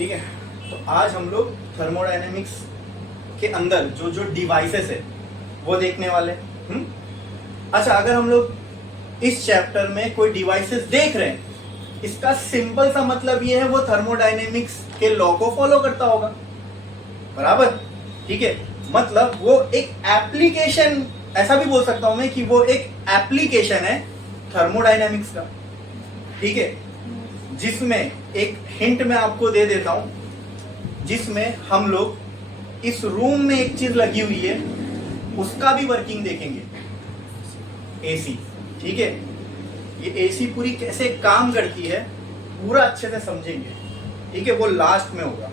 ठीक है। तो आज हम लोग थर्मोडायनेमिक्स के अंदर जो जो डिवाइसेस है वो देखने वाले हैं। अच्छा, अगर हम लोग इस चैप्टर में कोई डिवाइसेस देख रहे हैं, इसका सिंपल सा मतलब ये है वो थर्मोडायनेमिक्स के लॉ को फॉलो करता होगा, बराबर। ठीक है, मतलब वो एक एप्लीकेशन, ऐसा भी बोल सकता हूं मैं कि वो एक एप्लीकेशन है थर्मोडायनेमिक्स का। ठीक है, जिसमें एक हिंट मैं आपको दे देता हूं, जिसमें हम लोग इस रूम में एक चीज लगी हुई है उसका भी वर्किंग देखेंगे, एसी। ठीक है, ये एसी पूरी कैसे काम करती है पूरा अच्छे से समझेंगे। ठीक है, वो लास्ट में होगा।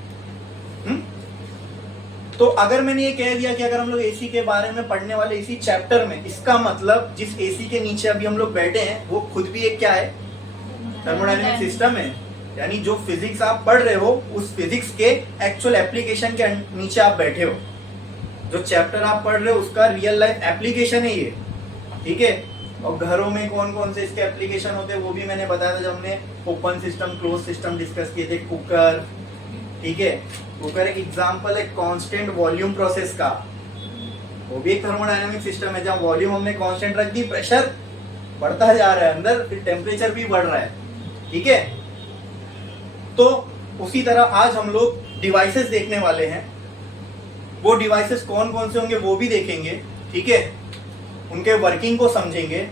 तो अगर मैंने ये कह दिया कि अगर हम लोग एसी के बारे में पढ़ने वाले इसी चैप्टर में, इसका मतलब जिस एसी के नीचे अभी हम लोग बैठे हैं वो खुद भी एक क्या है, थर्मोडायनेमिक सिस्टम है। यानी जो फिजिक्स आप पढ़ रहे हो उस फिजिक्स के एक्चुअल एप्लीकेशन के नीचे आप बैठे हो। जो चैप्टर आप पढ़ रहे हो उसका रियल लाइफ एप्लीकेशन है ये। ठीक है, और घरों में कौन कौन से इसके एप्लीकेशन होते हैं वो भी मैंने बताया था जब हमने open system close system discuss किए थे। कुकर, ठीक है, कुकर एक एग्जांपल है कांस्टेंट वॉल्यूम प्रोसेस का, वो भी एक थर्मोडायनेमिक सिस्टम है। जहां वॉल्यूम हमने कांस्टेंट रख दी, प्रेशर बढ़ता जा रहा है अंदर, फिर टेम्परेचर भी बढ़ रहा है। ठीक है, तो उसी तरह आज हम लोग डिवाइसेस देखने वाले हैं। वो डिवाइसेस कौन कौन से होंगे वो भी देखेंगे। ठीक है, उनके वर्किंग को समझेंगे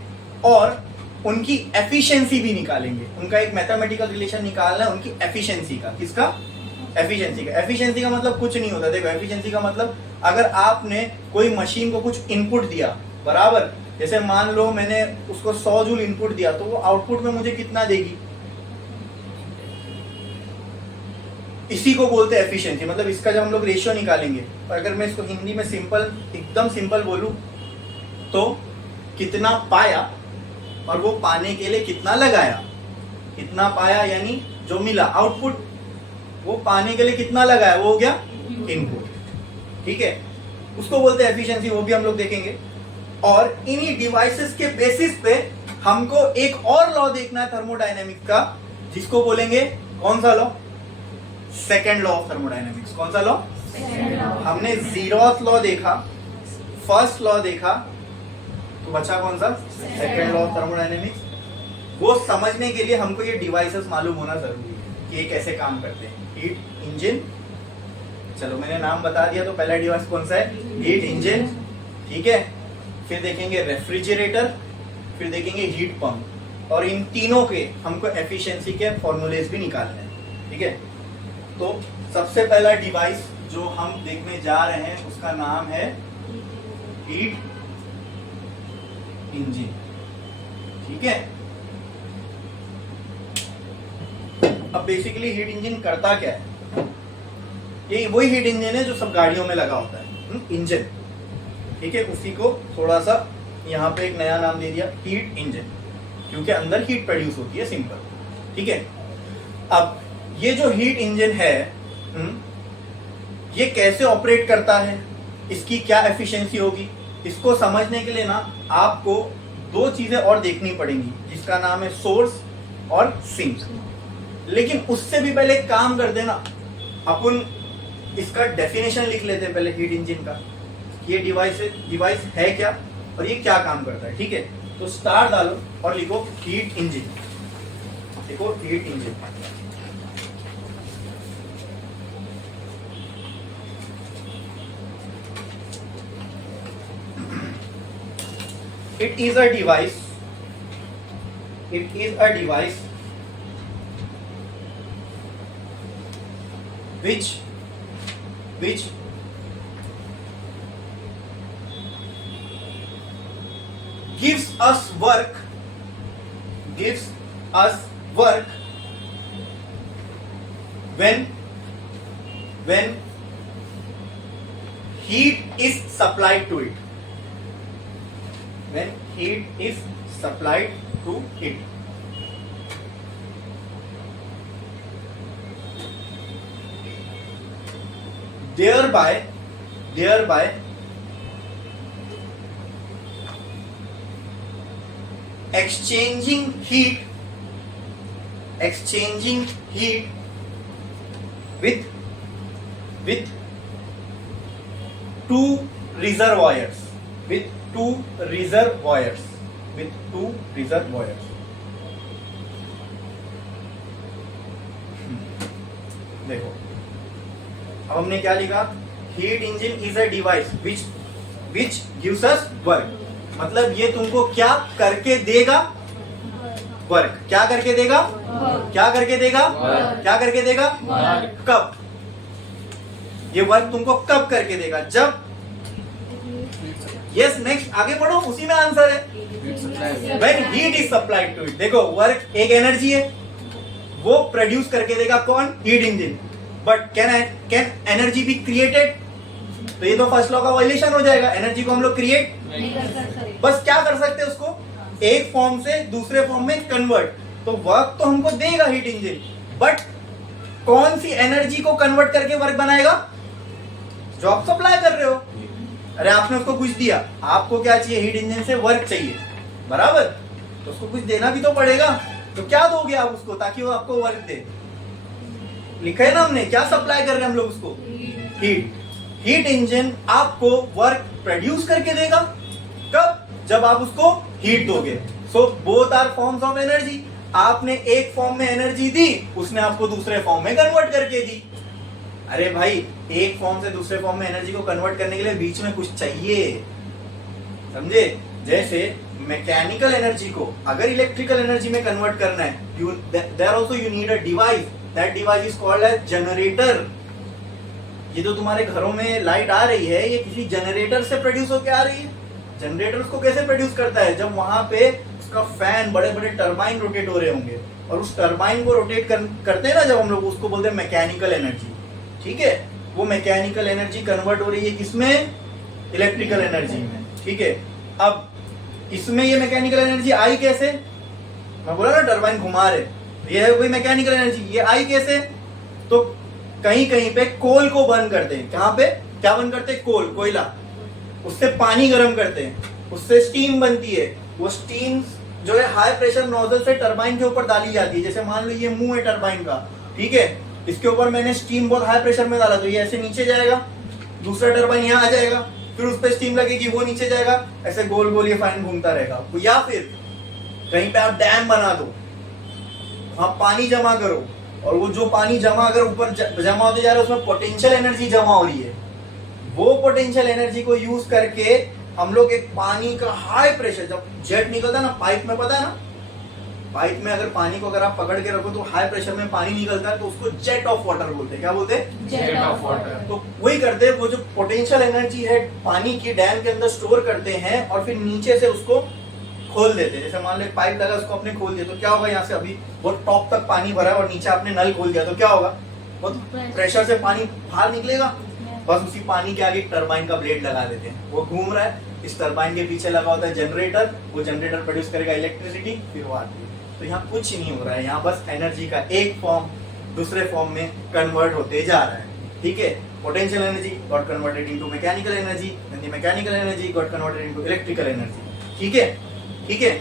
और उनकी एफिशिएंसी भी निकालेंगे। उनका एक मैथमेटिकल रिलेशन निकालना है उनकी एफिशिएंसी का। किसका? एफिशिएंसी का। एफिशिएंसी का मतलब कुछ नहीं होता। देखो, एफिशिएंसी का मतलब अगर आपने कोई मशीन को कुछ इनपुट दिया, बराबर, जैसे मान लो मैंने उसको 100 जूल इनपुट दिया, तो वो आउटपुट में मुझे कितना देगी, इसी को बोलते हैं एफिशिएंसी। मतलब इसका जब हम लोग रेशियो निकालेंगे, और अगर मैं इसको हिंदी में सिंपल, एकदम सिंपल बोलूं तो कितना पाया और वो पाने के लिए कितना लगाया। कितना पाया यानी जो मिला आउटपुट, वो पाने के लिए कितना लगाया वो हो गया इनपुट। ठीक है, उसको बोलते हैं एफिशिएंसी, वो भी हम लोग देखेंगे। और इन्हीं डिवाइसेस के बेसिस पे हमको एक और लॉ देखना है थर्मोडायनेमिक्स का, जिसको बोलेंगे कौन सा law? Second law of thermodynamics. कौन सा लॉ? हमने जीरोथ लॉ देखा, फर्स्ट लॉ देखा, तो बचा कौन सा? Second law of thermodynamics. वो समझने के लिए हमको ये डिवाइसेस मालूम होना जरूरी है कि ये कैसे काम करते हैं। हीट इंजन, चलो मैंने नाम बता दिया, तो पहला डिवाइस कौन सा है? Heat engine. ठीक है, फिर देखेंगे रेफ्रिजरेटर, फिर देखेंगे हीट पंप, और इन तीनों के हमको एफिशिएंसी के फॉर्मूलेज भी निकालने हैं। ठीक है, तो सबसे पहला डिवाइस जो हम देखने जा रहे हैं उसका नाम है हीट इंजन। ठीक है, अब बेसिकली हीट इंजन करता क्या है? ये वही हीट इंजन है जो सब गाड़ियों में लगा होता है, इंजन। ठीक है, उसी को थोड़ा सा यहाँ पे एक नया नाम दे दिया, हीट इंजन, क्योंकि अंदर हीट प्रोड्यूस होती है, सिंपल। ठीक है, अब ये जो हीट इंजन है, ये कैसे ऑपरेट करता है, इसकी क्या एफिशिएंसी होगी, इसको समझने के लिए ना आपको दो चीजें और देखनी पड़ेंगी, जिसका नाम है सोर्स और सिंक। लेकिन उससे भी पहले एक काम कर देना, अपन इसका डेफिनेशन लिख लेते हैं पहले हीट इंजन का। ये डिवाइस है क्या और ये क्या काम करता है। ठीक है, तो स्टार डालो और लिखो हीट इंजन। देखो heat engine, it is a device which gives us work when heat is supplied to it. When heat is supplied to it. Thereby exchanging heat with two reservoirs, with two reservoirs. देखो अब हमने क्या लिखा, heat engine is a device which gives us work, मतलब ये तुमको क्या करके देगा, वर्क। क्या करके देगा, क्या करके देगा, क्या करके देगा, कब, ये वर्क तुमको कब करके देगा, जब, यस नेक्स्ट आगे बढ़ो, उसी में आंसर है, when heat is supplied to it. देखो वर्क एक एनर्जी है, वो प्रोड्यूस करके देगा कौन, heat engine, but can energy be created, तो ये तो फर्स्ट लॉ का वायलेशन हो जाएगा, एनर्जी को हम लोग क्रिएट नहीं कर सकते, बस क्या कर सकते हैं, उसको एक फॉर्म से दूसरे फॉर्म में कन्वर्ट, तो वर्क तो हमको देगा हीट इंजन, बट कौन सी एनर्जी को कन्वर्ट करके वर्क बनाएगा, जो आप सप्लाई कर रहे हो। अरे आपने उसको कुछ दिया, आपको क्या चाहिए, हीट इंजन से वर्क चाहिए, बराबर, तो उसको कुछ देना भी तो पड़ेगा, तो क्या दोगे आप उसको ताकि वो आपको वर्क दे, लिखा है ना हमने, क्या सप्लाई कर रहे हैं हम लोग उसको, हीट। हीट इंजन आपको वर्क प्रोड्यूस करके देगा, कब, जब आप उसको हीट दोगे। So both are forms of energy, आपने एक फॉर्म में एनर्जी दी, उसने आपको दूसरे फॉर्म में कन्वर्ट करके दी। अरे भाई एक फॉर्म से दूसरे फॉर्म में एनर्जी को कन्वर्ट करने के लिए बीच में कुछ चाहिए, समझे, जैसे मैकेनिकल एनर्जी को अगर इलेक्ट्रिकल एनर्जी में कन्वर्ट करना है, there also you need a device, that device is called as generator. ये तो तुम्हारे घरों में लाइट आ रही है, ये किसी जनरेटर से प्रोड्यूस होकर आ रही है। जनरेटर उसको कैसे प्रोड्यूस करता है, जब वहां पे उसका फैन, बड़े बड़े टरबाइन रोटेट हो रहे होंगे, और उस टरबाइन को रोटेट करते हैं ना जब हम लोग, उसको बोलते हैं मैकेनिकल एनर्जी, ठीक है। वो मैकेनिकल एनर्जी कन्वर्ट हो रही है किसमें, इलेक्ट्रिकल एनर्जी में, ठीक है। अब इसमें ये मैकेनिकल एनर्जी आई कैसे, मैं बोला ना टरबाइन घुमा रहे, ये है वही मैकेनिकल एनर्जी, ये आई कैसे, तो कहीं कहीं पे कोल को बर्न करते हैं, कहां पे, क्या बर्न करते हैं, कोल, कोयला, उससे पानी गर्म करते हैं, उससे स्टीम बनती है, वो स्टीम जो है हाई प्रेशर नोजल से टरबाइन के ऊपर डाली जाती है, जैसे मान लो ये मुंह है टरबाइन का, ठीक है, इसके ऊपर मैंने स्टीम बहुत हाई प्रेशर में डाला, तो ये ऐसे नीचे जाएगा, दूसरा टरबाइन यहाँ आ जाएगा, फिर उस पर स्टीम लगेगी, वो नीचे जाएगा, ऐसे गोल गोल ये फैन घूमता रहेगा। या फिर कहीं पे आप डैम बना दो, वहां पानी जमा करो, और वो जो पानी जमा अगर ऊपर जमा होते जा रहा है, उसमें पोटेंशियल एनर्जी जमा हो रही है, वो पोटेंशियल एनर्जी को यूज करके हम लोग एक पानी का हाई प्रेशर, जब जेट निकलता है ना पाइप में, पता है ना, पाइप में अगर पानी को अगर आप पकड़ के रखो तो हाई प्रेशर में पानी निकलता है, तो उसको जेट ऑफ वाटर बोलते हैं। क्या बोलते हैं, जेट ऑफ वाटर। तो वही करते हैं, वो जो पोटेंशियल एनर्जी है पानी की डैम के अंदर स्टोर करते हैं, और फिर नीचे से उसको खोल देते हैं। जैसे मान लो पाइप लगा, उसको आपने खोल दिया, तो क्या होगा, यहाँ से अभी बहुत टॉप तक पानी भरा है और नीचे आपने नल खोल दिया, तो क्या होगा, बहुत प्रेशर से पानी बाहर निकलेगा। बस उसी पानी के आगे टरबाइन का ब्लेड लगा देते हैं, वो घूम रहा है, इस टरबाइन के पीछे लगा होता है जनरेटर, वो जनरेटर प्रोड्यूस करेगा इलेक्ट्रिसिटी, फिर वो आती है। तो यहाँ कुछ नहीं हो रहा है, यहाँ बस एनर्जी का एक फॉर्म दूसरे फॉर्म में कन्वर्ट होते जा रहा है, ठीक है। Potential energy got converted into mechanical energy, and the mechanical energy got converted into electrical energy, ठीक है, ठीक है,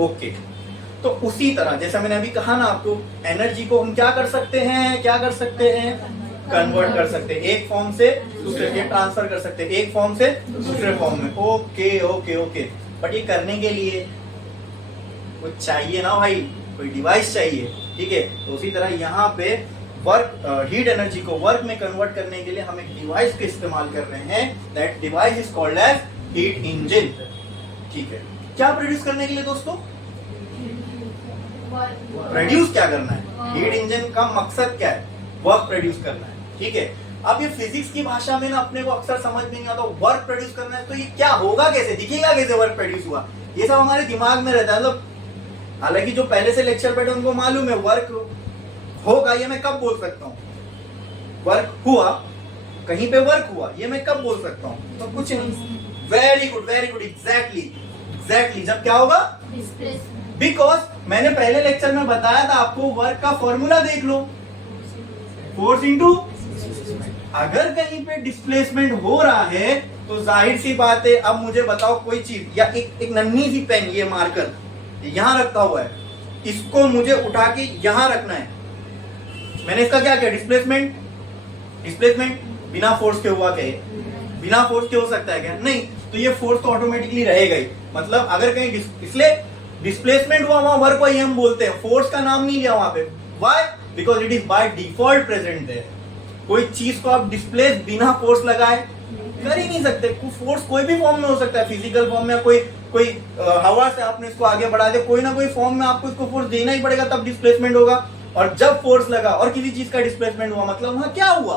ओके। तो उसी तरह जैसा मैंने अभी कहा ना आपको, एनर्जी को हम क्या कर सकते हैं, क्या कर सकते हैं, कन्वर्ट कर सकते हैं, एक फॉर्म से दूसरे में ट्रांसफर कर सकते हैं, एक फॉर्म से दूसरे फॉर्म में, ओके ओके ओके। बट ये करने के लिए कुछ चाहिए ना भाई, कोई डिवाइस चाहिए, ठीक है। तो उसी तरह यहाँ पे वर्क, हीट एनर्जी को वर्क में कन्वर्ट करने के लिए हम एक डिवाइस का इस्तेमाल कर रहे हैं, that device is called as heat engine, ठीक है। क्या प्रोड्यूस करने के लिए दोस्तों, प्रोड्यूस क्या करना है, हीट इंजन का मकसद क्या है, वर्क प्रोड्यूस करना है, ठीक है। अब ये फिजिक्स की भाषा में ना अपने को अक्सर समझ में नहीं आता, वर्क प्रोड्यूस करना है तो ये क्या होगा, कैसे दिखेगा, कैसे वर्क प्रोड्यूस हुआ, ये सब हमारे दिमाग में रहता है। मतलब हालांकि जो पहले से लेक्चर बैठे उनको मालूम है वर्क होगा, ये मैं कब बोल सकता हूँ, वर्क हुआ, कहीं पे वर्क हुआ, ये मैं कब बोल सकता हूँ, तो कुछ नहीं। वेरी गुड, एग्जैक्टली एग्जैक्टली, जब क्या होगा, बिकॉज मैंने पहले लेक्चर में बताया था आपको, वर्क का फॉर्मूला देख लो, फोर्स इंटू, अगर कहीं पे डिस्प्लेसमेंट हो रहा है तो जाहिर सी बात है, अब मुझे बताओ कोई चीज, या एक नन्ही सी पेन, ये मार्कर यहां रखा हुआ है, इसको मुझे उठा के यहां रखना है, मैंने इसका क्या किया, डिस्प्लेसमेंट, डिस्प्लेसमेंट बिना फोर्स के हुआ क्या है? बिना फोर्स के हो सकता है क्या? नहीं, तो ये फोर्स तो ऑटोमेटिकली रहेगा ही। मतलब अगर कहीं इसलिए डिस्प्लेसमेंट हुआ वहां वर्क वही हम बोलते हैं, फोर्स का नाम नहीं लिया वहां पे। Why? Because it is by default present there. कोई चीज को आप डिस्प्लेस बिना फोर्स लगाए कर ही नहीं सकते। फोर्स कोई भी फॉर्म में हो सकता है, फिजिकल फॉर्म में, कोई हवा से आपने इसको आगे बढ़ा दिया, कोई ना कोई फॉर्म में आपको इसको फोर्स देना ही पड़ेगा, तब डिस्प्लेसमेंट होगा। और जब फोर्स लगा और किसी चीज का डिस्प्लेसमेंट हुआ, मतलब वहां क्या हुआ?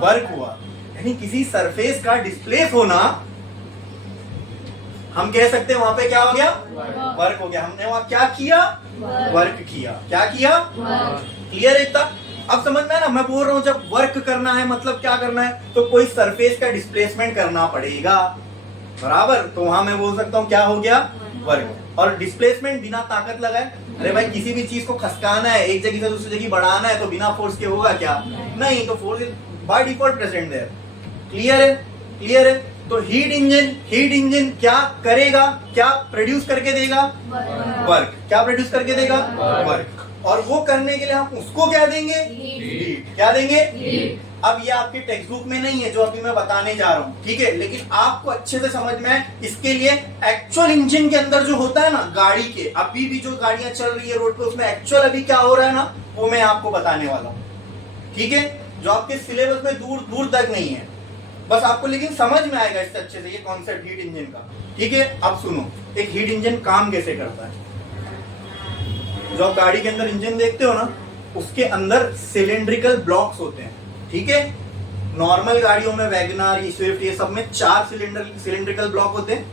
वर्क हुआ। यानी किसी सरफेस का डिस्प्लेस होना, हम कह सकते हैं वहां पे क्या हो गया? वर्क हो गया। हमने वहां क्या किया? वर्क किया। क्या किया? क्लियर है इतना? अब समझ में है ना? मैं बोल रहा हूं जब वर्क करना है मतलब क्या करना है, तो कोई सरफेस का डिस्प्लेसमेंट करना पड़ेगा, बराबर। तो वहां मैं बोल सकता हूं क्या हो गया? वर्क। और डिस्प्लेसमेंट बिना ताकत लगाए, अरे भाई किसी भी चीज को खसकाना है, एक जगह से दूसरी जगह बढ़ाना है, तो बिना फोर्स के होगा क्या? नहीं, तो force is by default present there. Clear है? क्लियर है? तो हीट इंजन क्या करेगा? क्या प्रोड्यूस करके देगा? वर्क। क्या प्रोड्यूस करके देगा? वर्क। और वो करने के लिए हम उसको क्या देंगे? हीट। क्या देंगे? अब ये आपकी टेक्स्ट बुक में नहीं है जो अभी मैं बताने जा रहा हूँ, ठीक है, लेकिन आपको अच्छे से समझ में आए इसके लिए एक्चुअल इंजन के अंदर जो होता है ना गाड़ी के, अभी भी जो गाड़ियां चल रही है रोड पे, उसमें एक्चुअल अभी क्या हो रहा है ना, वो मैं आपको बताने वाला हूँ, ठीक है, जो आपके सिलेबस में दूर दूर तक नहीं है, बस आपको लेकिन समझ में आएगा इससे अच्छे से ये कॉन्सेप्ट हीट इंजन का, ठीक है। अब सुनो, एक हीट इंजन काम कैसे करता है। जो आप गाड़ी के अंदर इंजन देखते हो ना, उसके अंदर सिलेंड्रिकल ब्लॉक्स होते हैं, ठीक है। नॉर्मल गाड़ियों में, वैगनआर, स्विफ्ट, ये सब में 4 सिलेंड्रिकल ब्लॉक होते हैं,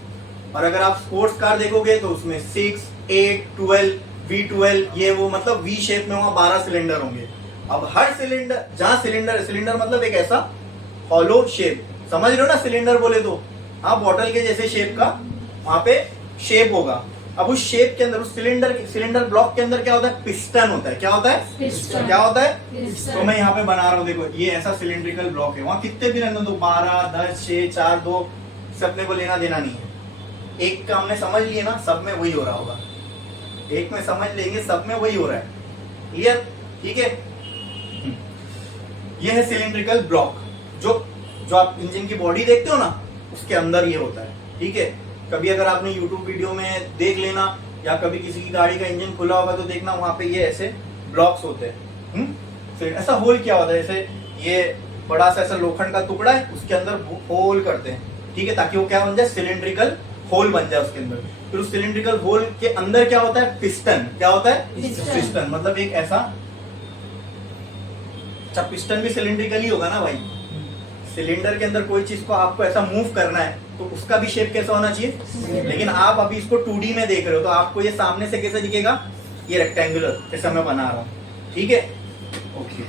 और अगर आप स्पोर्ट्स कार देखोगे तो उसमें 6, 8, 12, V12, ये वो, मतलब वी शेप में वहां 12 सिलेंडर होंगे। अब हर सिलेंडर, जहां सिलेंडर मतलब एक ऐसा हॉलो शेप, समझ रहे हो ना, सिलेंडर बोले तो हाँ, बॉटल के जैसे शेप का वहां पे शेप होगा। अब उस शेप के अंदर, उस सिलेंडर ब्लॉक के अंदर क्या होता है? पिस्टन होता है। क्या होता है? पिस्टन। क्या होता है? तो मैं यहाँ पे बना रहा हूँ, देखो ये ऐसा सिलेंड्रिकल ब्लॉक है, वहां कितने भी रहने दो, 12, 10, 6, 4, 2, सबने को लेना देना नहीं है। एक का हमने समझ लिया ना, सब में वही हो रहा होगा, एक में समझ लेंगे, सब में वही हो रहा है। क्लियर? ठीक है। ये है सिलेंड्रिकल ब्लॉक, जो आप इंजन की बॉडी देखते हो ना, उसके अंदर ये होता है, ठीक है। कभी अगर आपने YouTube वीडियो में देख लेना, या कभी किसी की गाड़ी का इंजन खुला होगा तो देखना, वहां पे ये ऐसे ब्लॉक्स होते हैं। फिर ऐसा होल क्या होता है, जैसे ये बड़ा सा ऐसा लोखंड का टुकड़ा है, उसके अंदर होल करते हैं, ठीक है, ताकि वो क्या बन जाए? सिलेंड्रिकल होल बन जाए उसके अंदर। फिर उस सिलेंड्रिकल होल के अंदर क्या होता है? पिस्टन। क्या होता है? पिस्टन। मतलब एक ऐसा, अच्छा पिस्टन भी सिलेंड्रिकल ही होगा ना भाई, सिलेंडर के अंदर कोई चीज को आपको ऐसा मूव करना है तो उसका भी शेप कैसा होना चाहिए। लेकिन आप अभी इसको 2D में देख रहे हो, तो आपको ये सामने से कैसे दिखेगा? ये रेक्टेंगुलर, जैसा मैं बना रहा हूं, ठीक है। ओके,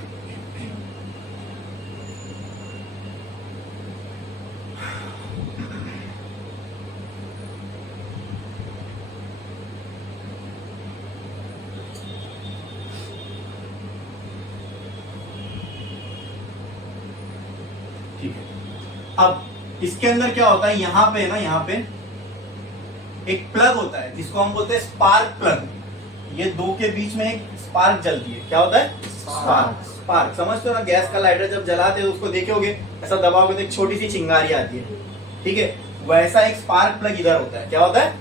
ठीक है। अब इसके अंदर क्या होता है, यहाँ पे ना, यहाँ पे एक प्लग होता है जिसको हम बोलते हैं स्पार्क प्लग। ये दो के बीच में एक स्पार्क जलती है। क्या होता है? स्पार्क। समझते हो ना, गैस का लाइटर जब जलाते हो तो उसको देखोगे, ऐसा दबाओगे तो एक छोटी सी चिंगारी आती है, ठीक है। वैसा एक स्पार्क प्लग इधर होता है। क्या होता है?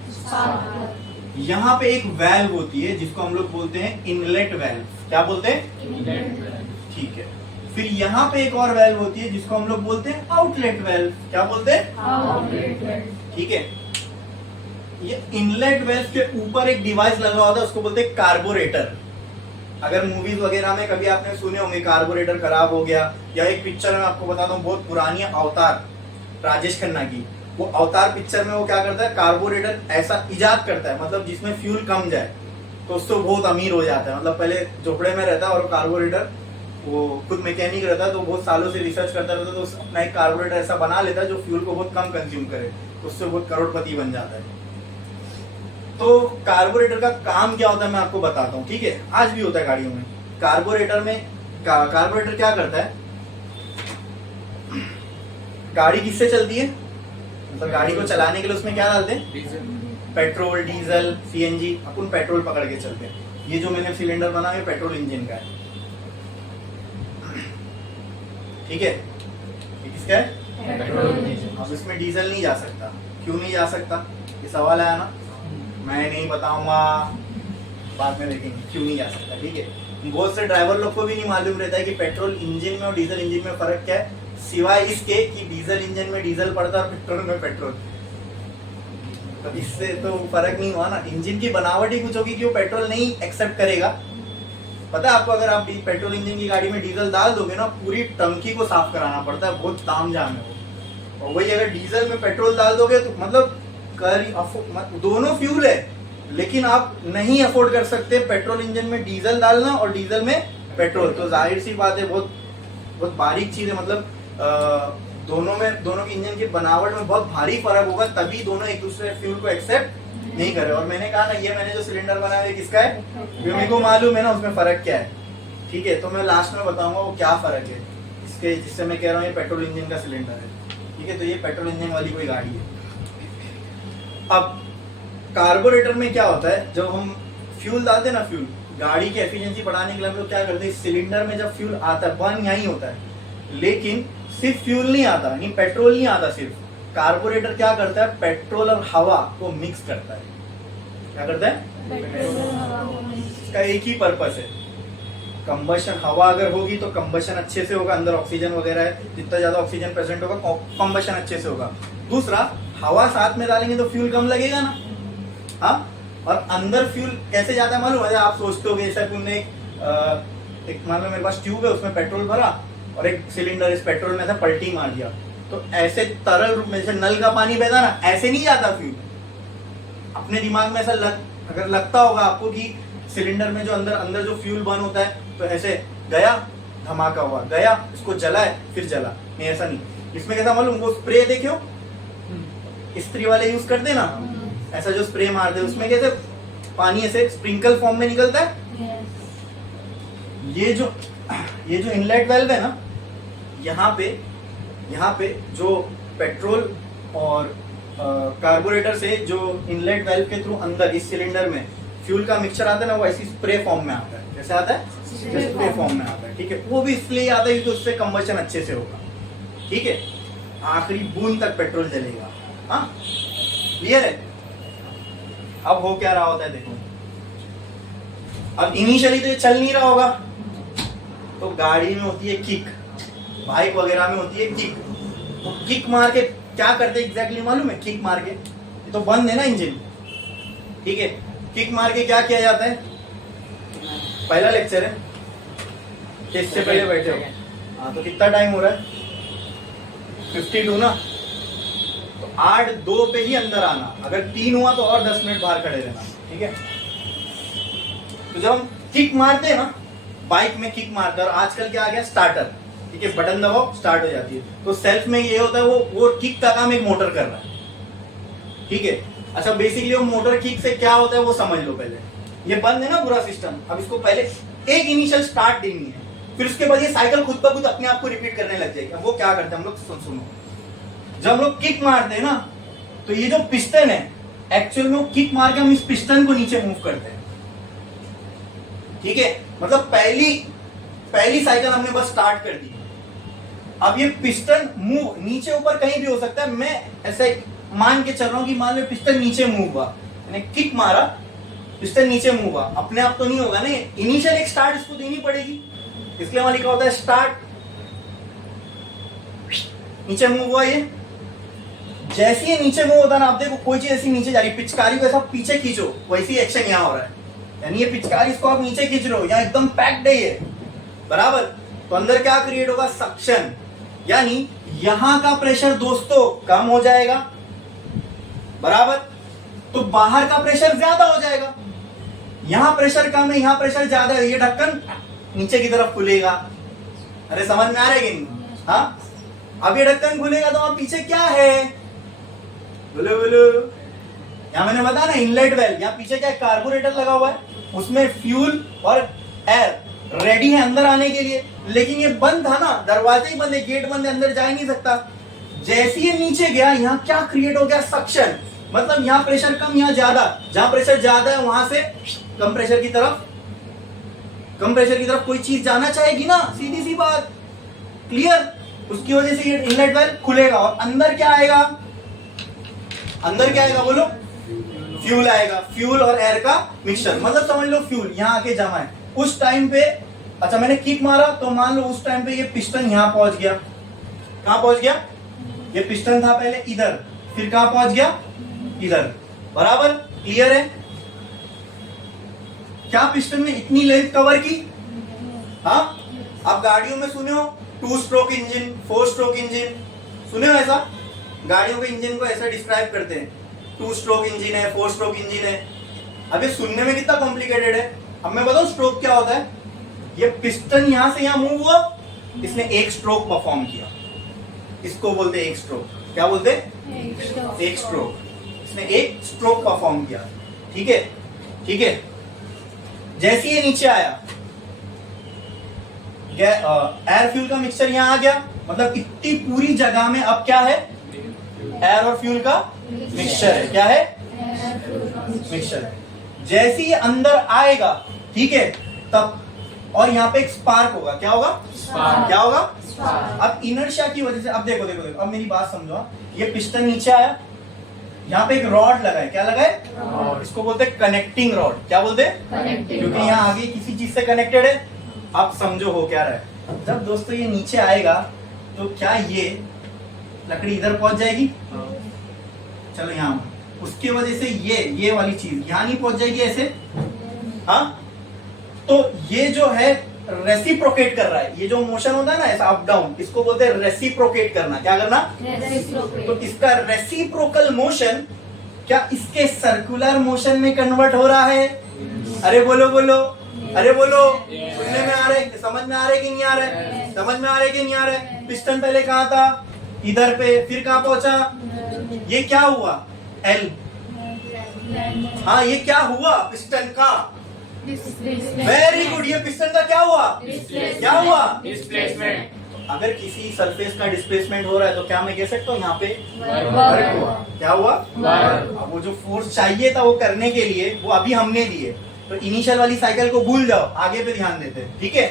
यहाँ पे एक वेल्व होती है जिसको हम लोग बोलते हैं इनलेट वेल्व। क्या बोलते हैं? ठीक है। फिर यहाँ पे एक और वेल्व होती है जिसको हम लोग बोलते हैं आउटलेट वेल्व। क्या बोलते हैं? Outlet valve. ठीक है। ये इनलेट वेल्व के ऊपर एक डिवाइस लगा होता है, उसको बोलते हैं कार्बोरेटर। अगर मूवीज वगैरह में कभी आपने सुने होंगे कार्बोरेटर खराब हो गया, या एक पिक्चर में आपको बताता हूँ बहुत पुरानी अवतार, राजेश खन्ना की, वो अवतार पिक्चर में वो क्या करता है, कार्बोरेटर ऐसा इजाद करता है, मतलब जिसमें फ्यूल कम जाए, तो उससे बहुत अमीर हो जाता है। मतलब पहले झोपड़े में रहता है और कार्बोरेटर, वो खुद मैकेनिक रहता है, तो बहुत सालों से रिसर्च करता रहता है, तो अपना एक कार्बोरेटर ऐसा बना लेता है जो फ्यूल को बहुत कम कंज्यूम करे, उससे बहुत करोड़पति बन जाता है। तो कार्बोरेटर का काम क्या होता है मैं आपको बताता हूँ, ठीक है। आज भी होता है गाड़ियों में। कार्बोरेटर क्या करता है, गाड़ी किससे चलती है, मतलब गाड़ी को चलाने के लिए उसमें क्या डालते हैं, पेट्रोल, डीजल, सीएनजी। अपन पेट्रोल पकड़ के चलते हैं। ये जो मैंने सिलेंडर बना है पेट्रोल इंजन का है, ठीक है, ये किसका है? अब इसमें डीजल नहीं जा सकता। क्यों नहीं जा सकता? ये सवाल आया ना, मैं नहीं बताऊंगा, बाद में देखेंगे क्यों नहीं जा सकता। ठीक है, बहुत से ड्राइवर लोग को भी नहीं मालूम रहता है कि पेट्रोल इंजन में और डीजल इंजन में फर्क क्या है, सिवाय इसके कि डीजल इंजन में डीजल पड़ता है और पेट्रोल में पेट्रोल। तो इससे तो फर्क नहीं हुआ ना, इंजन की बनावट ही कुछ होगी कि वो पेट्रोल नहीं एक्सेप्ट करेगा। पता है आपको, अगर आप पेट्रोल इंजन की गाड़ी में डीजल डाल दोगे ना, पूरी टंकी को साफ कराना पड़ता है, बहुत तामझाम है वो। और वही अगर डीजल में पेट्रोल डाल दोगे तो मतलब दोनों फ्यूल है, लेकिन आप नहीं अफोर्ड कर सकते पेट्रोल इंजन में डीजल डालना और डीजल में पेट्रोल। तो जाहिर सी बात है, बहुत बहुत बारीक चीज है, मतलब दोनों की इंजन की बनावट में बहुत भारी फर्क होगा, तभी दोनों एक दूसरे फ्यूल को एक्सेप्ट नहीं करे। और मैंने कहा ना, ये मैंने जो सिलेंडर बनाया है किसका है, मेरे को मालूम है ना उसमें फर्क क्या है। ठीक है, तो मैं लास्ट में बताऊंगा वो क्या फर्क है इसके, जिससे मैं कह रहा हूँ ये पेट्रोल इंजन का सिलेंडर है। ठीक है, तो ये पेट्रोल इंजन वाली कोई गाड़ी है। अब कार्बोरेटर में क्या होता है, जब हम फ्यूल डालते हैं ना, फ्यूल गाड़ी की एफिशिएंसी बढ़ाने के लिए हम लोग क्या करते हैं, सिलेंडर में जब फ्यूल आता है, बर्न यही होता है, लेकिन सिर्फ फ्यूल नहीं आता, यानी पेट्रोल नहीं आता सिर्फ। कार्बोरेटर क्या करता है, पेट्रोल और हवा को मिक्स करता है। क्या करता है? इसका एक ही पर्पस है, कंबशन। हवा अगर होगी तो कंबशन अच्छे से होगा, अंदर ऑक्सीजन वगैरह है, जितना ज्यादा ऑक्सीजन प्रेजेंट होगा कंबशन अच्छे से होगा। दूसरा, हवा साथ में डालेंगे तो फ्यूल कम लगेगा ना। हाँ, और अंदर फ्यूल कैसे जाता है मालूम है? आप सोचते हो जैसा तुमने एक मान लो मेरे पास ट्यूब है, उसमें पेट्रोल भरा और एक सिलेंडर इस पेट्रोल में था, पलटी मार दिया, तो ऐसे तरल रूप में, जैसे नल का पानी बहता ना, ऐसे नहीं जाता फ्यूल। अपने दिमाग में ऐसा अगर लगता होगा आपको कि सिलेंडर में जो अंदर जो फ्यूल बर्न होता है, तो ऐसे गया, धमाका हुआ, गया, इसको जलाए, फिर जला, नहीं ऐसा नहीं। इसमें कैसा मालूम, वो स्प्रे देखो स्त्री वाले यूज करते ना, ऐसा जो स्प्रे मारते हैं, उसमें कैसे पानी ऐसे स्प्रिंकल फॉर्म में निकलता है। ये जो इनलेट वेल्व है ना, यहाँ पे जो पेट्रोल और कार्बोरेटर से जो इनलेट वेल्व के थ्रू अंदर इस सिलेंडर में फ्यूल का मिक्सचर आता है ना, वो ऐसी स्प्रे फॉर्म में आता है। कैसे आता है? स्प्रे फॉर्म में आता है। ठीक है, वो भी इसलिए आता है क्योंकि उससे कंबशन अच्छे से होगा। ठीक है, आखिरी बूंद तक पेट्रोल जलेगा। हाँ, क्लियर है? अब हो क्या रहा होता है देखो, अब इनिशियली तो ये चल नहीं रहा होगा, तो गाड़ी में होती है किक, बाइक वगैरह में होती है किक। तो किक मार के क्या करते हैं एग्जैक्टली मालूम है? किक मार के, तो बंद है ना इंजन। ठीक है, किक मार के क्या किया जाता है? पहला लेक्चर है, इससे पहले बैठे हो। हाँ, तो कितना टाइम हो रहा है? 52 ना, तो 8:02 पे ही अंदर आना। अगर 3 हुआ तो और 10 मिनट बाहर खड़े रहना। ठीक है, तो जब हम किक मारते हैं ना, बाइक में किक मारते हैं, और आजकल क्या आ गया, स्टार्टर। ठीक है, बटन दबाओ, स्टार्ट हो जाती है। तो सेल्फ में ये होता है, वो किक का काम एक मोटर कर रहा है। ठीक है, अच्छा, बेसिकली वो मोटर किक से क्या होता है वो समझ लो पहले। ये बंद है ना पूरा सिस्टम, अब इसको पहले एक इनिशियल स्टार्ट देनी है, फिर उसके बाद ये साइकिल खुद ब खुद अपने आप को रिपीट करने लग जाएगी। अब वो क्या करते हैं हम लोग, सुनो, जब हम लोग किक मारते हैं ना, तो ये जो पिस्टन है, एक्चुअल में किक मार के हम इस पिस्टन को नीचे मूव करते हैं। ठीक है, मतलब पहली साइकिल हमने बस स्टार्ट कर दी। अब ये पिस्टन मूव नीचे ऊपर कहीं भी हो सकता है। मैं ऐसे मान के चल रहा हूं कि मान लो पिस्टन नीचे मूव हुआ, मैंने किक मारा, पिस्टन नीचे मूव हुआ, अपने आप तो नहीं होगा ना, इनिशियल एक स्टार्ट इसको देनी पड़ेगी। इसलिए हमारा लिखा होता है स्टार्ट, नीचे मूव हुआ। ये जैसे ही नीचे मूव होता है ना, आप देखो कोई चीज ऐसी नीचे जा रही, पिचकारी को ऐसा पीछे खींचो, वैसी एक्शन यहाँ हो रहा है, यानी ये पिचकारी इसको आप नीचे खींच रहे हो, यहाँ एकदम पैक्ड है ये, बराबर। तो अंदर क्या क्रिएट होगा, सक्शन, यानी यहां का प्रेशर दोस्तों कम हो जाएगा, बराबर। तो बाहर का प्रेशर ज्यादा हो जाएगा। यहां प्रेशर कम है, यहां प्रेशर ज्यादा है, ये ढक्कन नीचे की तरफ खुलेगा। अरे समझ में आ रहा है कि नहीं? हाँ, अब ये ढक्कन खुलेगा तो अब पीछे क्या है, बोलो बोलो। यहां मैंने बताया ना इनलेट वेल्व, यहाँ पीछे क्या है, कार्बोरेटर लगा हुआ है, उसमें फ्यूल और एयर रेडी है अंदर आने के लिए, लेकिन ये बंद था ना, दरवाजे ही बंद है, गेट बंद है, अंदर जा ही नहीं सकता। जैसे ही नीचे गया, यहाँ क्या क्रिएट हो गया, सक्शन, मतलब यहाँ प्रेशर कम, यहाँ ज्यादा। जहां प्रेशर ज्यादा है वहां से कम प्रेशर की तरफ कोई चीज जाना चाहेगी ना, सीधी सी बात। क्लियर? उसकी वजह से ये इनलेट वाल्व खुलेगा और अंदर क्या आएगा? अंदर क्या आएगा बोलो? फ्यूल आएगा, फ्यूल और एयर का मिक्सचर। मतलब समझ लो फ्यूल यहाँ आके जमा है उस टाइम पे। अच्छा मैंने किक मारा तो मान लो उस टाइम पे ये पिस्टन यहाँ पहुंच गया। कहां पहुंच गया? ये पिस्टन था पहले इधर, फिर कहां पहुंच गया? इधर। बराबर? क्लियर है? क्या पिस्टन ने इतनी लेंथ कवर की? हाँ, आप गाड़ियों में सुने हो 2 स्ट्रोक इंजन, 4 स्ट्रोक इंजन, सुने हो ऐसा? गाड़ियों के इंजन को ऐसा डिस्क्राइब करते हैं, 2 स्ट्रोक इंजन है, 4 स्ट्रोक इंजन है। अब ये सुनने में कितना कॉम्प्लिकेटेड है। अब मैं बताऊं स्ट्रोक क्या होता है? ये पिस्टन यहां से यहां मूव हुआ, इसने एक स्ट्रोक परफॉर्म किया, इसको बोलते हैं एक स्ट्रोक। क्या बोलते हैं? एक स्ट्रोक। इसने एक स्ट्रोक परफॉर्म किया। ठीक है, ठीक है। जैसे ये नीचे आया, एयर फ्यूल का मिक्सचर यहां आ गया, मतलब इतनी पूरी जगह में अब क्या है? एयर और फ्यूल का मिक्सचर है। क्या है? मिक्सचर है। जैसे ये अंदर आएगा, ठीक है, तब और यहाँ पे एक स्पार्क होगा। क्या होगा? स्पार्क। क्या होगा? स्पार्क। अब इनर्शिया की वजह से, अब देखो देखो देखो, अब मेरी बात समझो। ये पिस्टन नीचे आया, यहाँ पे एक रॉड लगा है। क्या लगा है? इसको बोलते हैं कनेक्टिंग रॉड। क्या बोलते हैं? क्योंकि यहाँ आगे किसी चीज से कनेक्टेड है। आप समझो हो क्या रहा है। जब दोस्तों ये नीचे आएगा तो क्या ये लकड़ी इधर पहुंच जाएगी? चलो यहाँ, उसकी वजह से ये वाली चीज यहाँ नहीं पहुंच जाएगी ऐसे। हाँ, तो ये जो है रेसिप्रोकेट कर रहा है। ये जो मोशन होता है ना ऐसा अप डाउन, इसको बोलते हैं रेसिप्रोकेट करना। क्या करना? तो इसका रेसिप्रोकल मोशन क्या इसके सर्कुलर मोशन में कन्वर्ट हो रहा है? अरे बोलो बोलो, अरे बोलो। सुनने में आ रहा है? समझ में आ रहा है कि नहीं आ रहा है? समझ में आ रहा है कि नहीं आ रहा है? पिस्टन पहले कहाँ था? इधर पे, फिर कहाँ पहुंचा? ये क्या हुआ? एल। हाँ, ये क्या हुआ? पिस्टन का वेरी गुड। ये पिस्टन का क्या हुआ? क्या हुआ? डिस्प्लेसमेंट। अगर किसी सरफेस का डिस्प्लेसमेंट हो रहा है तो क्या मैं कह सकता हूँ यहाँ पे वर्क हुआ। क्या हुआ? अब वो जो फोर्स चाहिए था वो करने के लिए वो अभी हमने दिए। तो इनिशियल वाली साइकिल को भूल जाओ, आगे पे ध्यान देते हैं। ठीक है,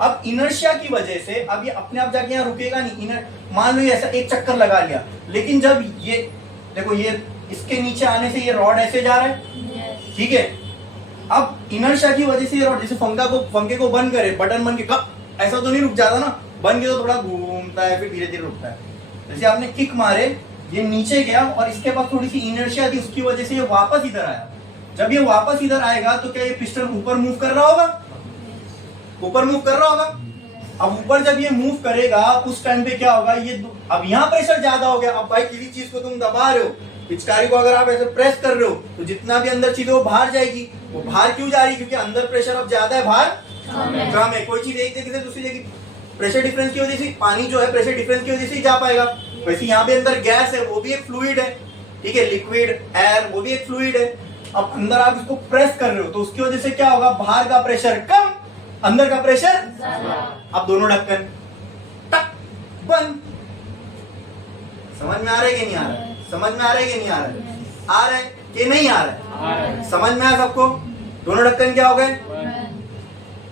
अब इनर्शिया की वजह से अब ये अपने आप जाके यहाँ रुकेगा नहीं। मान लो ये ऐसा एक चक्कर लगा लिया, लेकिन जब ये देखो, ये इसके नीचे आने से ये रॉड ऐसे जा रहा है। ठीक है, अब इनर्शिया की वजह से ये रॉड, जैसे पंखे को बंद करे, बटन बन के कब ऐसा तो नहीं रुक जाता ना, बन के तो थोड़ा घूमता है, फिर धीरे धीरे रुकता है। जैसे आपने किक मारे, ये नीचे गया और इसके पास थोड़ी सी इनर्शिया थी, उसकी वजह से ये वापस इधर आया। जब ये वापस इधर आएगा तो क्या ये पिस्टन ऊपर मूव कर रहा होगा? ऊपर मूव कर रहा होगा। अब ऊपर जब ये मूव करेगा उस टाइम पे क्या होगा? ये अब यहाँ प्रेशर ज्यादा हो गया। अब भाई किसी चीज को तुम दबा रहे हो, पिचकारी को अगर आप ऐसे प्रेस कर रहे हो तो जितना भी अंदर चीज है वो बाहर जाएगी। वो बाहर क्यों जा रही है? क्योंकि अंदर प्रेशर अब ज्यादा है, बाहर कम है। कोई चीज एक जगह से दूसरी जगह प्रेशर डिफरेंस की वजह से, पानी जो है प्रेशर डिफरेंस की वजह से ही जा पाएगा। वैसे यहाँ पे अंदर गैस है, वो भी एक फ्लूइड है। ठीक है, लिक्विड एयर, वो भी एक फ्लूइड है। अब अंदर आप इसको प्रेस कर रहे हो तो उसकी वजह से क्या होगा? बाहर का प्रेशर कम, अंदर का प्रेशर। अब दोनों ढक्कन टक बंद। समझ में आ रहा है कि नहीं आ रहा है? समझ में आ रहा है कि नहीं आ रहा है? आ रहा है कि नहीं आ रहा है? समझ में आया सबको? दोनों ढक्कन क्या हो गए?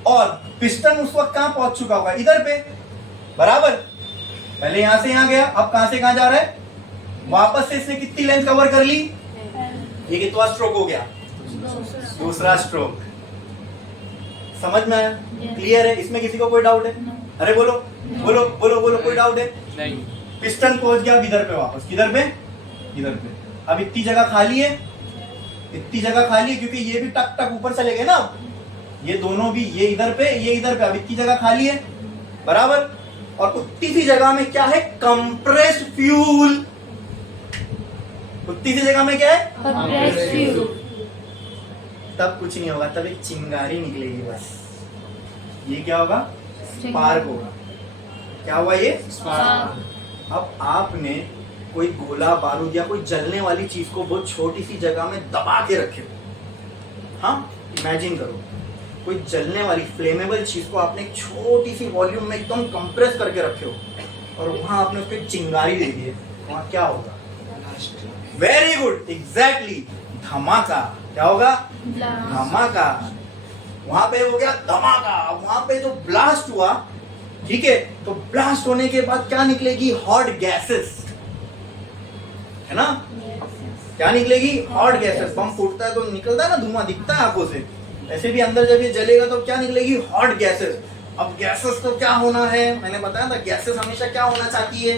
और पिस्टन उस वक्त कहां पहुंच चुका होगा? इधर पे। बराबर, पहले यहां से यहां गया, अब कहां से कहां जा रहा है? वापस से इसने कितनी लेंथ कवर कर ली? ये कितना स्ट्रोक हो गया? दूसरा स्ट्रोक। समझ में आया? क्लियर है? इसमें किसी को कोई डाउट है? अरे बोलो बोलो बोलो बोलो, कोई डाउट है? नहीं। पिस्टन पहुंच गया इधर पे वापस। किधर पे? इधर पे। अब इतनी जगह खाली है, इतनी जगह खाली है क्योंकि ये भी टक टक ऊपर चले गए ना। ये दोनों भी, ये इधर पे, ये इधर पे। अब इतनी जगह खाली है। बराबर, और उतनी सी जगह में क्या है? Compressed fuel. उतनी सी जगह में क्या है? Compressed fuel. तब कुछ नहीं होगा, तब एक चिंगारी निकलेगी बस। ये क्या होगा? स्पार्क होगा। क्या हुआ? ये स्पार्क। अब आपने कोई गोला बारूद या कोई जलने वाली चीज को बहुत छोटी सी जगह में दबा के रखे हो। हाँ, इमेजिन करो कोई जलने वाली फ्लेमेबल चीज को आपने एक छोटी सी वॉल्यूम में एकदम कंप्रेस करके रखे हो और वहां आपने उसको चिंगारी दे दी है, वहां क्या होगा? वेरी गुड, एग्जैक्टली, धमाका। क्या होगा? धमाका। वहां पे हो गया धमाका। वहां पे जो ब्लास्ट हुआ ठीक है, तो ब्लास्ट होने के बाद क्या निकलेगी? हॉट गैसेस, है ना? क्या निकलेगी? Hot gases. बम फूटता है तो निकलता है ना धुआं, दिखता है आंखों से, ऐसे भी अंदर जब ये जलेगा तो क्या निकलेगी? Hot gases. अब गैसेस को क्या होना है? मैंने बताया था गैसेस हमेशा क्या होना चाहती है?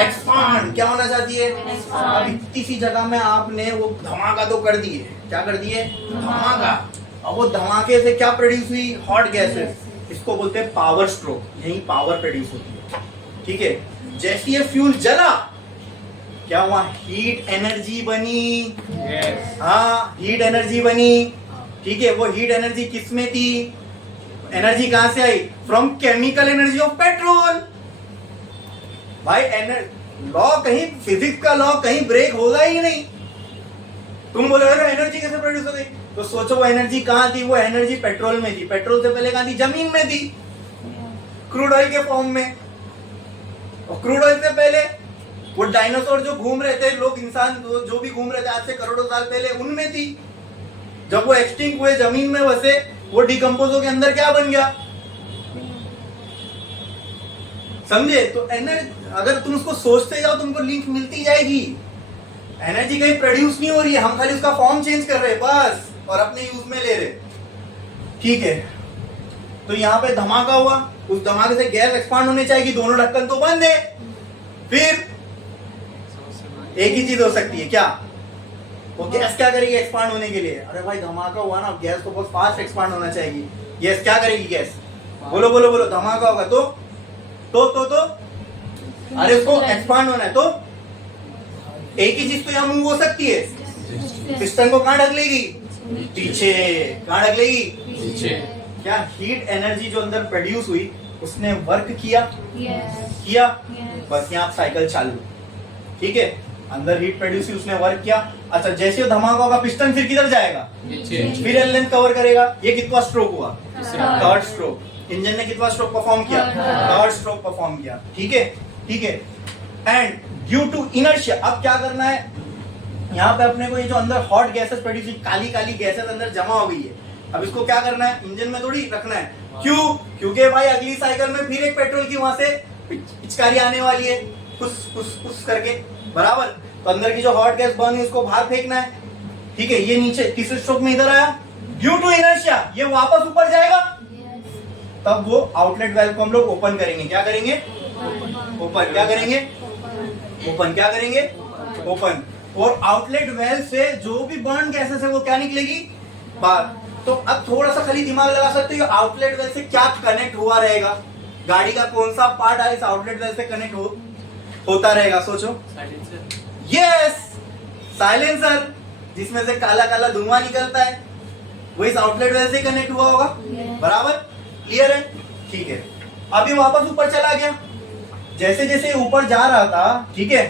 एक्सपांड। क्या होना चाहती है? अब इतनी सी जगह में आपने वो धमाका तो कर दिए। क्या कर दिए? धमाका। अब वो धमाके से क्या प्रोड्यूस हुई? Hot gases. इसको बोलते हैं पावर स्ट्रोक, यही पावर प्रोड्यूस होती है। ठीक है, जैसे ये फ्यूल जला, क्या हुआ? हीट एनर्जी बनी। हाँ, हीट एनर्जी बनी। ठीक है, वो हीट एनर्जी किस में थी? एनर्जी कहां से आई? From chemical energy of petrol. भाई लॉ कहीं, फिजिक्स का लॉ कहीं ब्रेक होगा ही नहीं। तुम बोले एनर्जी कैसे प्रोड्यूस हो गई? तो सोचो वो एनर्जी कहां थी? वो एनर्जी पेट्रोल में थी। पेट्रोल से पहले कहां थी? जमीन में थी, क्रूड ऑयल के फॉर्म में। और क्रूड ऑयल से पहले वो डायनासोर जो घूम रहे थे, लोग, इंसान जो भी घूम रहे थे आज से करोड़ों साल पहले, उनमें थी। जब वो एक्सटिंक्ट हुए, जमीन में बसे, वो डिकम्पोज के अंदर क्या बन गया? समझे? तो एनर्जी, अगर तुम उसको सोचते जाओ तुमको लिंक मिलती जाएगी। एनर्जी कहीं प्रोड्यूस नहीं हो रही है, हम खाली उसका फॉर्म चेंज कर रहे हैं बस, और अपने यूज में ले रहे। ठीक है, तो यहाँ पे धमाका हुआ, उस धमाके से गैस एक्सपांड होनी चाहिए, दोनों ढक्कन तो बंद है। फिर एक ही चीज हो सकती है, क्या? वो गैस क्या करेगी एक्सपांड होने के लिए? अरे भाई धमाका हुआ ना, गैस तो बहुत फास्ट एक्सपांड होना चाहिए। गैस क्या करेगी? गैस बोलो बोलो बोलो, धमाका होगा तो अरे उसको एक्सपांड होना है तो एक ही चीज तो यहाँ मूव हो सकती है। पिस्टन को कहां ढक लेगी? पीछे। कहां ढक लेगी? पीछे। क्या हीट एनर्जी जो अंदर प्रोड्यूस हुई उसने वर्क किया? किया। बस यहाँ साइकिल चालू। ठीक है, अंदर हीट प्रोड्यूस हुई, उसने वर्क किया। अच्छा, जैसे धमाका होगा पिस्टन फिर किधर जाएगा? फिर एल लेंथ कवर करेगा। ये कितना स्ट्रोक हुआ? Third stroke. इंजन ने कितना स्ट्रोक परफॉर्म किया? थर्ड स्ट्रोक परफॉर्म किया। ठीक है, ठीक है। एंड ड्यू टू इनर्शिया, अब क्या करना है? यहाँ पे अपने को ये जो अंदर हॉट गैसेस प्रोड्यूस हुई, काली काली गैसेस अंदर जमा हो गई है, अब इसको क्या करना है? इंजन में थोड़ी रखना है। क्यों? क्योंकि भाई अगली साइकिल में फिर एक पेट्रोल की वहां से पिचकारी आने वाली है, कुछ कुछ कुछ करके, बराबर। तो अंदर की जो हॉट गैस बर्न है उसको बाहर फेंकना है। ठीक है, ये नीचे तीसरे स्ट्रोक में इधर आया, ड्यू टू इनर्शिया ये वापस ऊपर जाएगा। तब वो आउटलेट वाल्व को हम लोग ओपन करेंगे। क्या करेंगे? ओपन। क्या करेंगे? ओपन। क्या करेंगे? ओपन। और आउटलेट वाल्व से जो भी बर्न गैसेस है वो क्या निकलेगी? बाहर। तो अब थोड़ा सा खाली दिमाग लगा सकते हो, आउटलेट वाल्व से क्या कनेक्ट हुआ रहेगा? गाड़ी का कौन सा पार्ट है इस आउटलेट वाल्व से कनेक्ट होता रहेगा? सोचो। यस, साइलेंसर, जिसमें से काला काला धुआं निकलता है, वो इस आउटलेट वाल्व से कनेक्ट हुआ होगा। बराबर, क्लियर है? ठीक है, अभी वापस ऊपर चला गया। जैसे जैसे ऊपर जा रहा था, ठीक है,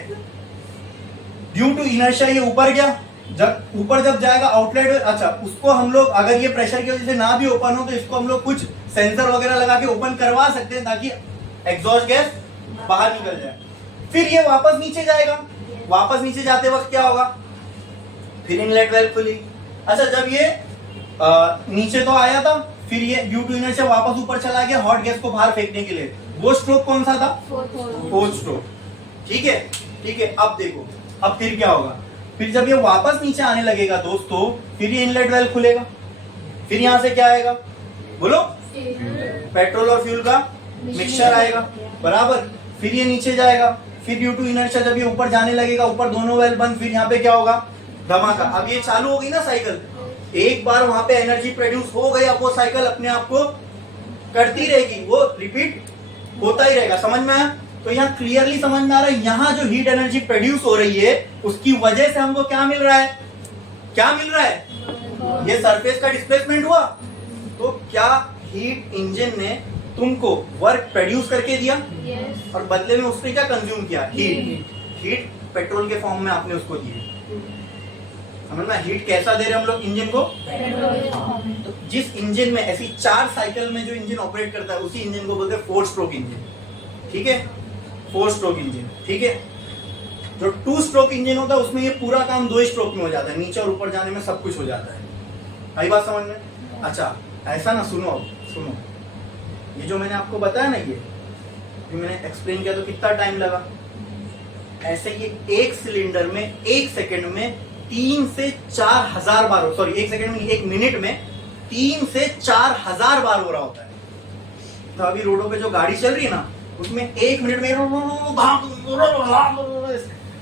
ड्यू टू इनर्शिया ये ऊपर गया। जब ऊपर जब जाएगा आउटलेट, अच्छा उसको हम लोग, अगर ये प्रेशर की वजह से ना भी ओपन हो तो इसको हम लोग कुछ सेंसर वगैरह लगा के ओपन करवा सकते हैं ताकि एग्जॉस्ट गैस बाहर निकल जाए। फिर ये वापस नीचे जाएगा। वापस नीचे जाते वक्त क्या होगा? फिर इनलेट वाल्व खुली। अच्छा, जब ये नीचे तो आया था, फिर ये ड्यू टू इनर्शिया वापस ऊपर चला गया हॉट गैस को बाहर फेंकने के लिए। वो स्ट्रोक कौन सा था? Fourth stroke. ठीक है, ठीक है। अब देखो, अब फिर क्या होगा? फिर जब ये वापस नीचे आने लगेगा दोस्तों, फिर ये इनलेट वाल्व खुलेगा। फिर यहां से क्या आएगा? बोलो। पेट्रोल और फ्यूल का मिक्सचर आएगा, बराबर। फिर ये नीचे जाएगा। फिर ड्यू टू इनर्शिया जब ये ऊपर जाने लगेगा, ऊपर दोनों वाल्व बंद, फिर यहाँ पे क्या होगा? धमाका। अब ये चालू होगी ना साइकिल, एक बार वहां पे एनर्जी प्रोड्यूस हो गई, अब वो साइकिल अपने आप को करती रहेगी, वो रिपीट होता ही रहेगा। समझ में आया? तो यहाँ क्लियरली समझ में आ रहा है, यहाँ जो हीट एनर्जी प्रोड्यूस हो रही है उसकी वजह से हमको क्या मिल रहा है? क्या मिल रहा है? ये सरफेस का डिस्प्लेसमेंट हुआ। तो क्या हीट इंजन ने तुमको वर्क प्रोड्यूस करके दिया? और बदले में उसने क्या कंज्यूम किया? हीट। हीट पेट्रोल के फॉर्म में आपने उसको दी। समझ में? हीट कैसा दे रहे हम लोग इंजन को? तो जिस इंजन में ऐसी 4 साइकिल में जो इंजन ऑपरेट करता है उसी इंजन को बोलते हैं 4 स्ट्रोक इंजन। ठीक है, 4 स्ट्रोक इंजन। ठीक है, जो 2 स्ट्रोक इंजन होता है उसमें ये पूरा काम 2 स्ट्रोक में हो जाता है, नीचे और ऊपर जाने में सब कुछ हो जाता है। आई बात समझ में? अच्छा, ऐसा ना, सुनो अब सुनो, ये जो मैंने आपको बताया ना, ये मैंने एक्सप्लेन किया तो कितना टाइम लगा। ऐसे ये एक सिलेंडर में एक सेकंड में 3 से 4,000 बार, सॉरी एक सेकंड में, एक मिनट में 3 से 4,000 बार हो रहा होता है। तो अभी रोडों पे जो गाड़ी चल रही है ना, उसमें एक मिनट में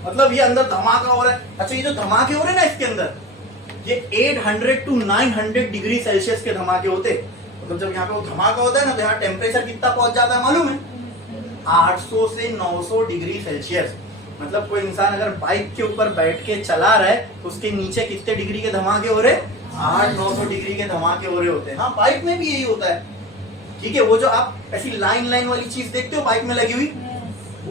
मतलब ये अंदर धमाका हो रहा है। अच्छा, ये जो धमाके हो रहे हैं ना इसके अंदर, ये 800 to 900 डिग्री सेल्सियस के धमाके होते। मतलब जब यहाँ पे वो धमाका होता है ना, तो यहाँ टेम्परेचर कितना पहुंच जाता है मालूम है? 800 से 900 डिग्री सेल्सियस। मतलब कोई इंसान अगर बाइक के ऊपर बैठ के चला रहा है तो उसके नीचे कितने डिग्री के धमाके हो रहे? 800-900 डिग्री के धमाके हो रहे होते हैं। हाँ, बाइक में भी यही होता है। ठीक है, वो जो आप ऐसी लाइन लाइन वाली चीज देखते हो बाइक में लगी हुई,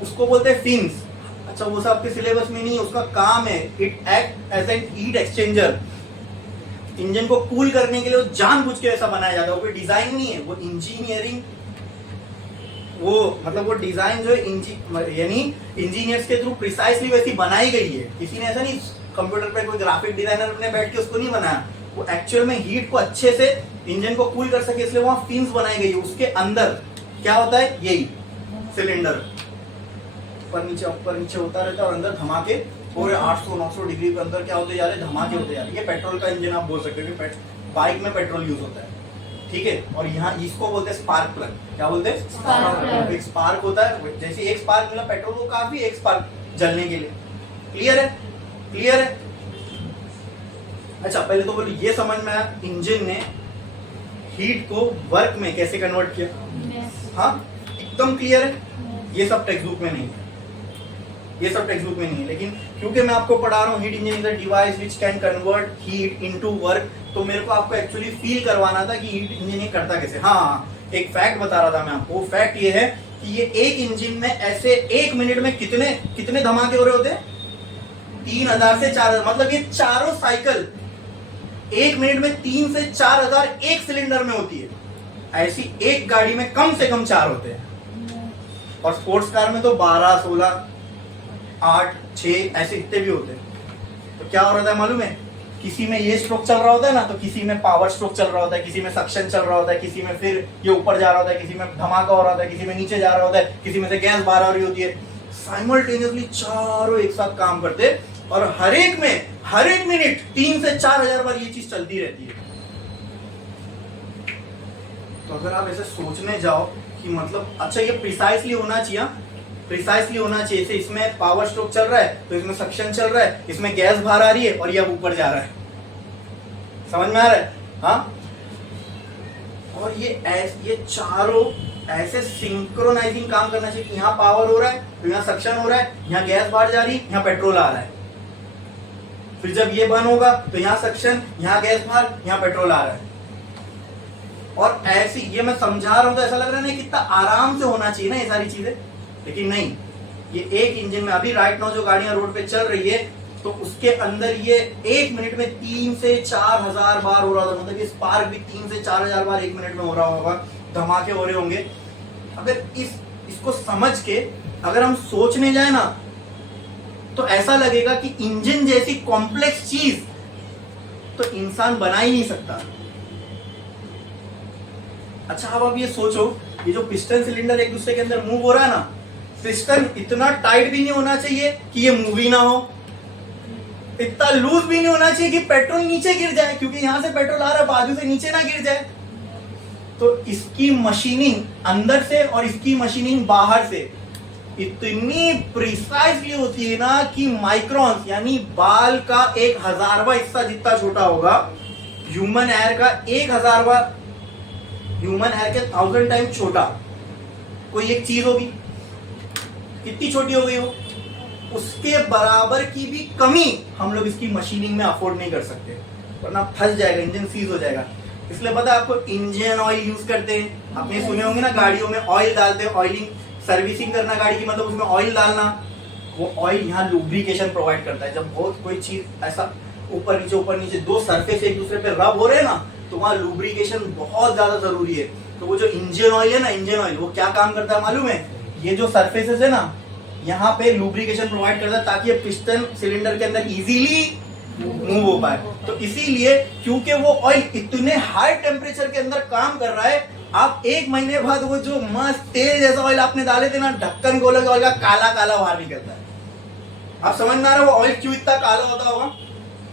उसको बोलते हैं फिन्स। अच्छा, वो सब आपके सिलेबस में नहीं है। उसका काम है, it act as an heat exchanger. Engine को कूल करने के लिए वो जानबूझ के ऐसा बनाया जाता है। वो कोई डिजाइन नहीं है, वो इंजीनियरिंग, वो मतलब वो डिजाइन जो है यानी इंजीनियर्स के थ्रू प्रिसाइसली वैसी बनाई गई है। किसी ने ऐसा नहीं कंप्यूटर पे कोई ग्राफिक डिजाइनर ने बैठ के उसको नहीं बनाया। वो एक्चुअल में हीट को अच्छे से इंजन को कूल कर सके, इसलिए वहां फिन्स बनाई गई है। उसके अंदर क्या होता है? यही सिलेंडर ऊपर नीचे होता रहता है और अंदर धमाके पूरे 800-900 डिग्री के अंदर क्या होते जा रहे? धमाके होते जा रहे। ये पेट्रोल का इंजन आप बोल सकते हो कि बाइक में पेट्रोल यूज होता है। ठीक है, और यहाँ इसको बोलते हैं स्पार्क प्लग। क्या बोलते हैं? Spark plug. एक स्पार्क होता है, जैसे एक स्पार्क मिला पेट्रोल को, काफी एक स्पार्क जलने के लिए। क्लियर है? क्लियर है? अच्छा, पहले तो बोलो ये समझ में आया इंजन ने हीट को वर्क में कैसे कन्वर्ट किया? हाँ, एकदम क्लियर है। ये सब टेक्स्ट बुक में नहीं है, ये सब टेक्स्ट बुक में नहीं है। लेकिन क्योंकि मैं आपको पढ़ा रहा हूँ heat engine is a device which can convert heat into work, तो मेरे को आपको एक्चुअली फील करवाना था कि हीट इंजन ये करता कैसे। हाँ, एक फैक्ट बता रहा था मैं आपको। फैक्ट ये है कि ये एक इंजन में ऐसे एक मिनट में कितने धमाके हो रहे होते हैं? 3000 से 4000। मतलब ये चारों साइकिल एक मिनट में 3 से 4000 एक सिलेंडर में होती है। ऐसी एक गाड़ी में कम से कम 4 होते हैं, और स्पोर्ट्स कार में तो 12, 16, 8, 6 ऐसे इतने भी होते हैं। तो क्या हो रहा था मालूम है? किसी में ये स्ट्रोक चल रहा होता है ना, तो किसी में पावर स्ट्रोक चल रहा होता है, किसी में सक्शन चल रहा होता है, किसी में फिर ये ऊपर जा रहा होता है, किसी में धमाका हो रहा होता है, किसी में नीचे जा रहा होता है, किसी में से गैस बाहर आ रही होती है। साइमल्टेनियसली चारों एक साथ काम करते, और हर एक मिनट 3 से 4000 बार ये चीज चलती रहती है। तो अगर आप ऐसे सोचने जाओ कि मतलब अच्छा ये प्रिसाइसली होना चाहिए, प्रिसाइसली होना चाहिए। जैसे इसमें पावर स्ट्रोक चल रहा है तो इसमें सक्शन चल रहा है, इसमें गैस बाहर आ रही है और ये अब ऊपर जा रहा है। समझ में आ रहा है? हाँ, और ये चारों ऐसे सिंक्रोनाइजिंग काम करना चाहिए कि यहाँ पावर हो रहा है तो यहाँ सक्शन हो रहा है, यहाँ गैस बाहर जा रही है, यहाँ पेट्रोल आ रहा है। फिर जब ये बंद होगा तो यहाँ सक्शन, यहाँ गैस बाहर, यहाँ पेट्रोल आ रहा है। और ऐसी ये मैं समझा रहा हूं तो ऐसा लग रहा है ना कितना आराम से होना चाहिए ना ये सारी चीजें, लेकिन नहीं। ये एक इंजन में अभी राइट नाउ जो गाड़ियां रोड पे चल रही है तो उसके अंदर ये एक मिनट में 3 से 4000 बार हो रहा था। मतलब ये स्पार्क भी 3 से 4000 बार एक मिनट में हो रहा होगा, धमाके हो रहे होंगे। अगर इसको समझ के अगर हम सोचने जाए ना तो ऐसा लगेगा कि इंजन जैसी कॉम्प्लेक्स चीज तो इंसान बना ही नहीं सकता। अच्छा, अब आप ये सोचो, ये जो पिस्टन सिलेंडर एक दूसरे के अंदर मूव हो रहा है ना, पिस्टन इतना टाइट भी नहीं होना चाहिए कि ये मूव ही ना हो, इतना लूज भी नहीं होना चाहिए कि पेट्रोल नीचे गिर जाए, क्योंकि यहां से पेट्रोल आ रहा है बाजू से नीचे ना गिर जाए। तो इसकी मशीनिंग अंदर से और इसकी मशीनिंग बाहर से इतनी प्रिसाइसली होती है ना कि माइक्रोन्स यानी बाल का 1000वां हिस्सा जितना छोटा होगा, ह्यूमन एयर का 1000वां, ह्यूमन एयर के 1000 टाइम छोटा कोई एक चीज होगी। कितनी छोटी हो गई हो, उसके बराबर की भी कमी हम लोग इसकी मशीनिंग में अफोर्ड नहीं कर सकते, वरना फंस जाएगा, इंजन सीज हो जाएगा। इसलिए पता है आपको इंजन ऑयल यूज करते हैं, आपने सुने होंगे ना गाड़ियों में ऑयल डालते हैं, ऑयलिंग सर्विसिंग करना गाड़ी की मतलब उसमें ऑयल डालना। वो ऑयल यहाँ लुब्रिकेशन प्रोवाइड करता है। जब बहुत कोई चीज ऐसा ऊपर नीचे दो सरफेस एक दूसरे पे रब हो रहे हैं ना, तो वहाँ लुब्रिकेशन बहुत ज्यादा जरूरी है। तो वो जो इंजन ऑयल है ना, इंजन ऑयल वो क्या काम करता है मालूम है? ये जो सरफेसेस है ना, यहाँ पे लुब्रिकेशन प्रोवाइड करता है ताकि ये पिस्टन सिलेंडर के अंदर इजीली मूव हो पाए। तो इसीलिए क्योंकि वो ऑयल इतने हाई टेम्परेचर के अंदर काम कर रहा है, आप 1 महीने बाद वो जो मस्त तेल जैसा ऑयल आपने डाले थे ना, ढक्कन खोलोगे ऑयल का काला काला बाहर निकलता है। आप समझ में आ रहा है वो ऑयल क्यों इतना काला होता होगा?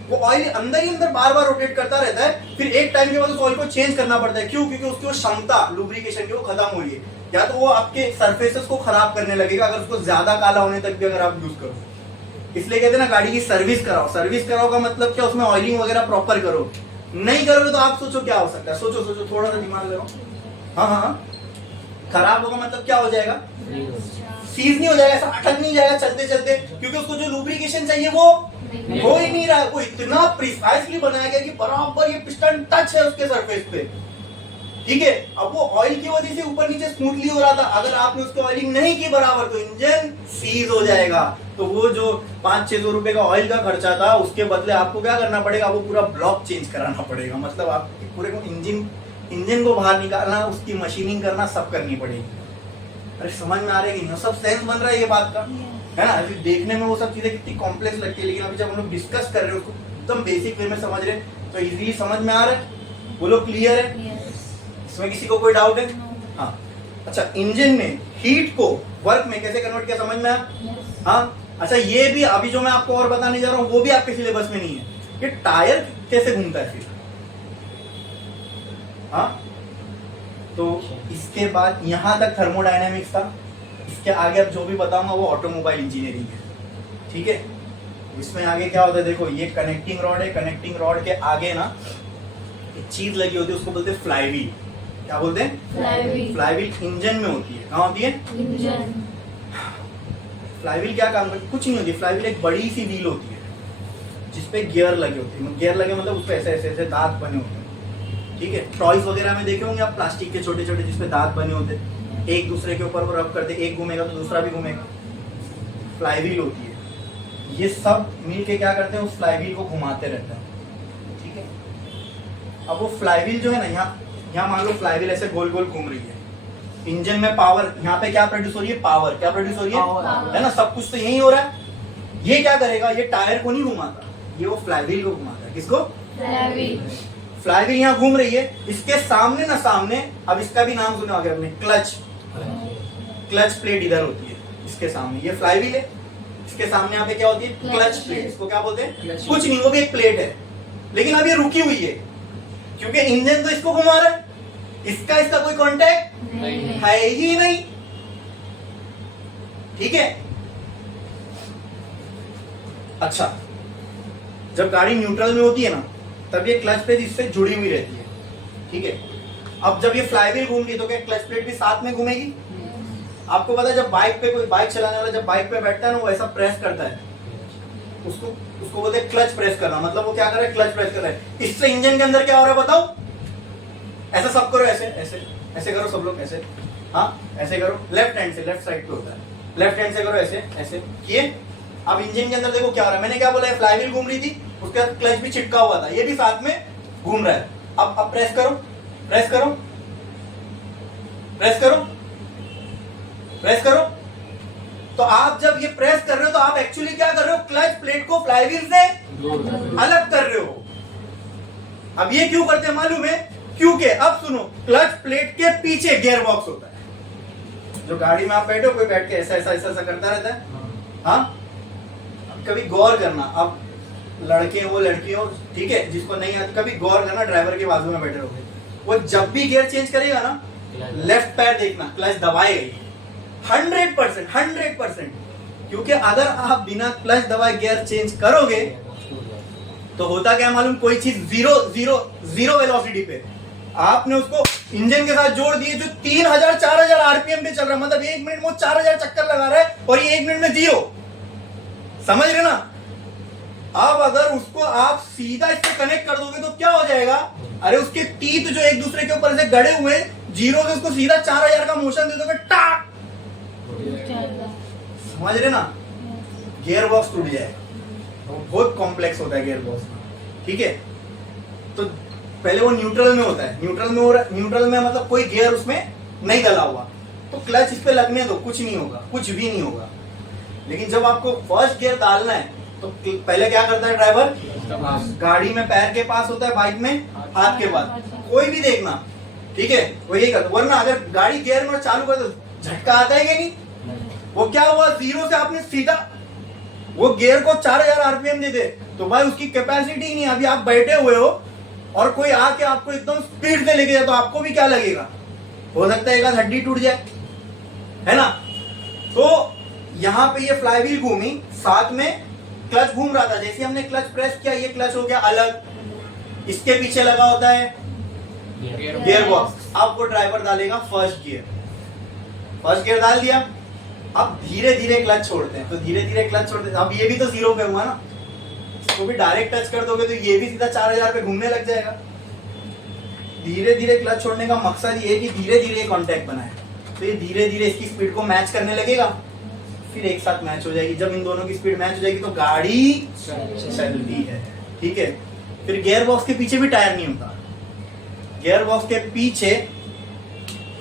वो ऑयल अंदर ही अंदर बार बार रोटेट करता रहता है, फिर एक टाइम के बाद उस ऑयल को चेंज करना पड़ता है। क्यों? क्योंकि उसकी वो क्षमता लुब्रिकेशन की वो खत्म हो रही है, या तो वो आपके सरफेसेस को खराब करने लगेगा अगर उसको ज्यादा काला होने तक भी अगर आप यूज करो। इसलिए कहते हैं ना गाड़ी की सर्विस कराओ। सर्विस कराओ का मतलब क्या? उसमें ऑयलिंग वगैरह प्रॉपर करो। नहीं करोगे तो आप सोचो क्या हो सकता है। सोचो सोचो, थोड़ा सा दिमाग लगाओ। हाँ हाँ, खराब होगा मतलब क्या हो जाएगा? सीज नहीं हो जाएगा, ऐसा अटक नहीं जाएगा चलते चलते, क्योंकि उसको जो लुब्रिकेशन चाहिए वो हो ही नहीं रहा है। वो इतना प्रिसाइसली बनाया गया कि बराबर ये पिस्टन टच है उसके सरफेस पे, ठीक है। अब वो ऑयल की वजह से ऊपर नीचे स्मूथली हो रहा था, अगर आपने उसकी ऑयलिंग नहीं की बराबर तो इंजन सीज हो जाएगा। तो वो जो 500-600 रुपए का ऑयल का खर्चा था, उसके बदले आपको क्या करना पड़ेगा? वो पूरा ब्लॉक चेंज कराना पड़ेगा। मतलब आपके पूरे को इंजन को बाहर निकालना, उसकी मशीनिंग करना, सब करनी पड़ेगी। अरे समझ में आ रहा है कि नहीं? सब सेंस बन रहा है ये बात का, है ना? अभी देखने में वो सब चीजें कितनी कॉम्प्लेक्स लगती है, लेकिन अभी जब हम लोग डिस्कस कर रहे हैं उसको एकदम बेसिक वे में समझ रहे हैं तो इजीली समझ में आ रहा है। बोलो क्लियर है? इसमें किसी को कोई डाउट है? हाँ। अच्छा, इंजन में हीट को वर्क में कैसे कन्वर्ट किया, समझ में आया? हाँ। अच्छा, ये भी अभी जो मैं आपको और बताने जा रहा हूँ वो भी आपके सिलेबस में नहीं है। ये टायर कैसे घूमता है फिर? हाँ, तो इसके बाद यहां तक थर्मोडायनेमिक्स था। इसके आगे अब जो भी बताऊंगा वो ऑटोमोबाइल इंजीनियरिंग है, ठीक है। इसमें आगे क्या होता है देखो, ये कनेक्टिंग रॉड है। कनेक्टिंग रॉड के आगे ना एक चीज लगी होती है, उसको बोलते हैं फ्लाईव्हील। क्या बोलते हैं? फ्लाईव्हील इंजन में होती है। कहाँ होती है? इंजन। फ्लाईव्हील क्या काम करती है? कुछ नहीं होती। फ्लाईव्हील एक बड़ी सी व्हील होती है जिसपे गियर लगे होते हैं। गियर लगे मतलब उसपे ऐसे ऐसे ऐसे दांत बने होते हैं, ठीक है। टॉयज वगैरह में देखे होंगे आप, प्लास्टिक के छोटे छोटे जिसपे दांत बने होते हैं, एक दूसरे के ऊपर वो रब करते, एक घूमेगा तो दूसरा भी घूमेगा। फ्लाईव्हील होती है। ये सब मिलके क्या करते हैं? उस फ्लाईव्हील को घुमाते रहते हैं, ठीक है। अब वो फ्लाईव्हील जो है ना, यहाँ मान लो फ्लाईव्हील ऐसे गोल गोल घूम रही है। इंजन में पावर, यहाँ पे क्या प्रोड्यूस हो रही है? पावर। क्या प्रोड्यूस हो रही है ना? सब कुछ तो यही हो रहा है। ये क्या करेगा? ये टायर को नहीं घुमाता, ये वो फ्लाईव्हील को घुमाता है। किसको? फ्लाईव्हील यहाँ घूम रही है। इसके सामने ना, सामने, अब इसका भी नाम सुना होगा आपने, क्लच। क्लच प्लेट इधर होती है इसके सामने। ये फ्लाईव्हील है, इसके सामने यहाँ पे क्या होती है? Clutch plate. इसको क्या बोलते हैं? कुछ नहीं, वो भी एक प्लेट है, लेकिन अब ये रुकी हुई है क्योंकि इंजन तो इसको घुमा रहा है। इसका कोई कांटेक्ट है ही नहीं, ठीक है। अच्छा, जब गाड़ी न्यूट्रल में होती है ना, तब ये क्लच प्लेट इससे जुड़ी हुई रहती है, ठीक है। अब जब ये फ्लाईव्हील घूम रही है तो क्या क्लच प्लेट भी साथ में घूमेगी? आपको पता है जब बाइक पे कोई बाइक चलाने वाला जब बाइक पे बैठता है ना, वो ऐसा प्रेस करता है, उसको बोलते हैं क्लच प्रेस करना। मतलब वो क्या कर रहा है? क्लच प्रेस कर रहा है। इससे इंजन के अंदर क्या हो रहा है बताओ? ऐसा सब करो, ऐसे ऐसे ऐसे करो सब लोग, ऐसे। हाँ, ऐसे करो। लेफ्ट हैंड से, लेफ्ट साइड पे होता है, लेफ्ट हैंड से करो, ऐसे ऐसे किए। अब इंजन के अंदर देखो क्या हो रहा है। मैंने क्या बोला है? फ्लाईव्हील घूम रही थी, उसके बाद क्लच भी चिपका हुआ था, ये भी साथ में घूम रहा है। अब प्रेस करो, प्रेस करो, प्रेस करो, प्रेस करो। तो आप जब ये प्रेस कर रहे हो तो आप एक्चुअली क्या कर रहे हो? क्लच प्लेट को फ्लाईव्हील से अलग कर रहे हो। अब ये क्यों करते हैं मालूम है? क्योंकि अब सुनो, क्लच प्लेट के पीछे गियर बॉक्स होता है। जो गाड़ी में आप बैठे हो, कोई बैठ के ऐसा ऐसा ऐसा ऐसा करता रहता है। हाँ, अब कभी गौर करना, अब लड़के हो लड़की हो, ठीक है, जिसको नहीं आता कभी गौर करना, ड्राइवर के बाजू में बैठे रहोगे, वो जब भी गियर चेंज करेगा ना, लेफ्ट पैर देखना, क्लच दबाएगा 100%, 100%। क्योंकि अगर आप बिना क्लच दबाए गियर चेंज करोगे तो होता क्या मालूम? कोई चीज जीरो वेलोसिटी पे आपने उसको इंजन के साथ जोड़ दिए जो 3000-4000 आरपीएम पे चल रहा है, मतलब 1 मिनट में 4000 चक्कर लगा रहा है और ये 1 मिनट में 0। समझ रहे ना? अब अगर उसको आप सीधा इससे कनेक्ट कर दोगे तो क्या हो जाएगा? अरे उसके तीत जो एक दूसरे के ऊपर से गड़े हुए, 0 से उसको सीधा 4000 का मोशन दे दोगे, टाक, समझ रहे ना? गियर बॉक्स टूट जाएगा। बहुत कॉम्प्लेक्स होता है गियर बॉक्स, ठीक है। तो पहले वो न्यूट्रल में होता है, न्यूट्रल में मतलब कोई गियर उसमें नहीं डला हुआ, तो क्लच इस पे लगने दो, कुछ नहीं होगा, कुछ भी नहीं होगा। लेकिन जब आपको फर्स्ट गियर डालना है तो पहले क्या करता है ड्राइवर? गाड़ी में पैर के पास होता है, बाइक में हाथ के पास। कोई भी देखना, ठीक है, वो यही करता, वरना अगर गाड़ी गियर में चालू कर दो झटका आता है कि नहीं? वो क्या हुआ, 0 से आपने सीधा वो गियर को 4000 आरपीएम दे दे तो भाई उसकी कैपेसिटी नहीं। अभी आप बैठे हुए हो और कोई आके आपको एकदम स्पीड से लेके जाए तो आपको भी क्या लगेगा, हो सकता है एक हड्डी टूट जाए, है ना। तो यहाँ पे ये फ्लाईव्हील घूमी, साथ में क्लच घूम रहा था। जैसे हमने क्लच प्रेस किया ये क्लच हो गया अलग, इसके पीछे लगा होता है गियर बॉक्स। अब वो ड्राइवर डालेगा फर्स्ट गियर डाल दिया, अब धीरे धीरे क्लच छोड़ते हैं, तो धीरे धीरे क्लच छोड़ते हैं। अब ये भी तो 0 पे हुआ ना, इसको भी डायरेक्ट टच कर दोगे तो ये भी सीधा 4000 पे घूमने लग जाएगा। धीरे धीरे क्लच छोड़ने का मकसद ये है कि धीरे धीरे कांटेक्ट बनाए, तो ये धीरे धीरे इसकी स्पीड को मैच करने लगेगा, फिर एक साथ मैच हो जाएगी। जब इन दोनों की स्पीड मैच हो जाएगी तो गाड़ी चलती है, ठीक है। फिर गियर बॉक्स के पीछे भी टायर नहीं होता, गियर बॉक्स के पीछे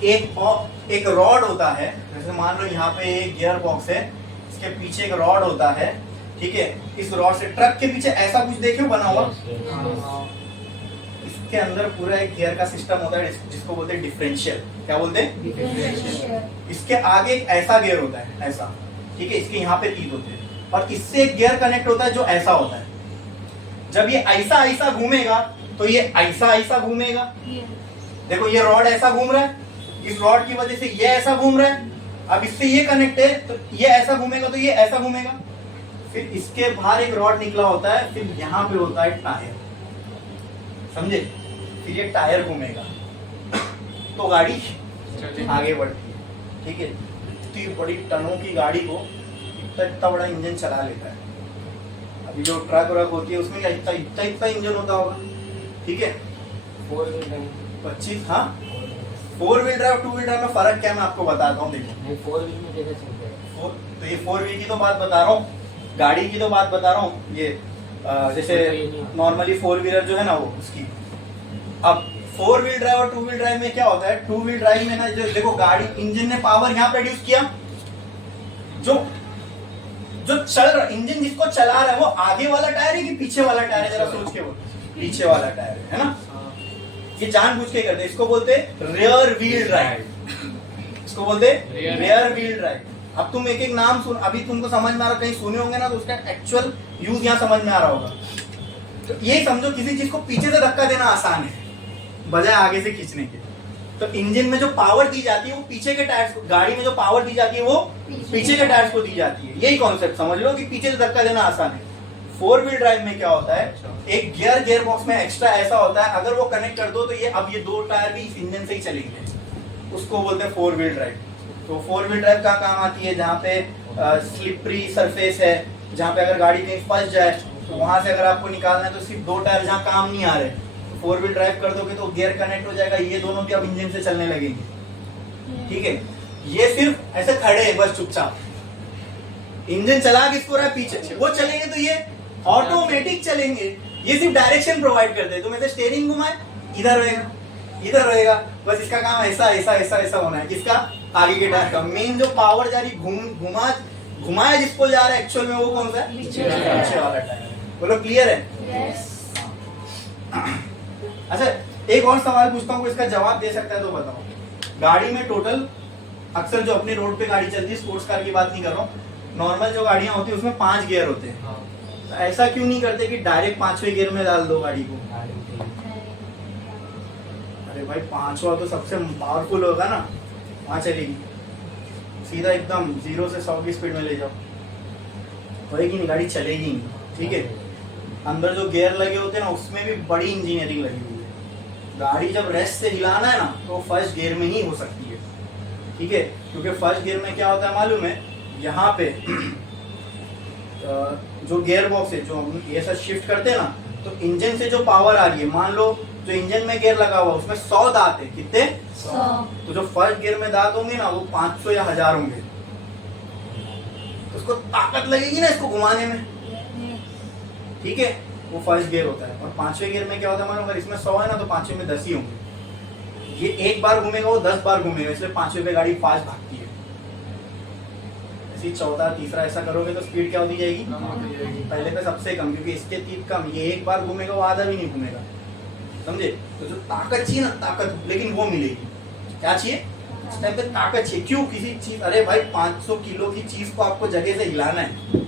एक रॉड होता है। जैसे मान लो यहाँ पे एक गियर बॉक्स है, इसके पीछे एक रॉड होता है, ठीक है। इस रॉड से ट्रक के पीछे ऐसा कुछ देखियो बना हुआ, इसके अंदर पूरा एक गियर का सिस्टम होता है जिसको बोलते हैं डिफरेंशियल। क्या बोलते हैं? डिफरेंशियल। इसके आगे एक ऐसा गियर होता है, ऐसा, ठीक है। इसके यहाँ पे तीत होते हैं और इससे एक गियर कनेक्ट होता है जो ऐसा होता है। जब ये ऐसा ऐसा घूमेगा तो ये ऐसा ऐसा घूमेगा। देखो ये रॉड ऐसा घूम रहा है, इस रॉड की वजह से ये ऐसा घूम रहा है। अब इससे ये कनेक्ट है तो ये ऐसा घूमेगा तो ये ऐसा घूमेगा। फिर इसके बाहर एक रॉड निकला होता है, फिर यहाँ पे होता है टायर, समझे। फिर ये टायर घूमेगा तो गाड़ी आगे बढ़ती है, ठीक है। इतनी बड़ी टनों की गाड़ी को इतना बड़ा इंजन चला लेता है। अभी जो ट्रक व्रक होती है उसमें क्या इतना इंजन होता होगा, ठीक है। 25, हाँ 4 व्हील ड्राइव 2 व्हील ड्राइव में फर्क क्या है मैं आपको बताता हूँ। देखो 4 व्हील में कैसे चलते हैं, तो ये 4 व्हील की तो बात बता रहा हूँ, गाड़ी की तो बात बता रहा हूँ। ये जैसे नॉर्मली 4 व्हीलर जो है ना वो उसकी। अब 4 व्हील ड्राइव और 2 व्हील ड्राइव में क्या होता है, 2 व्हील ड्राइव में ना जो देखो गाड़ी इंजन ने पावर यहाँ प्रोड्यूस किया, जो चल रहा इंजन जिसको चला रहा है वो आगे वाला टायर है कि पीछे वाला टायर है, जरा सोच के बोलो। पीछे वाला टायर है ना, ये जानबूझ के करते हैं, इसको बोलते रियर व्हील ड्राइव, इसको बोलते रियर व्हील ड्राइव। अब तुम एक एक नाम सुन, अभी तुमको समझ में आ रहा, कहीं सुने होंगे ना तो उसका एक्चुअल यूज यहाँ समझ में आ रहा होगा। तो ये समझो किसी चीज को पीछे से धक्का देना आसान है बजाय आगे से खींचने के। तो इंजन में जो पावर दी जाती है वो पीछे के टायर्स को, गाड़ी में जो पावर दी जाती है वो पीछे के टायर्स को दी जाती है। यही कॉन्सेप्ट समझ लो कि पीछे से धक्का देना आसान है। 4 व्हील ड्राइव में क्या होता है, एक गियर बॉक्स में एक्स्ट्रा ऐसा होता है, अगर वो कनेक्ट कर दो तो ये अब ये 2 टायर भी इस इंजन से ही चलेंगे, उसको बोलते हैं 4 व्हील ड्राइव। तो 4 व्हील ड्राइव का काम आती है जहाँ पे स्लिपरी सरफेस है, जहाँ पे अगर गाड़ी कहीं फंस जाए तो वहां से अगर आपको निकालना है तो सिर्फ 2 टायर जहाँ काम नहीं आ रहे, 4 व्हील ड्राइव कर दोगे तो गियर कनेक्ट हो जाएगा, ये दोनों भी अब इंजन से चलने लगेंगे, ठीक है। ये सिर्फ ऐसे खड़े हैं बस चुपचाप, इंजन चला किसको रहा है पीछे, वो चलेंगे तो ये ऑटोमेटिक चलेंगे। ये सिर्फ डायरेक्शन प्रोवाइड करते हैं, तुम ऐसे स्टीयरिंग घुमाए इधर रहेगा इधर रहेगा, बस इसका काम ऐसा ऐसा ऐसा ऐसा होना है। किसका? आगे के टायर का। मेन जो पावर जा रही घुमाया जिसको जा रहा है एक्चुअल में वो कौन सा है? पीछे वाला टायर। बोलो क्लियर है? अच्छा एक और सवाल पूछता हूँ, इसका जवाब दे सकता है तो बताओ। गाड़ी में टोटल अक्सर जो अपने रोड पे गाड़ी चलती है, स्पोर्ट्स कार की बात नहीं कर रहा हूँ, नॉर्मल जो गाड़ियां होती है उसमें 5 गियर होते हैं। तो ऐसा क्यों नहीं करते कि डायरेक्ट 5वें गियर में डाल दो गाड़ी को? अरे भाई 5वां तो सबसे पावरफुल होगा ना, वहां चलेगी, सीधा एकदम 0 से 100 की स्पीड में ले जाओ, होएगी नहीं, गाड़ी चलेगी नहीं, ठीक है। अंदर जो गियर लगे होते हैं ना उसमें भी बड़ी इंजीनियरिंग लगी हुई है। गाड़ी जब रेस्ट से हिलाना है ना तो फर्स्ट गियर में ही हो सकती है, ठीक है। क्योंकि फर्स्ट गियर में क्या होता है मालूम है, यहाँ पे जो गियर बॉक्स है जो हम ये सब शिफ्ट करते हैं ना, तो इंजन से जो पावर आ रही है, मान लो जो इंजन में गियर लगा हुआ उसमें 100 दांत है, कितने? 100। तो जो फर्स्ट गियर में दांत होंगे ना वो 500 या 1000 होंगे, तो उसको ताकत लगेगी ना इसको घुमाने में, ठीक है। वो फर्स्ट गियर होता है। और 5वें गियर में क्या होता है मालूम, अगर इसमें 100 है ना तो 5वें में 10 ही होंगे। ये एक बार घूमेगा वो 10 बार घूमेगा, इसलिए 5वें पे गाड़ी फास्ट भागती है। ऐसी चौथा तीसरा ऐसा करोगे तो स्पीड क्या होती जाएगी? पहले पे सबसे कम, क्योंकि इसके तीत कम, ये एक बार घूमेगा वो आधा भी नहीं घूमेगा, समझे? तो जो ताकत चाहिए ना, ताकत, लेकिन वो मिलेगी। क्या चाहिए? इस टाइम पे ताकत चाहिए। क्यों? किसी चीज, अरे भाई 500 किलो की चीज को आपको जगह से हिलाना है,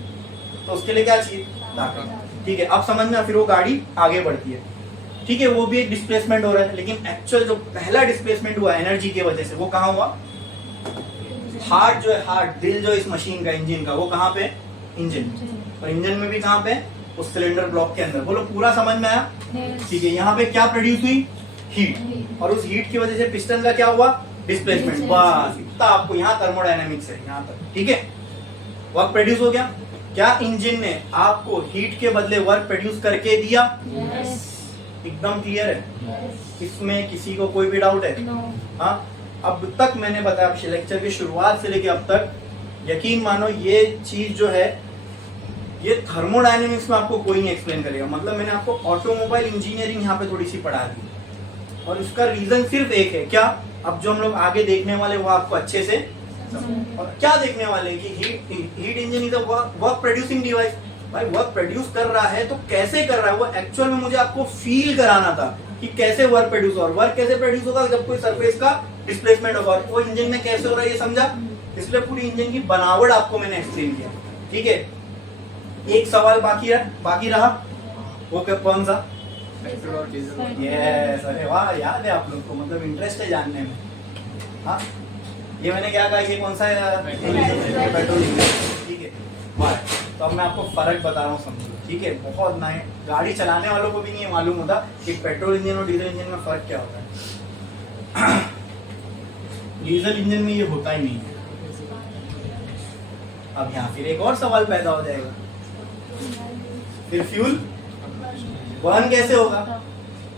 तो उसके लिए क्या चाहिए? ताकत। ठीक है, अब समझना, फिर वो गाड़ी आगे बढ़ती है। ठीक है, वो भी एक डिस्प्लेसमेंट हो रहा है, लेकिन एक्चुअल जो पहला डिस्प्लेसमेंट हुआ एनर्जी की वजह से, वो कहाँ हुआ? हार्ट जो है, हार्ट, दिल जो इस मशीन का, इंजन का, वो कहाँ पे? इंजन। और इंजन में भी कहाँ पे? उस सिलेंडर ब्लॉक के अंदर। बोलो पूरा समझ में आया? ठीक है, यहाँ पे क्या प्रोड्यूस हुई? हीट। और उस हीट की वजह से पिस्टन का क्या हुआ? डिस्प्लेसमेंट। बस इतना आपको यहाँ थर्मोडायनेमिक्स है, यहाँ तक। ठीक है, वर्क प्रोड्यूस हो गया। क्या इंजन ने आपको हीट के बदले वर्क प्रोड्यूस करके दिया? एकदम क्लियर है? इसमें किसी को कोई भी डाउट है? हाँ, अब तक मैंने बताया, लेक्चर की शुरुआत से लेके अब तक, यकीन मानो ये चीज जो है, ये थर्मोडायनेमिक्स में आपको कोई नहीं एक्सप्लेन करेगा। मतलब मैंने आपको ऑटोमोबाइल इंजीनियरिंग यहाँ पे थोड़ी सी पढ़ा दी, और उसका रीजन सिर्फ एक है। क्या? अब जो हम लोग आगे देखने वाले वो आपको अच्छे से, और क्या देखने वाले कि heat engine is a work producing device. भाई वर्क प्रोड्यूस कर रहा है तो कैसे कर रहा है? वो एक्चुअल में मुझे आपको फील कराना था कि कैसे वर्क प्रोड्यूस, और वर्क कैसे प्रोड्यूस होगा? जब कोई सरफेस का डिस्प्लेसमेंट होगा, और वो इंजन में कैसे हो रहा है ये समझा? इसलिए पूरी इंजन की बनावट आपको मैंने एक्सप्लेन किया। ठीक है, एक सवाल बाकी रहा, वो कौन सा? पेट्रोल और डीजल। यस, अरे वाह, याद है आप लोग को, मतलब इंटरेस्ट है जानने में। हाँ, ये मैंने क्या कहा, ये कौन सा है? Petrol engine. ठीक है, वाह। तो अब मैं आपको फर्क बता रहा हूँ, समझो। ठीक है, बहुत नए गाड़ी चलाने वालों को भी नहीं मालूम होता कि पेट्रोल इंजन और डीजल इंजन में फर्क क्या होता है। डीजल इंजन में ये होता ही नहीं है। अब यहाँ फिर एक और सवाल पैदा हो जाएगा, फिर फ्यूल बर्न कैसे होगा?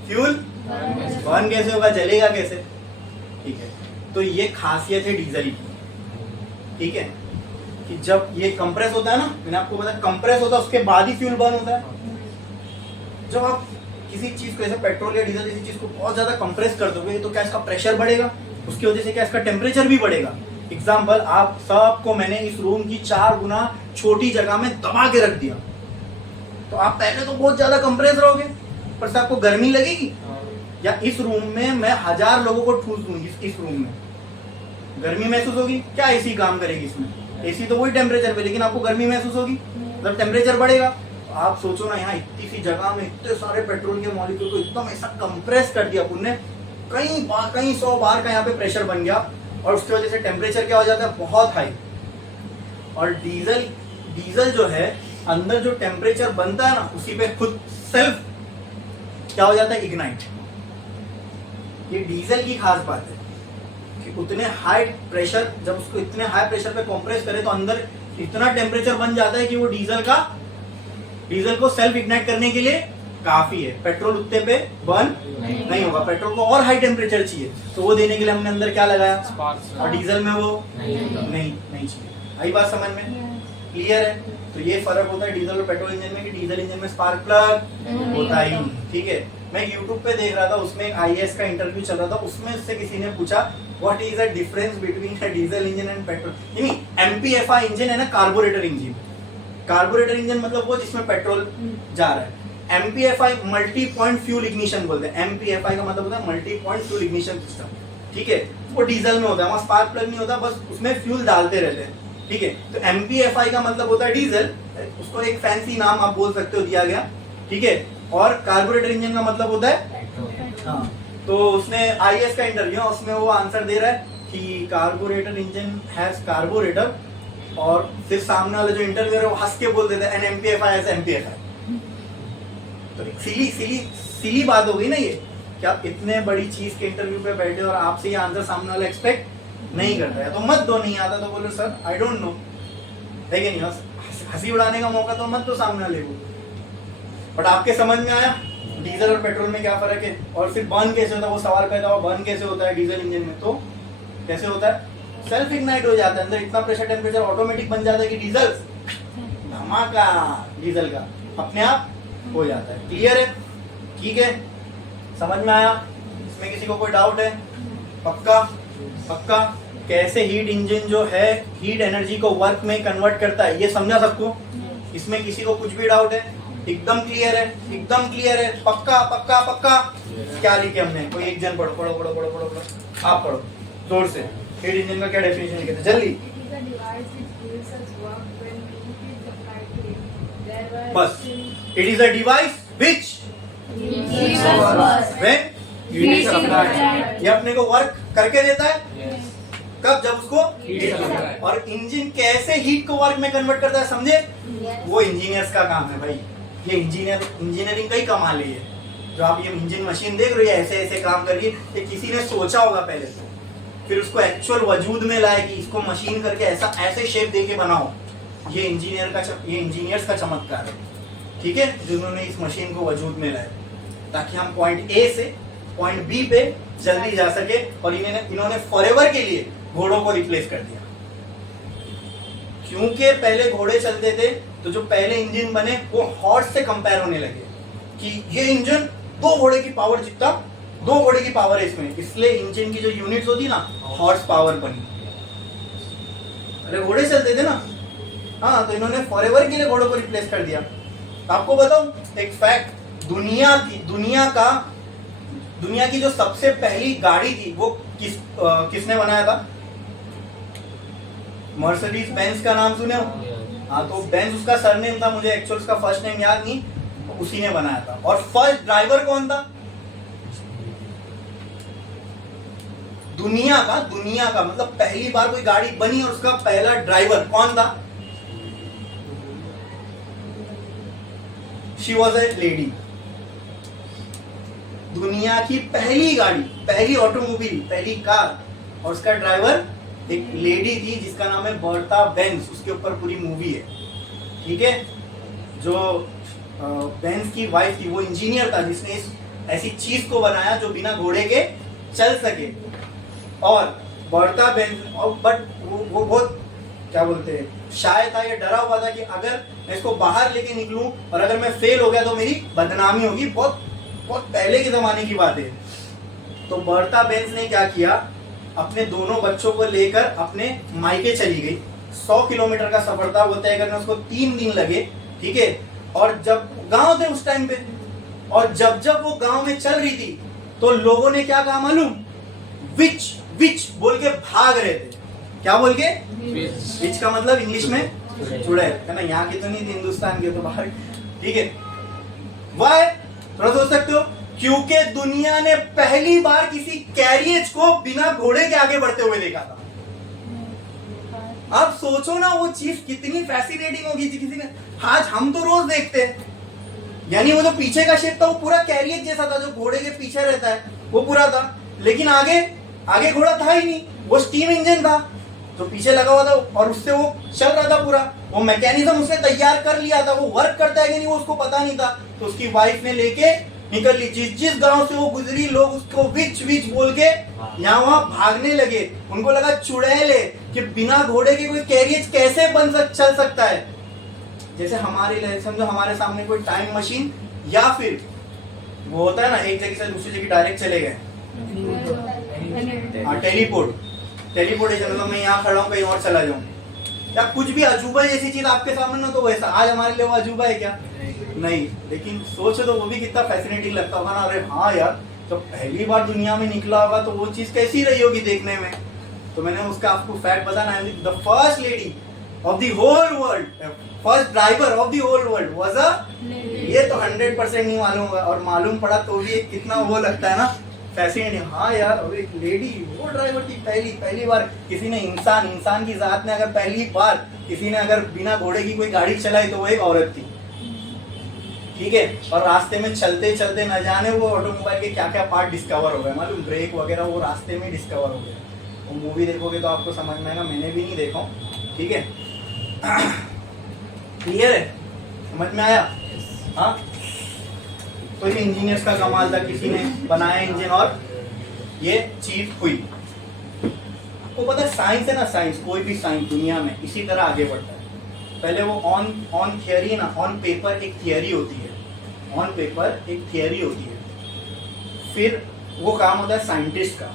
फ्यूल बर्न कैसे होगा? जलेगा कैसे? ठीक है, तो ये खासियत है डीजल की। ठीक है, कि जब ये कंप्रेस होता है ना, मैंने आपको बताया कंप्रेस होता है, उसके बाद ही फ्यूल बर्न होता है। जब आप किसी चीज को, जैसे पेट्रोल या डीजल किसी चीज को बहुत ज्यादा कंप्रेस कर दोगे, तो क्या इसका प्रेशर बढ़ेगा? उसकी वजह से क्या इसका टेम्परेचर भी बढ़ेगा? एग्जाम्पल, आप सबको मैंने इस रूम की 4 गुना छोटी जगह में दबा के रख दिया, तो आप पहले तो बहुत ज्यादा कंप्रेस रहोगे, पर से आपको गर्मी लगेगी? या इस रूम में मैं 1000 लोगों को ठूस दूंगी, इस रूम में गर्मी महसूस होगी? क्या एसी काम करेगी इसमें? एसी तो वही टेम्परेचर पे, लेकिन आपको गर्मी महसूस होगी, मतलब टेम्परेचर बढ़ेगा। तो आप सोचो ना, यहाँ इतनी सी जगह में इतने सारे पेट्रोल के मॉलिक्यूल को एकदम ऐसा कंप्रेस कर दिया पुण्य, कई 100 बार का यहाँ पे प्रेशर बन गया, और उसकी वजह से टेम्परेचर क्या हो जाता है? बहुत हाई। और डीजल जो है, अंदर जो टेम्परेचर बनता है ना, उसी पे खुद सेल्फ क्या हो जाता है? इग्नाइट। ये डीजल की खास बात है कि उतने हाई प्रेशर, जब उसको इतने हाई प्रेशर पे कंप्रेस करे, तो अंदर इतना टेम्परेचर बन जाता है कि वो डीजल को सेल्फ इग्नाइट करने के लिए काफी है। पेट्रोल उतने पे बर्न नहीं होगा, पेट्रोल को और हाई टेम्परेचर चाहिए, तो वो देने के लिए हमने अंदर क्या लगाया? स्पार्क्स। और डीजल में वो नहीं चाहिए। आई बात समझ में? क्लियर है? तो ये फर्क होता है डीजल और पेट्रोल इंजन में, कि डीजल इंजन में स्पार्क प्लग होता ही नहीं। ठीक है, मैं YouTube पे देख रहा था, उसमें एक IAS का इंटरव्यू चल रहा था, उसमें से किसी ने पूछा what is the difference between a diesel engine and petrol. यानी MPFI इंजन है ना, कार्बोरेटर इंजन। कार्बोरेटर इंजन मतलब वो जिसमें पेट्रोल जा रहा है। MPFI multi point fuel ignition बोलते हैं। MPFI का मतलब होता है multi point fuel ignition system. ठीक है, वो डीजल में होता है, वहाँ स्पार्क प्लग नहीं होता, बस उसमें फ्यूल डालते रहते हैं। ठीक है, तो MPFI का मतलब होता है डीजल, उसको एक फैंसी नाम आप बोल सकते हो दिया गया। ठीक है, और कार्बोरेटर इंजन का मतलब होता है हाँ। तो उसने IAS का इंटरव्यू, उसमें वो आंसर दे रहा है कि कार्बोरेटर इंजन हैज कार्बोरेटर, और फिर सामने वाला जो इंटरव्यूअर है वो हंस के बोल देता है एन MPFI हैज MPFI। तो एक सिली बात हो गई ना ये, कि आप इतने बड़ी चीज के इंटरव्यू पे बैठे और आपसे ये आंसर सामने वाला एक्सपेक्ट नहीं करता है, तो मत दो। नहीं आता तो बोलो सर आई डोंट नो, है कि नहीं? हंसी उड़ाने का मौका तो मत दो सामने वाले को। बट आपके समझ में आया डीजल और पेट्रोल में क्या फर्क है? और फिर बर्न कैसे होता है? वो सवाल पैदा हुआ, बर्न कैसे होता है डीजल इंजन में? तो कैसे होता है? सेल्फ इग्नाइट हो जाता है, अंदर इतना प्रेशर टेम्परेचर ऑटोमेटिक बन जाता है कि डीजल धमाका डीजल का अपने आप हो जाता है। क्लियर है? ठीक है, समझ में आया? इसमें किसी को कोई डाउट है? पक्का? कैसे हीट इंजन जो है हीट एनर्जी को वर्क में कन्वर्ट करता है, ये समझा सबको? इसमें किसी को कुछ भी डाउट है? एकदम क्लियर है, एकदम क्लियर है, पक्का पक्का पक्का। क्या लिखे हमने? कोई एक जन पढ़ो पढ़ो पढ़ो पढ़ो पढ़ो पढ़ो, आप पढ़ो जोर से। हीट इंजन का क्या डेफिनेशन लिखे थे? जल्दी बस। It is a device which when ये अपने को वर्क करके देता है। कब? जब उसको हीट। और इंजन कैसे हीट को वर्क में कन्वर्ट करता है समझे? वो इंजीनियर्स का काम है भाई। ये इंजीनियरिंग का ही कमाल है। जो आप ये इंजन मशीन देख रहे हो ऐसे ऐसे काम कर रही है, ये किसी ने सोचा होगा पहले से, फिर उसको एक्चुअल वजूद में लाए कि इसको मशीन करके ऐसा ऐसे शेप देके बनाओ। ये इंजीनियर्स का चमत्कार है, ठीक है, जिन्होंने इस मशीन को वजूद में लाया ताकि हम पॉइंट ए से पॉइंट बी पे जल्दी जा सके। और इन्होंने फॉरएवर के लिए घोड़ों को रिप्लेस कर दिया। क्योंकि पहले घोड़े चलते थे तो जो पहले इंजन बने वो हॉर्स से कंपेयर होने लगे कि ये इंजन 2 घोड़े की पावर जितना, 2 घोड़े की पावर है इसमें, इसलिए इंजन की जो यूनिट्स होती ना हॉर्स पावर बनी। अरे घोड़े चलते थे ना, हाँ, तो इन्होंने फॉरएवर के लिए घोड़ों को रिप्लेस कर दिया। आपको बताऊं एक फैक्ट, दुनिया की जो सबसे पहली गाड़ी थी वो किसने बनाया था? मर्सिडीज बेंज का नाम सुने हो? हाँ, तो बेंज उसका सरनेम था, मुझे एक्चुअल उसका फर्स्ट नेम याद नहीं, तो उसी ने बनाया था। और फर्स्ट ड्राइवर कौन था? दुनिया का मतलब पहली बार कोई गाड़ी बनी और उसका पहला ड्राइवर कौन था? She was a lady. दुनिया की पहली गाड़ी, पहली ऑटोमोबाइल, पहली कार, और उसका ड्राइवर एक लेडी थी जिसका नाम है बर्ता बेंज। उसके ऊपर पूरी मूवी है, ठीक है। जो बेंज की वाइफ थी वो इंजीनियर था जिसने इस ऐसी चीज को बनाया जो बिना घोड़े के चल सके। और बर्ता बेंज, बट वो बहुत क्या बोलते हैं, शायद था, ये डरा हुआ था कि अगर मैं इसको बाहर लेके निकलूं और अगर मैं फेल हो गया तो मेरी बदनामी होगी। बहुत बहुत पहले के जमाने की बात है। तो बर्ता बेंज ने क्या किया, अपने दोनों बच्चों को लेकर अपने मायके चली गई। 100 किलोमीटर का सफर था, वो तय करने उसको 3 दिन लगे, ठीक है। और जब गांव थे उस टाइम पे, और जब वो गांव में चल रही थी तो लोगों ने क्या कहा मालूम? विच विच बोल के भाग रहे थे। क्या बोल के? विच का मतलब इंग्लिश में चुड़ैल है ना। यहाँ की तो नहीं थी, हिंदुस्तान की तो बाहर, ठीक है। वाई? थोड़ा सोच सकते हो, क्योंकि दुनिया ने पहली बार किसी कैरियज को बिना घोड़े के आगे बढ़ते हुए देखा था। आप सोचो ना वो चीज कितनी फैसिनेटिंग होगी। किसी ने, आज हम तो रोज देखते हैं, यानी वो जो पीछे का शेप था वो पूरा कैरियज जैसा था, जो घोड़े के पीछे रहता है वो पूरा था, लेकिन आगे घोड़ा था ही नहीं, वो स्टीम इंजन था जो पीछे लगा हुआ था और उससे वो चल रहा था पूरा। वो मैकेनिज्म उसने तैयार कर लिया था, वो वर्क करता है कि नहीं वो उसको पता नहीं था। तो उसकी वाइफ ने लेके निकल ली, जिस गांव से वो गुजरी लोग उसको विच विच बोल के यहाँ वहां भागने लगे। उनको लगा चुड़ैल है कि बिना घोड़े के कोई कैरियज कैसे चल सकता है। जैसे हमारे समझो हमारे सामने कोई टाइम मशीन, या फिर वो होता है ना एक जगह से दूसरी जगह डायरेक्ट चले गए, टेलीपोर्टेशन, मतलब मैं यहाँ खड़ा हूँ कहीं और चला जाऊँ, या कुछ भी अजूबा जैसी चीज आपके सामने ना, तो वैसा आज हमारे लिए वो अजूबा है क्या? नहीं। लेकिन सोचो तो वो भी कितना फैसिनेटिंग लगता होगा ना। अरे हाँ यार, जब पहली बार दुनिया में निकला होगा तो वो चीज कैसी रही होगी देखने में। तो मैंने उसका आपको फैक्ट बताना है, the first lady of the whole world, first driver of the whole world was a, ये तो 100% नहीं मालूम होगा, और मालूम पड़ा तो भी कितना वो लगता है ना, फैसिनेटिंग। हाँ यार, अब एक लेडी वो ड्राइवर की पहली बार किसी ने, इंसान की जात ने अगर पहली बार किसी ने अगर बिना घोड़े की कोई गाड़ी चलाई तो वो एक औरत थी, ठीक है। और रास्ते में चलते चलते न जाने वो ऑटोमोबाइल के क्या क्या पार्ट डिस्कवर हो गए मालूम, ब्रेक वगैरह वो रास्ते में डिस्कवर हो गए। वो मूवी देखोगे तो आपको समझ में आएगा, मैंने भी नहीं देखा, ठीक है। क्लियर है? समझ में आया? हाँ, तो ये इंजीनियर्स का कमाल था, किसी ने बनाया इंजन और ये चीज हुई। आपको पता है साइंस है ना, साइंस कोई भी साइंस दुनिया में इसी तरह आगे बढ़ता है। पहले वो ऑन थियरी ना, ऑन पेपर एक थियरी होती है, ऑन पेपर एक थियरी होती है, फिर वो काम होता है साइंटिस्ट का।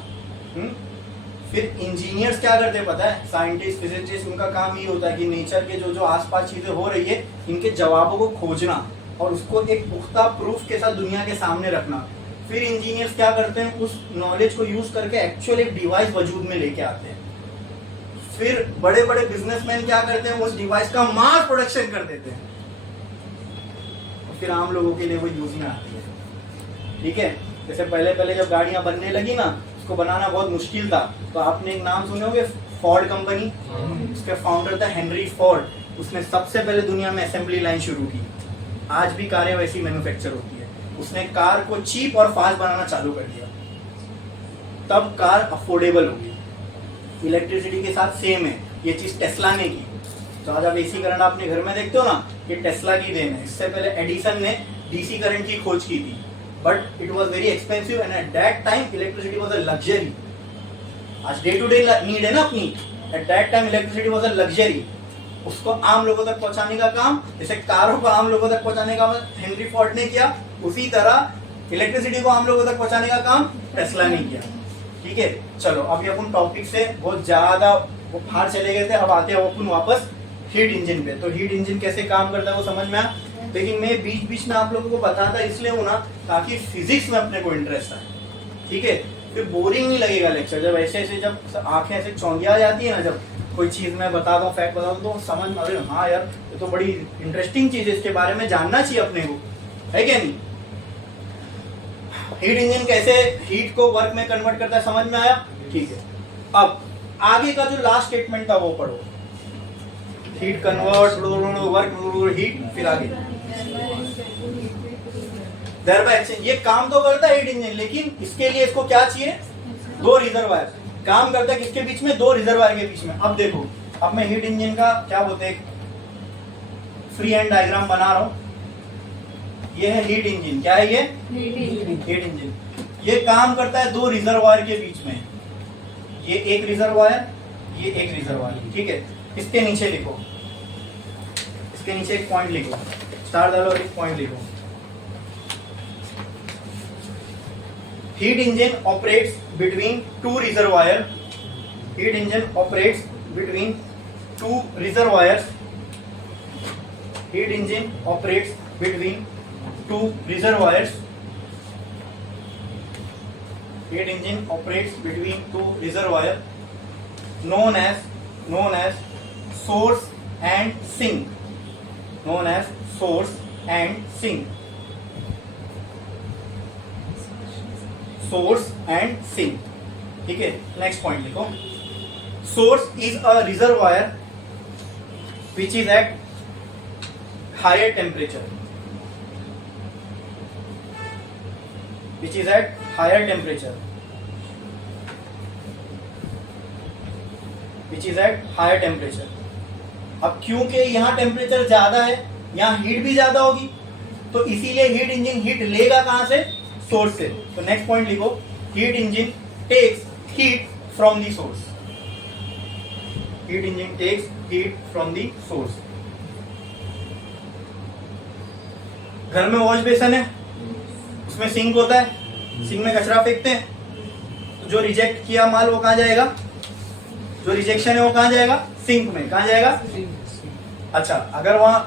फिर इंजीनियर्स क्या करते हैं पता है? साइंटिस्ट, फिजिसिस्ट, उनका काम ये होता है कि नेचर के जो आसपास चीजें हो रही है इनके जवाबों को खोजना, और उसको एक पुख्ता प्रूफ के साथ दुनिया के सामने रखना। फिर इंजीनियर्स क्या करते हैं, उस नॉलेज को यूज करके एक्चुअल एक डिवाइस वजूद में लेके आते हैं। फिर बड़े बड़े बिजनेसमैन क्या करते हैं, उस डिवाइस का मास प्रोडक्शन कर देते हैं, और फिर आम लोगों के लिए वो यूज में आती है। ठीक है, जैसे पहले पहले जब गाड़ियां बनने लगी ना, उसको बनाना बहुत मुश्किल था। तो आपने एक नाम सुने होंगे, फोर्ड कंपनी, उसके फाउंडर था हेनरी फोर्ड। उसने सबसे पहले दुनिया में असेंबली लाइन शुरू की। आज भी कारें वैसी मैन्युफैक्चर होती है। उसने कार को चीप और फास्ट बनाना चालू कर दिया, तब कार अफोर्डेबल होगी। इलेक्ट्रिसिटी के साथ सेम है ये चीज टेस्ला ने की। तो आज आप एसी करंट अपने घर में देखते हो ना, ये टेस्ला की देन है। इससे पहले एडिसन ने डीसी करंट की खोज की थी, but it was very expensive and at that time electricity was a luxury. आज डे टू डे नीड है ना अपनी, at that time electricity was a luxury. उसको आम लोगों तक पहुंचाने का काम, जैसे कारों को आम लोगों तक पहुंचाने का हेनरी फोर्ड ने किया, उसी तरह इलेक्ट्रिसिटी को आम लोगों तक पहुंचाने का काम टेस्ला ने किया। ठीक है, चलो अभी अपन टॉपिक से बहुत ज्यादा बाहर चले गए थे। अब आते हैं अपन वापस हीट इंजन पे। तो हीट इंजन कैसे काम करता है वो समझ में आया, लेकिन मैं बीच बीच में आप लोगों को बताता इसलिए हूं ना, ताकि फिजिक्स में अपने को इंटरेस्ट आए। ठीक है, फिर बोरिंग नहीं लगेगा लेक्चर। जब ऐसे ऐसे जब आंखें ऐसे चौंधिया जाती है ना, जब कोई चीज मैं बताता हूँ, फैक्ट बताता हूँ, तो समझ में, अरे हाँ यार ये तो बड़ी इंटरेस्टिंग चीज है, इसके बारे में जानना चाहिए अपने को, है क्या नहीं। हीट इंजन कैसे हीट को वर्क में कन्वर्ट करता है, समझ में आया। ठीक है, अब आगे का जो लास्ट स्टेटमेंट था वो पढ़ो। हीट कन्वर्ट वर्क हीट, फिर आगे देयरबाय एक्सचेंज। ये काम तो करता है हीट इंजन, लेकिन इसके लिए इसको क्या चाहिए, दो रिजर्वायर। काम करता है किसके बीच में, दो रिजर्वायर के बीच में। अब देखो, अब मैं हीट इंजन का क्या बोलते हैं फ्री हैंड डायग्राम बना रहा हूं। ये है हीट इंजन, क्या है ये हीट इंजन। ये काम करता है दो रिजर्वायर के बीच में, ये एक रिजर्वायर, ये एक रिजर्वायर। ठीक है, इसके नीचे लिखो, इसके नीचे एक पॉइंट लिखो, स्टार डालो और एक पॉइंट लिखो। Heat engine operates between two reservoirs. Heat engine operates between two reservoirs. Heat engine operates between two reservoirs. Heat engine operates between two reservoirs, known as source and sink. Known as source and sink. Source and sink. ठीक है, next point लिखो। Source is a reservoir which is at higher temperature, which is at higher temperature, which is at higher temperature. अब क्योंकि यहाँ temperature ज्यादा है, यहाँ heat भी ज्यादा होगी, तो इसीलिए हीट इंजन हीट लेगा कहां से, सोर्स से। तो नेक्स्ट पॉइंट लिखो, heat engine takes heat from the source. Heat engine takes heat from the source. घर में वॉश बेसन है, उसमें सिंक होता है, सिंक में कचरा फेंकते हैं, तो जो रिजेक्ट किया माल वो कहां जाएगा, जो रिजेक्शन है वो कहां जाएगा, सिंक में। कहां जाएगा, अच्छा अगर वहां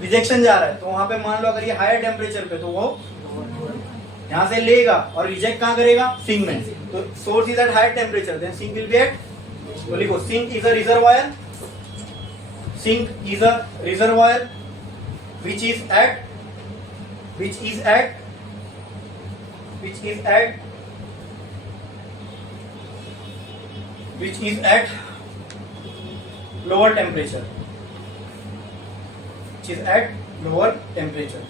रिजेक्शन जा रहा है तो वहां पे मान लो अगर ये हायर टेम्परेचर पे, तो वो यहां से लेगा और रिजेक्ट कहां करेगा, सिंक में। तो source is at higher temperature, then sink will be at, तो लिखो sink is a reservoir, sink is a reservoir which is at lower temperature, which is at lower temperature।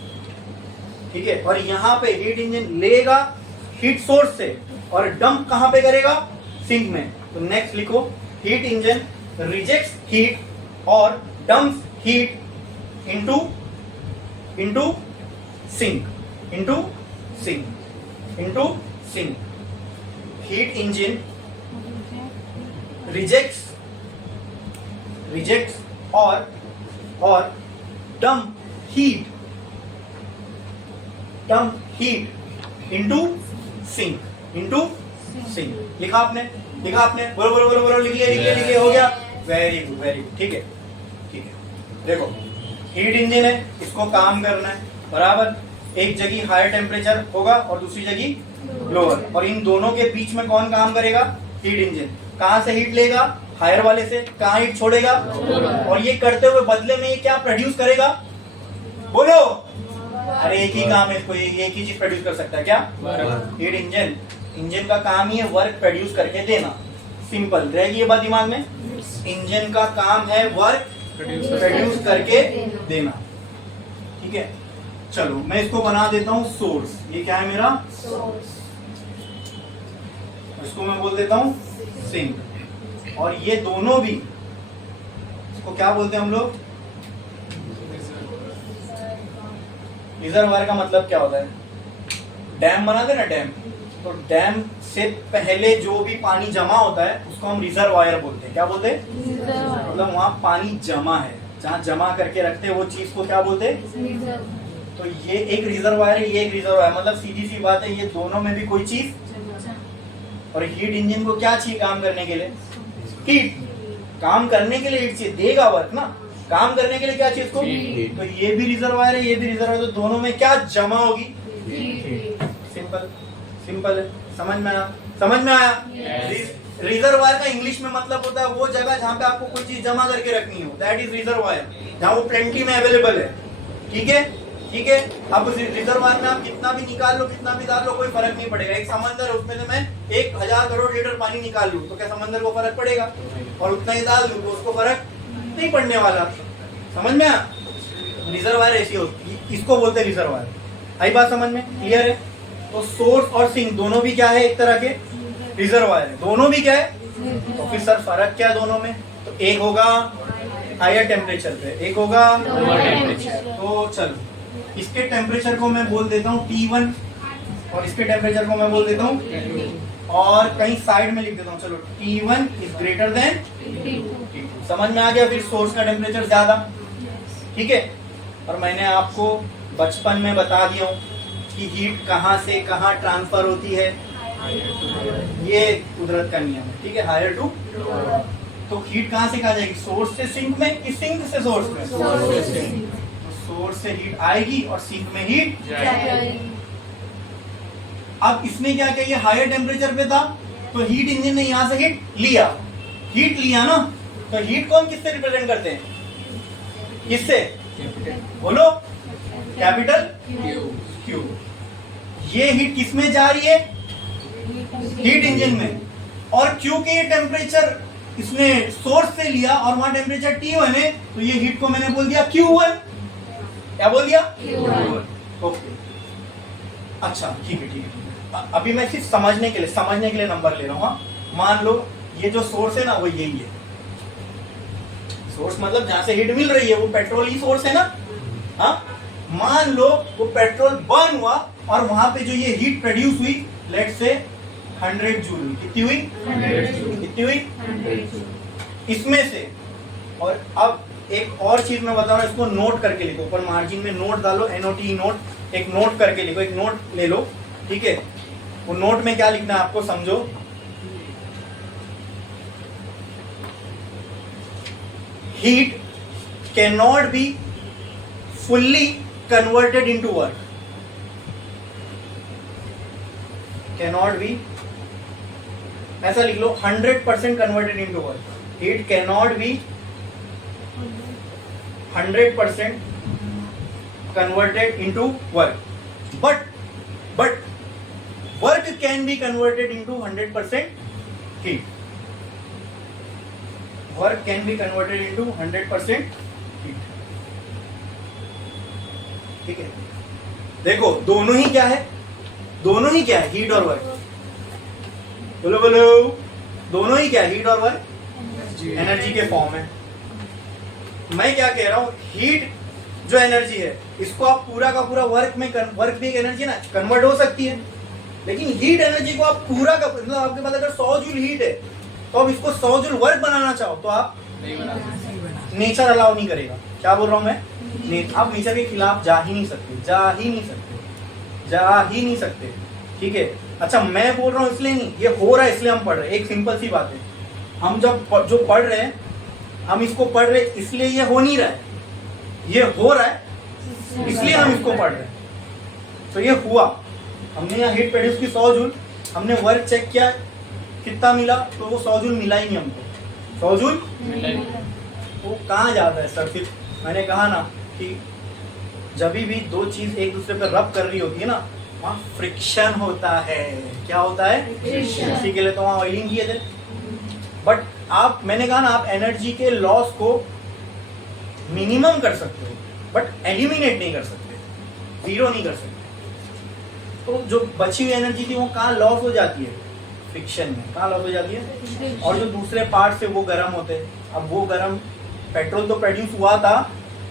ठीक है, और यहां पे हीट इंजन लेगा हीट सोर्स से और डंप कहां पे करेगा, सिंक में। तो नेक्स्ट लिखो, हीट इंजन रिजेक्ट्स हीट और dumps heat into sink। Heat engine rejects or dump heat into sink। लिखा आपने, बोलो लिख लिया, हो गया, वेरी गुड। ठीक है, देखो हीट इंजन है, इसको काम करना है बराबर। एक जगह हायर टेम्परेचर होगा और दूसरी जगह लोअर, और इन दोनों के बीच में कौन काम करेगा? Heat engine. कहां से हीट लेगा? हायर वाले से। कहां हीट छोड़ेगा? और ये करते हुए बदले में ये क्या प्रोड्यूस करेगा? बोलो। अरे एक ही काम है, इसको एक ही चीज प्रोड्यूस कर सकता है, क्या? Heat engine. इंजन का काम ही है वर्क प्रोड्यूस करके देना। सिंपल रहेगी ये बात दिमाग में। इंजन का काम है वर्क प्रोड्यूस करके देना, ठीक है। चलो मैं इसको बना देता हूं सोर्स। ये क्या है मेरा? इसको मैं बोल देता हूं सिंक। और ये दोनों भी, इसको क्या बोलते हैं हम लोग? रिजर्वायर का मतलब क्या होता है? डैम बनाते ना, डैम। तो डैम से पहले जो भी पानी जमा होता है उसको हम रिजर्वायर बोलते हैं। क्या बोलते हैं? मतलब वहां पानी जमा है, जहां जमा करके रखते हैं वो चीज को क्या बोलते हैं? तो ये एक रिजर्वायर है, ये एक रिजर्वायर। मतलब सीधी सी बात है, ये दोनों में भी कोई चीज। और हीट इंजन को क्या चाहिए काम करने के लिए? हीट। काम करने के लिए हीट चाहिए, देगा वर्क ना। काम करने के लिए क्या चाहिए इसको? तो ये भी रिजर्वायर है, ये भी रिजर्वायर। तो दोनों में क्या जमा होगी? सिंपल सिंपल है। समझ में आया? समझ में आया? रिजर्वायर का इंग्लिश में मतलब होता है वो जगह जहां पे आपको कोई चीज जमा करके रखनी हो, दैट इज रिजर्वायर। जहां वो प्लेंटी में अवेलेबल है, ठीक है, ठीक है। अब उस रिजर्वायर में आप कितना भी निकाल लो, कितना भी डाल लो, कोई फर्क नहीं पड़ेगा। एक समंदर है, उसमें से मैं 1000 करोड़ लीटर पानी निकाल लूं तो क्या समंदर को फर्क पड़ेगा? और उतना ही डाल दूं तो उसको फर्क नहीं पड़ने वाला। समझ में आया? रिजर्वायर ऐसी होती है, इसको बोलते हैं रिजर्वायर। आई बात समझ में? क्लियर है? तो सोर्स और सिंक दोनों भी क्या है? एक तरह के रिजर्वायर है। दोनों भी क्या है? तो फिर सर फर्क क्या है दोनों में? तो एक होगा हायर टेम्परेचर पे, एक होगा लोअर टेम्परेचर। तो चलो इसके टेम्परेचर को मैं बोल देता हूँ T1 और इसके टेम्परेचर को मैं बोल देता हूँ, और कहीं साइड में लिख देता हूँ। चलो T1 is greater than T2। समझ में आ गया? फिर सोर्स का टेम्परेचर ज्यादा, ठीक है। और मैंने आपको बचपन में बता दिया हूँ कि हीट कहाँ से कहाँ ट्रांसफर होती है। ये कुदरत का नियम है, ठीक है। Higher to. तो हीट कहाँ से कहाँ जाएगी? सोर्स से सिंक में कि सिंक से सोर्स में? सोर्स से हीट आएगी और सिंक में हीट जाएगी। अब इसने क्या किया? ये हायर टेम्परेचर पे था तो हीट इंजन ने यहां से हीट लिया ना। तो हीट कौन किससे रिप्रेजेंट करते हैं? किससे? बोलो। Capital Q. ये हीट किस में जा रही है? हीट इंजन में। और क्योंकि ये टेम्परेचर इसने सोर्स से लिया और वहां टेम्परेचर T1 है, तो ये हीट को मैंने बोल दिया Q1। क्या बोल दिया? ओके, अच्छा ठीक है, ठीक है। अभी मैं सिर्फ समझने के लिए नंबर ले रहा हूँ। हाँ, मान लो ये जो सोर्स है ना वो यही है। सोर्स मतलब जहां से हीट मिल रही है वो पेट्रोल ही सोर्स है ना। हाँ, मान लो वो पेट्रोल बर्न हुआ और वहां पे जो ये हीट प्रोड्यूस हुई, लेट से 100 जूल। कितनी हुई? 100 जूल इसमें से। और अब एक और चीज मैं बता रहा हूँ, इसको नोट करके लिखो। ऊपर मार्जिन में नोट डालो, NOT नोट। एक नोट करके लिखो, एक नोट ले लो, ठीक है। वो नोट में क्या लिखना है आपको समझो। Heat can not be fully converted into work. Can not be, ऐसा लिख लो, 100% converted into work. Heat can not be 100% converted into work, but work can be converted into 100% heat. Work can be converted into 100% heat. ठीक है, देखो दोनों ही क्या है? दोनों ही क्या है? हीट और वर्क। बोलो बोलो, दोनों ही क्या है? हीट और वर्क एनर्जी के फॉर्म है। मैं क्या कह रहा हूं, हीट जो एनर्जी है इसको आप पूरा का पूरा वर्क में, वर्क भी एक एनर्जी ना, कन्वर्ट हो सकती है। लेकिन हीट एनर्जी को आप पूरा का, मतलब आपके पास अगर 100 जूल हीट है तो आप इसको 100 जूल वर्क बनाना चाहो तो आप नहीं बना सकते। नेचर अलाउ नहीं करेगा। क्या बोल रहा हूं मैं? आप नेचर के खिलाफ जा ही नहीं सकते, ठीक है। अच्छा, मैं बोल रहा हूँ इसलिए नहीं, ये हो रहा है इसलिए हम पढ़ रहे हैं। एक सिंपल सी बात है, हम जब जो पढ़ रहे हैं, हम इसको पढ़ रहे इसलिए ये हो नहीं रहा है। ये हो रहा है इसलिए हम इसको पढ़ रहे हैं। तो ये हुआ, हमने यहाँ हीट प्रोड्यूस की 100 जूल, हमने वर्क चेक किया कितना मिला, तो वो 100 जूल मिला ही नहीं हमको। 100 जूल वो कहाँ जाता है सर? फिर मैंने कहा ना कि जब भी दो चीज एक दूसरे पर रब कर रही होती है ना, वहाँ फ्रिक्शन होता है। क्या होता है? इसी के लिए तो वहाँ ऑयलिंग किए थे। बट आप, मैंने कहा ना, आप एनर्जी के लॉस को मिनिमम कर सकते हो बट एलिमिनेट नहीं कर सकते, जीरो नहीं कर सकते। तो जो बची हुई एनर्जी थी वो कहाँ लॉस हो जाती है? फ्रिक्शन में। कहाँ लॉस हो जाती है? और जो दूसरे पार्ट से वो गर्म होते हैं। अब वो गर्म, पेट्रोल तो प्रोड्यूस हुआ था,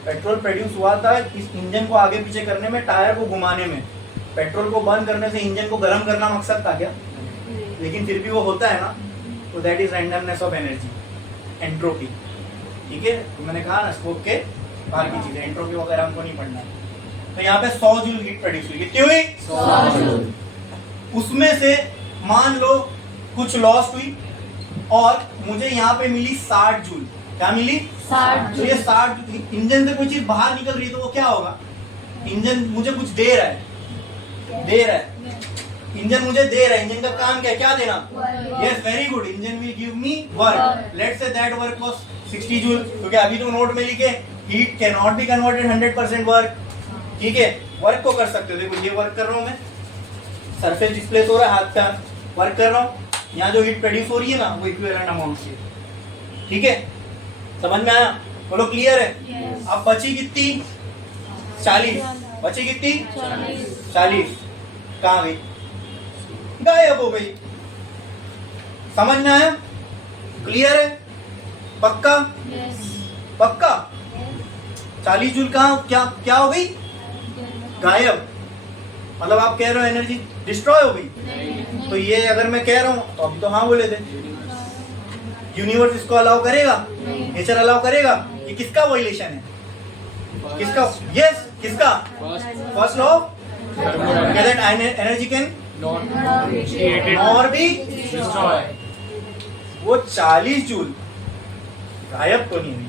पेट्रोल प्रोड्यूस हुआ था इस इंजन को आगे पीछे करने में, टायर को घुमाने में। पेट्रोल को बर्न करने से इंजन को गर्म करना मकसद था क्या? लेकिन फिर भी वो होता है ना, तो that is randomness of energy, entropy. ठीक है, तो मैंने कहा ना स्कोप के बाहर की चीजें, एंट्रोपी वगैरह हमको नहीं पढ़ना है। तो यहाँ पे 100 जूल हीट प्रोड्यूस हुई। कितनी हुई? 100 जूल। उसमें से मान लो कुछ लॉस हुई और मुझे यहाँ पे मिली 60 जूल। क्या मिली? 60 जूल। तो ये 60, इंजन से कोई चीज बाहर निकल रही है तो वो क्या होगा? इंजन मुझे कुछ दे रहा है, इंजन मुझे दे रहा है। इंजन का काम क्या है? क्या देना? Yes, very good, engine will give me work. Let's say that work was 60 joule. तो क्या अभी तो नोट में लिखे heat can not be converted 100% work. ठीक है, वर्क को कर सकते हो। देखो ये वर्क कर रहा हूँ मैं, सरफेस डिस्प्लेस हो रहा है, हाथ का वर्क कर रहा हूँ। यहाँ जो हीट प्रोड्यूस हो रही है ना, वो इक्विवेलेंट अमाउंट की है। ठीक है, समझ में आया? बोलो क्लियर है? अब बची कितनी? 40। बची कितनी? 40। कहाँ गई? गायब हो गई। समझ में आया? क्लियर है? पक्का? पक्का? 40 जूल कहाँ, क्या हो गई? गायब। मतलब आप कह रहे हो एनर्जी डिस्ट्रॉय हो गई? तो ये अगर मैं कह रहा हूं तो अभी तो हाँ बोले थे। यूनिवर्स इसको अलाउ करेगा? नेचर अलाउ करेगा? ये किसका वायलेशन है? किसका? यस, किसका? First law that energy can not be destroyed. वो 40 जूल गायब तो नहीं हुई,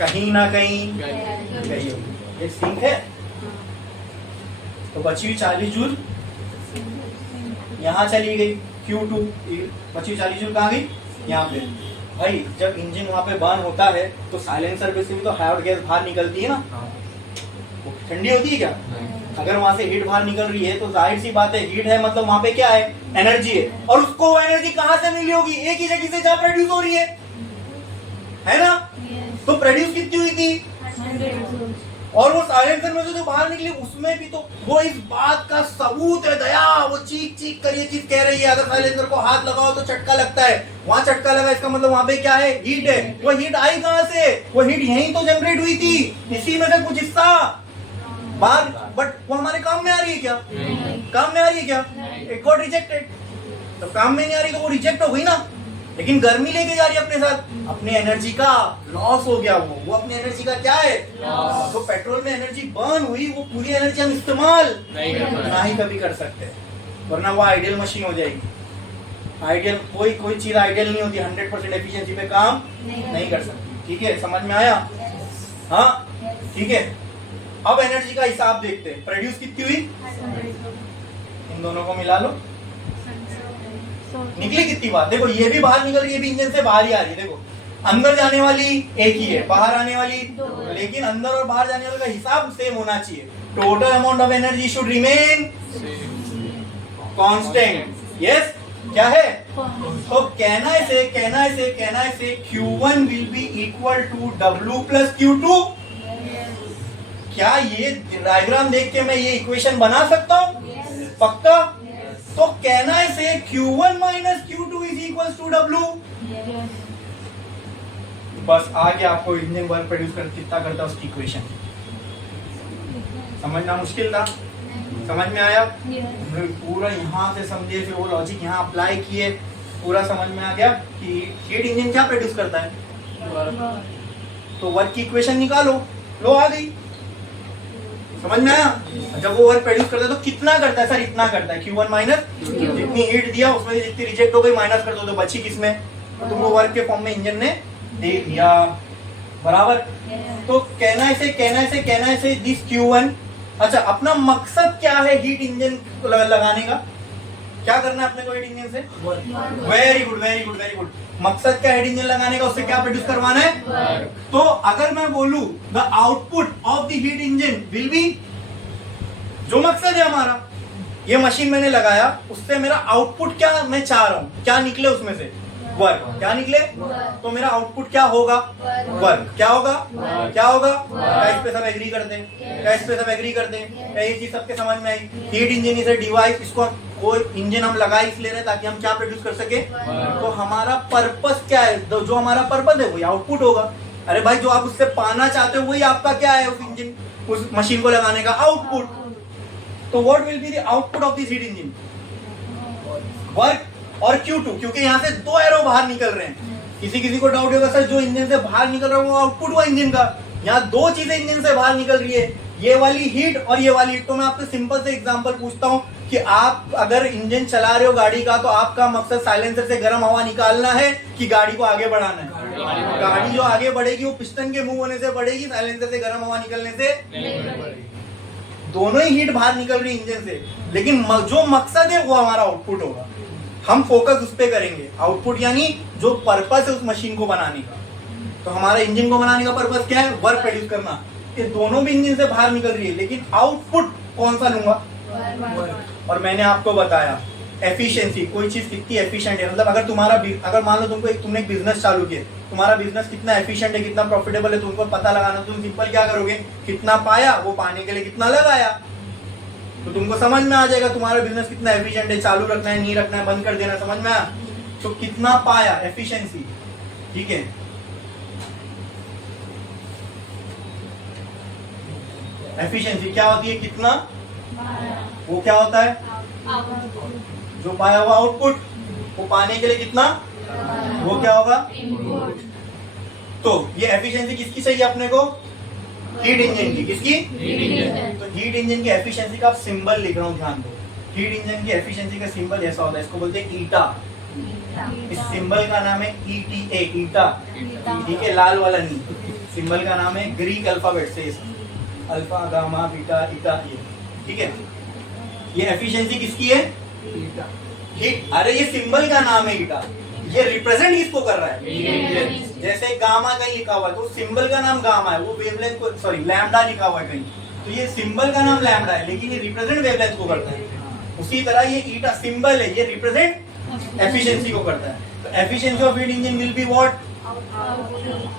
कहीं ना कहीं गई होगी। ये सिंक है। तो बची हुई 40 जूल यहाँ चली गई, Q2। बची हुई 40 जूल कहाँ गई? यहाँ पे। भाई जब इंजन वहाँ पे बर्न होता है तो साइलेंसर पे से भी तो हॉट गैस बाहर निकलती है ना, वो ठंडी होती है क्या? अगर वहां से हीट बाहर निकल रही है तो जाहिर सी बात है, हीट है मतलब वहां पे क्या है? एनर्जी है। और उसको वो एनर्जी कहाँ से मिली होगी? एक ही जगह से जहाँ प्रोड्यूस हो रही है ना? तो प्रोड्यूस कितनी हुई थी? और वो साइलेंसर में से जो बाहर निकली उसमें भी तो वो इस बात का सबूत है दया। वो चीख चीख कर ये चीज कह रही है, अगर साइलेंसर को हाथ लगाओ तो चटका लगता है। वहां चटका लगा, इसका मतलब वहां पे क्या है? हीट है। वो हीट आई कहां से? वो हीट यहीं तो जनरेट हुई थी, इसी में से कुछ हिस्सा बाहर। बट वो हमारे काम में आ रही है क्या? काम में आ रही है क्या? It got rejected. तो काम में नहीं आ रही तो वो रिजेक्ट हो गई ना। लेकिन गर्मी लेके जा रही है अपने साथ, अपने एनर्जी का लॉस हो गया। वो अपने एनर्जी का क्या है? तो पेट्रोल में एनर्जी बर्न हुई, वो पूरी एनर्जी हम इस्तेमाल ना ही कभी कर सकते, वरना वो आइडियल मशीन हो जाएगी। आइडियल कोई चीज आइडियल नहीं होती, 100% एफिशिएंसी पे काम नहीं कर सकती। ठीक है, समझ में आया? हाँ, ठीक है। अब एनर्जी का हिसाब देखते हैं। प्रोड्यूस कितनी हुई? इन दोनों को मिला लो, निकली कितनी बात? देखो ये भी बाहर निकल रही है, ये भी इंजन से बाहर ही आ रही है। देखो अंदर जाने वाली एक ही है, बाहर आने वाली लेकिन अंदर और बाहर जाने वाले का हिसाब सेम होना चाहिए। Total amount of energy should remain constant. Yes, क्या है? तो कहना से Q1 will be equal to W plus Q2। क्या ये डायग्राम देख के मैं ये इक्वेशन बना सकता हूँ? पक्का? तो कहना से Q1 minus Q2 is equal to W। बस आगे आपको इंजन वर्क प्रोड्यूस कर कितना करता है उसकी इक्वेशन समझना मुश्किल था? समझ में आया? पूरा यहाँ से समझे, फिर वो लॉजिक यहाँ अप्लाई किए, पूरा समझ में आ गया कि हीट इंजन क्या प्रोड्यूस करता है? तो वर्क की इक्वेशन निकालो, लो आ गई। समझ में आया? जब वो वर्क प्रोड्यूस करता है तो कितना करता है? सर इतना करता है। Q1 माइनस जितनी हीट दिया उसमें से जितनी रिजेक्ट हो गई माइनस कर दो तो बची किसमें? तो तुमको वर्क के फॉर्म में इंजन ने दे दिया। बराबर। तो कहना है दिस Q1। अच्छा, अपना मकसद क्या है हीट इंजन लगाने का? क्या करना है अपने को हीट इंजन से? Very good very good very good. मकसद क्या हीट इंजन लगाने का? उससे क्या प्रोड्यूस करवाना है? तो अगर मैं बोलूं the output of the heat engine will B, जो मकसद है हमारा, ये मशीन मैंने लगाया, उससे मेरा आउटपुट क्या मैं चाह रहा हूं, क्या निकले उसमें से? वर्क। क्या निकले? तो मेरा आउटपुट क्या होगा? वर्क। क्या होगा? क्या होगा? क्या इस पे सब एग्री करते हैं? क्या इस पे सब एग्री करते हैं? क्या ये चीज सबके समझ में आई? Heat engine is a device, इसको कोई इंजन हम लगा इसलिए रहे ताकि हम क्या प्रोड्यूस कर सके? तो हमारा पर्पस क्या है? जो हमारा पर्पस है वही आउटपुट होगा। अरे भाई, जो आप उससे पाना चाहते हो वही आपका क्या है? उस इंजन, उस मशीन को लगाने का आउटपुट। तो what will be the output of this heat engine? Work और Q2, क्योंकि यहाँ से दो एरो बाहर निकल रहे हैं। किसी को डाउट होगा, सर जो इंजन से बाहर निकल रहा है वो आउटपुट हुआ इंजन का। यहाँ दो चीजें इंजन से बाहर निकल रही है, ये वाली हीट और ये वाली हीट। तो मैं आपसे सिंपल से एग्जांपल पूछता हूँ कि आप अगर इंजन चला रहे हो गाड़ी का, तो आपका मकसद साइलेंसर से गर्म हवा निकालना है कि गाड़ी को आगे बढ़ाना है? गाड़ी जो आगे बढ़ेगी वो पिस्टन के मूव होने से बढ़ेगी, साइलेंसर से गर्म हवा निकलने से। दोनों ही हीट बाहर निकल रही इंजन से, लेकिन जो मकसद है वो हमारा आउटपुट होगा। हम फोकस उस पे करेंगे, आउटपुट यानी जो पर्पस है उस मशीन को बनाने का। तो हमारा इंजन को बनाने का पर्पस क्या है? वर्क प्रोड्यूस करना। ये दोनों भी इंजन से बाहर निकल रही है, लेकिन आउटपुट कौन सा लूंगा? और मैंने आपको बताया एफिशिएंसी, कोई चीज कितनी एफिशिएंट है। मतलब अगर मान लो तुमने एक बिजनेस चालू किया, तुम्हारा बिजनेस कितना एफिशिएंट है, कितना प्रॉफिटेबल है, तुमको पता लगाना। तुम सिंपल क्या करोगे? कितना पाया, वो पाने के लिए कितना लगाया, तो तुमको समझ में आ जाएगा तुम्हारा बिजनेस कितना एफिशिएंट है, चालू रखना है, नहीं रखना है, बंद कर देना, समझ में आया? तो कितना पाया, एफिशिएंसी। ठीक है, एफिशिएंसी क्या होती है? कितना, वो क्या होता है? जो पाया हुआ आउटपुट, वो पाने के लिए कितना, वो क्या होगा? तो ये एफिशिएंसी किसकी चाहिए अपने को? हीट इंजन की। किसकी? तो हीट इंजन की एफिशिएंसी का सिंबल लिख रहा हूं, ध्यान दो। हीट इंजन की एफिशिएंसी का सिंबल ऐसा होता है, इसको बोलते हैं ईटा। इस सिंबल का नाम है ETA, ईटा। ठीक है, लाल वाला नहीं, सिंबल का नाम है ग्रीक अल्फाबेट से, अल्फा गामा बीटा ईटा, ये। ठीक है, ये एफिशिएंसी किसकी है? हीट। अरे ये सिंबल का नाम है ईटा, ये रिप्रेजेंट किसको कर रहा है? जैसे गामा कहीं लिखा हुआ है तो सिंबल का नाम गामा है, वो वेवलेंथ को, सॉरी लैम्डा लिखा हुआ है कहीं, तो ये सिंबल का नाम लैम्डा है, लेकिन ये रिप्रेजेंट वेवलेंथ को करता है। उसी तरह ये ईटा सिंबल है, ये रिप्रेजेंट एफिशिएंसी को करता है। तो efficiency of heat engine will be what?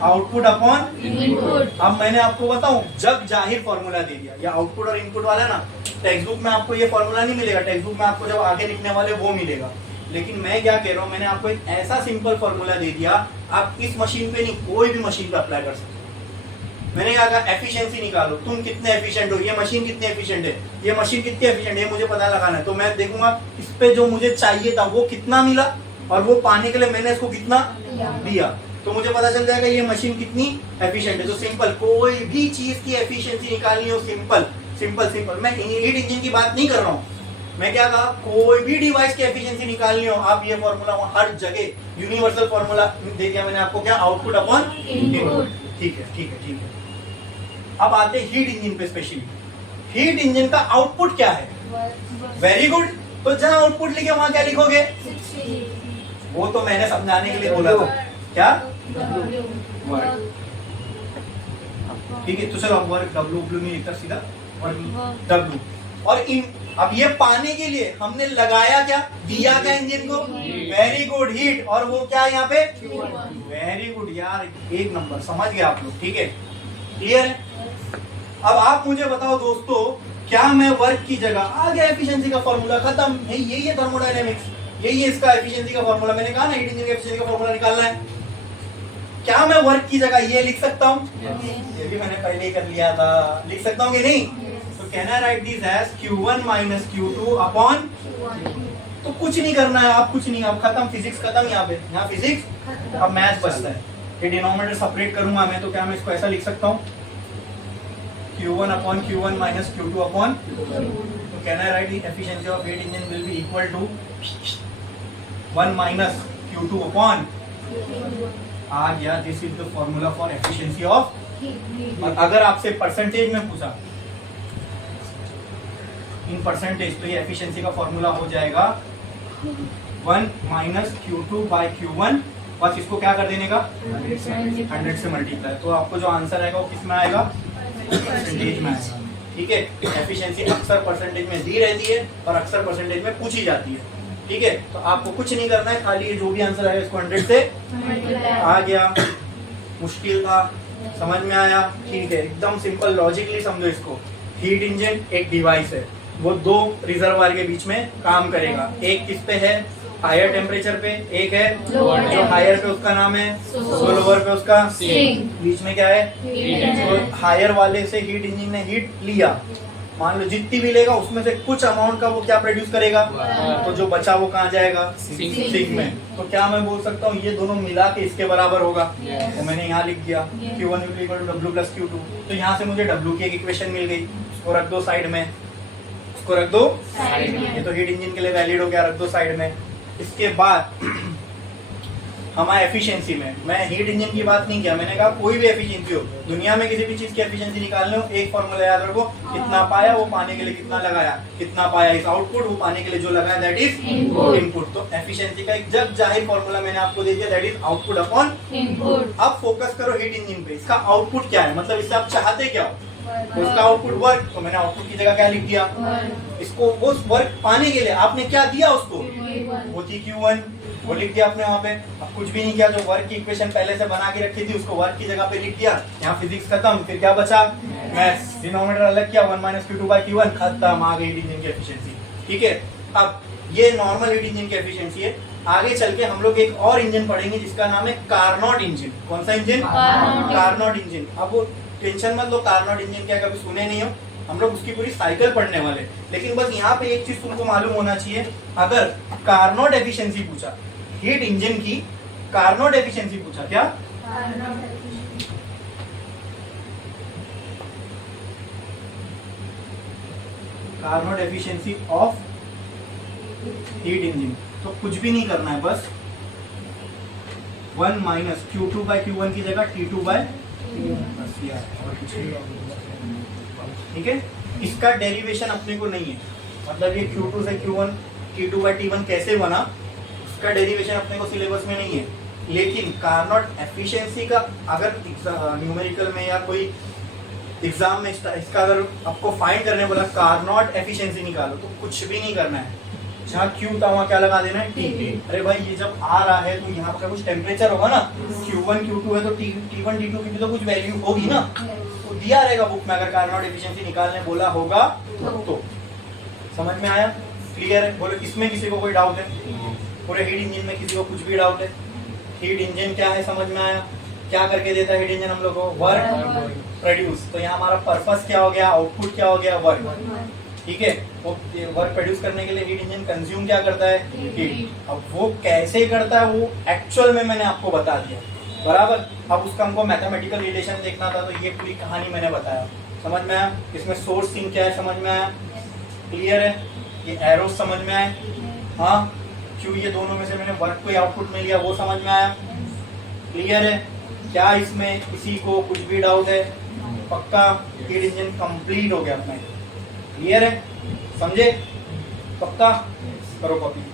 Output upon input. अब मैंने आपको बताऊं, जग जाहिर फॉर्मूला दे दिया, या आउटपुट और इनपुट वाला ना, टेक्स्ट बुक में आपको ये फॉर्मूला नहीं मिलेगा, टेक्स्ट बुक में आपको जब आगे लिखने वाले वो मिलेगा। लेकिन मैं क्या कह रहा हूं, मैंने आपको एक ऐसा सिंपल फॉर्मूला दे दिया, आप इस मशीन पे नहीं, कोई भी मशीन पे अप्लाई कर सकते हो। मैंने कहा एफिशिएंसी निकालो, तुम कितने एफिशिएंट हो, ये मशीन कितनी एफिशिएंट है, ये मशीन कितनी एफिशिएंट है, मुझे पता लगाना है। तो मैं देखूंगा इस पे जो मुझे चाहिए था वो कितना मिला, और वो पाने के लिए मैंने इसको कितना दिया, तो मुझे पता चल जाएगा ये मशीन कितनी एफिशिएंट है। तो सिंपल, कोई भी चीज की एफिशिएंसी निकालनी हो, सिंपल सिंपल सिंपल। मैं हीट इंजन की बात नहीं कर रहा हूँ, मैं क्या कहा, कोई भी डिवाइस की एफिशिएंसी निकालनी हो, आप ये फॉर्मूला हर जगह यूनिवर्सल फॉर्मूला दे दिया मैंने आपको, क्या? Output upon input. ठीक है ठीक है ठीक है। अब आते हैं हीट इंजन पे स्पेशली। हीट इंजन का आउटपुट क्या है? Very good. तो जहां आउटपुट लिखे वहां क्या लिखोगे? वो तो मैंने समझाने के लिए बोला था, क्या? ठीक है, तो चलो वर्क W नहीं लिखता सीधा, और W। और अब ये पाने के लिए हमने लगाया क्या, दिया क्या इंजन को? Very good, heat. और वो क्या है यहाँ पे? वेरी गुड यार, एक नंबर, समझ गए आप लोग। ठीक है, क्लियर है? अब आप मुझे बताओ दोस्तों, क्या मैं वर्क की जगह, आ गया एफिशिएंसी का फॉर्मूला, खत्म, यही है थर्मोडायनेमिक्स, यही है इसका एफिशिएंसी का फॉर्मूला। मैंने कहा ना हीट इंजन का एफिशिएंसी का फॉर्मूला निकालना है। क्या मैं वर्क की जगह ये लिख सकता हूँ? ये भी मैंने पहले ही कर लिया था, लिख सकता हूँ कि नहीं? तो can I write this as Q1 minus Q2 upon, तो कुछ नहीं करना है, आप कुछ नहीं, अब खत्म, फिजिक्स खत्म यहाँ पे, यहाँ फिजिक्स, अब मैथ बचता है। ये डिनोमिनेटर सेपरेट करूंगा मैं, तो क्या मैं इसको ऐसा लिख सकता हूँ, Q1 upon Q1 minus Q2 upon, तो can I write the efficiency of heat engine will be equal to 1 minus Q2 upon आ गया, this is the formula for efficiency of. और अगर आपसे परसेंटेज में पूछा इन परसेंटेज, तो ये एफिशिएंसी का फॉर्मूला हो जाएगा 1 माइनस Q2 बाई Q1, बस इसको क्या कर देने का 100 से मल्टीप्लाई, तो आपको जो आंसर आएगा वो किस में आएगा, परसेंटेज में आएगा। ठीक है, एफिशिएंसी अक्सर परसेंटेज में दी रहती है और अक्सर परसेंटेज में पूछी जाती है। ठीक है, तो आपको कुछ नहीं करना है, खाली ये जो भी आंसर आएगा इसको 100 से आ गया। मुश्किल था, समझ में आया? ठीक है, एकदम सिंपल, लॉजिकली समझो इसको। हीट इंजन एक डिवाइस है, वो दो रिजर्वायर के बीच में काम करेगा। एक किस पे है, हायर टेम्परेचर पे, एक है जो हायर पे उसका नाम है, जो लोअर पे उसका बीच में क्या है, तो हायर वाले से हीट इंजन ने हीट लिया, मान लो जितनी भी लेगा उसमें से कुछ अमाउंट का वो क्या प्रोड्यूस करेगा, तो जो बचा वो कहाँ जाएगा, सिंक में। तो क्या मैं बोल सकता हूँ ये दोनों मिला के इसके बराबर होगा, तो मैंने यहाँ लिख दिया Q1 equal to W plus Q2। तो यहाँ से मुझे W की एक इक्वेशन मिल गई, उसको रख दो साइड में, उसको रख दो साइड में, ये तो हीट इंजन के लिए वैलिड हो गया, रख दो साइड में। इसके बाद हमारे एफिशिएंसी में मैं हीट इंजन की बात नहीं किया, मैंने कहा कोई भी एफिशिएंसी हो, दुनिया में किसी भी चीज की एफिशिएंसी निकालने हो, एक फॉर्मूला याद रखो, कितना पाया वो पाने के लिए कितना लगाया, कितना पाया इस आउटपुट, वो पाने के लिए जो लगाया दैट इज इनपुट। तो एफिशिएंसी का एक जग जाहिर फॉर्मूला मैंने आपको दे दिया, that is output upon input. अब फोकस करो हीट इंजन पे, इसका आउटपुट क्या है, मतलब इससे आप चाहते क्या हो, उसका आउटपुट वर्क, तो मैंने आउटपुट की जगह क्या लिख दिया, इसको उस वर्क पाने के लिए आपने क्या दिया उसको, वो थी Q1, वो लिख दिया आपने वहाँ पे। अब कुछ भी नहीं किया, जो वर्क की इक्वेशन पहले से बना के रखी थी उसको वर्क की जगह पे लिख दिया, यहाँ फिजिक्स खत्म, फिर क्या बचा, मैथ्स, डिनोमिनेटर अलग किया, 1 माइनस Q2 बाई Q1, खत्म, आ गई हीट इंजन की एफिशिएंसी। ठीक है, अब ये नॉर्मल हीट इंजन की एफिशिएंसी है। आगे चल के हम लोग एक और इंजन पढ़ेंगे जिसका नाम है कार्नोट इंजन। कौन सा इंजन, कार्नोट इंजन। अब वो टेंशन मत लो, कार्नोट इंजन क्या कभी सुने नहीं हो, हम लोग उसकी पूरी साइकिल पढ़ने वाले। लेकिन बस यहाँ पे एक चीज तुमको मालूम होना चाहिए, अगर कार्नोट एफिशिएंसी पूछा, हीट इंजन की कार्नोट एफिशिएंसी पूछा, क्या Carnot efficiency of heat engine, तो कुछ भी नहीं करना है, बस 1 माइनस Q2 बाई Q1 की जगह T2 बाई बस यार, और कुछ नहीं। ठीक है, इसका डेरिवेशन अपने को नहीं है, मतलब ये Q2 से Q1 T2 बाई T1 कैसे बना, इसका डेरिवेशन अपने को सिलेबस में नहीं है। लेकिन कार्नोट एफिशिएंसी का अगर न्यूमेरिकल में या कोई एग्जाम में इसका अगर आपको फाइंड करने बोला कार्नोट एफिशिएंसी निकालो, तो कुछ भी नहीं करना है, जहाँ Q था वहाँ क्या लगा देना है, T। अरे भाई ये जब आ रहा है तो यहाँ पर कुछ टेम्परेचर होगा ना, Q1 Q2 है तो T1 T2 की भी तो कुछ वैल्यू होगी ना, तो दिया रहेगा बुक में, अगर कार्नोट एफिशिएंसी निकालने बोला होगा तो। समझ में आया, क्लियर है? बोलो इसमें किसी को कोई डाउट है, पूरे हीट इंजन में किसी को कुछ भी डाउट है? हीट इंजन क्या है समझ में आया, क्या करके देता है हीट इंजन हम लोग को, वर्क प्रोड्यूस। तो यहाँ हमारा पर्पस क्या हो गया, आउटपुट क्या हो गया, वर्क। ठीक है, वो वर्क प्रोड्यूस करने के लिए हीट इंजन कंज्यूम क्या करता है, हीट। अब वो कैसे करता है वो एक्चुअल में मैंने आपको बता दिया, बराबर। अब उसका हमको मैथमेटिकल रिलेशन देखना था, तो ये पूरी कहानी मैंने बताया, समझ में आया। इसमें सोर्स सिंक क्या है समझ में आया, क्लियर है। ये एरोस समझ में आए, हाँ क्यों, ये दोनों में से मैंने वर्क को आउटपुट में लिया, वो समझ में आया, क्लियर है। क्या इसमें किसी को कुछ भी डाउट है? पक्का, हीट इंजन कंप्लीट हो गया अपना, क्लियर है, समझे? पक्का, करो कॉपी।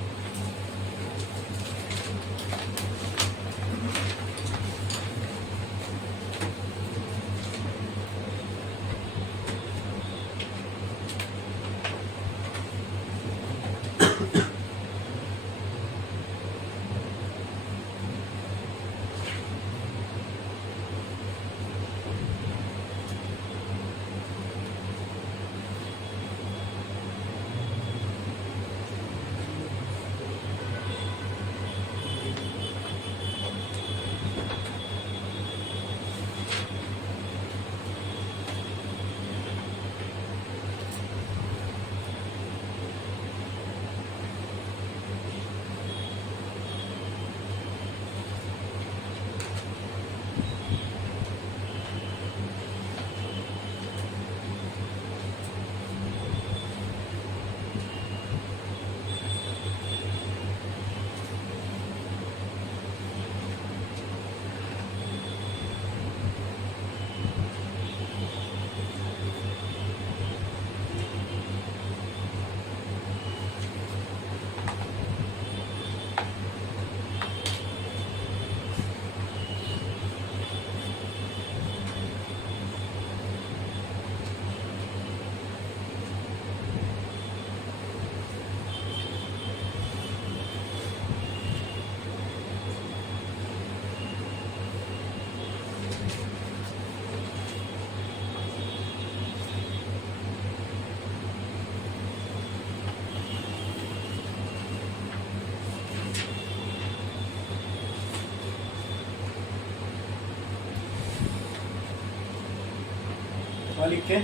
और लिख के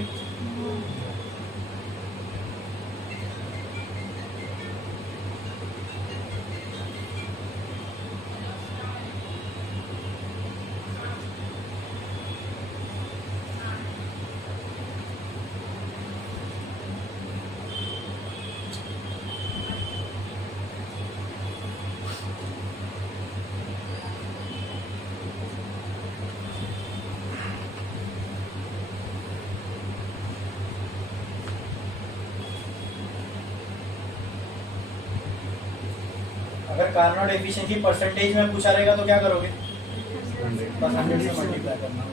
अगर कार्नोट एफिशिएंसी परसेंटेज में पूछा रहेगा तो क्या करोगे? बस 100 से मल्टीप्लाई करना।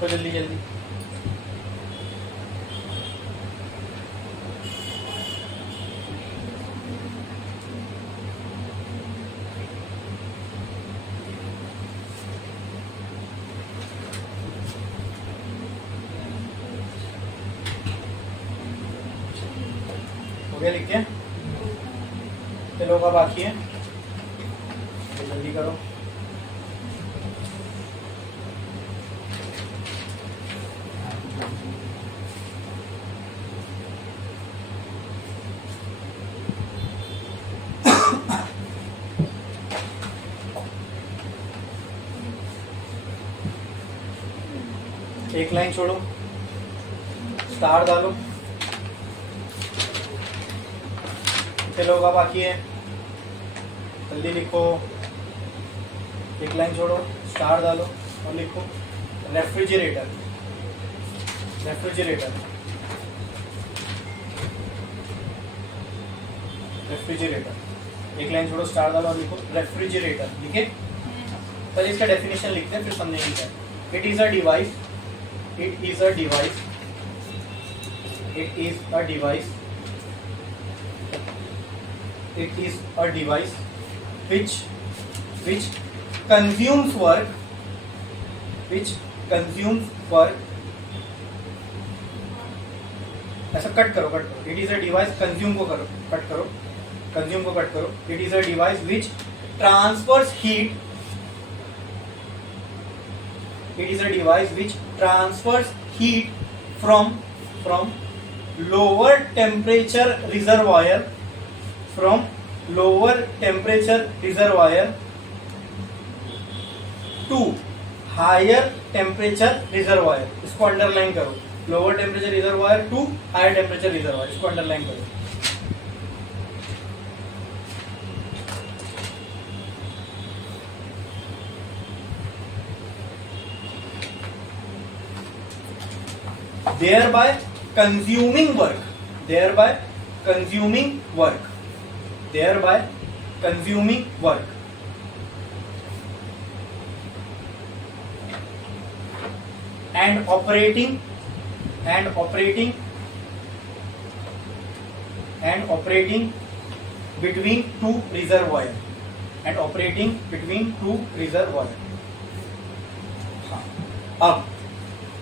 तो जल्दी जल्दी हो गया लिख के? चलो का बाकी है, तो जल्दी करो। एक लाइन छोड़ो, स्टार डालो। चलो का बाकी है, जल्दी लिखो। एक लाइन छोड़ो, स्टार डालो और लिखो रेफ्रिजरेटर। रेफ्रिजरेटर रेफ्रिजरेटर एक लाइन छोड़ो, स्टार डालो और लिखो रेफ्रिजरेटर। लिखे? पहले इसका डेफिनेशन लिखते हैं, फिर समझेंगे क्या। It is a device, it is a device, it is a device, it is a device which consumes work, which consumes work। ऐसा कट करो, कट करो। It is a device, consume को करो, कट करो, कंज्यूम को cut करो। It is a device which transfers heat, it is a device which transfers heat from lower temperature reservoir, from lower temperature reservoir to higher temperature reservoir। इसको underline करो, lower temperature reservoir to higher temperature reservoir, इसको underline करो। thereby consuming work, thereby consuming work, thereby consuming work, and operating between two reservoir, and operating between two reservoir। हाँ,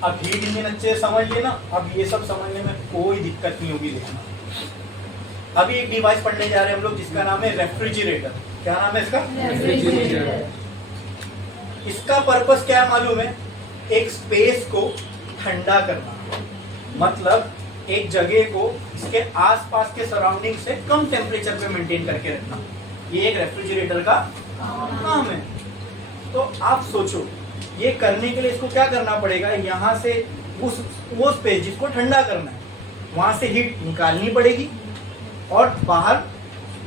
अब heat engine अच्छे समझ लेना। अब ये सब समझने में कोई दिक्कत नहीं होगी। देखना, अभी एक डिवाइस पढ़ने जा रहे हैं हम लोग जिसका नाम है रेफ्रिजरेटर। क्या नाम है इसका? रेफ्रिजरेटर। इसका पर्पस क्या है मालूम है? एक स्पेस को ठंडा करना, मतलब एक जगह को इसके आसपास के सराउंडिंग से कम टेम्परेचर पे मेंटेन करके रखना। ये एक रेफ्रिजरेटर का काम है। तो आप सोचो, ये करने के लिए इसको क्या करना पड़ेगा? यहाँ से वो स्पेस जिसको ठंडा करना है, वहां से हीट निकालनी पड़ेगी और बाहर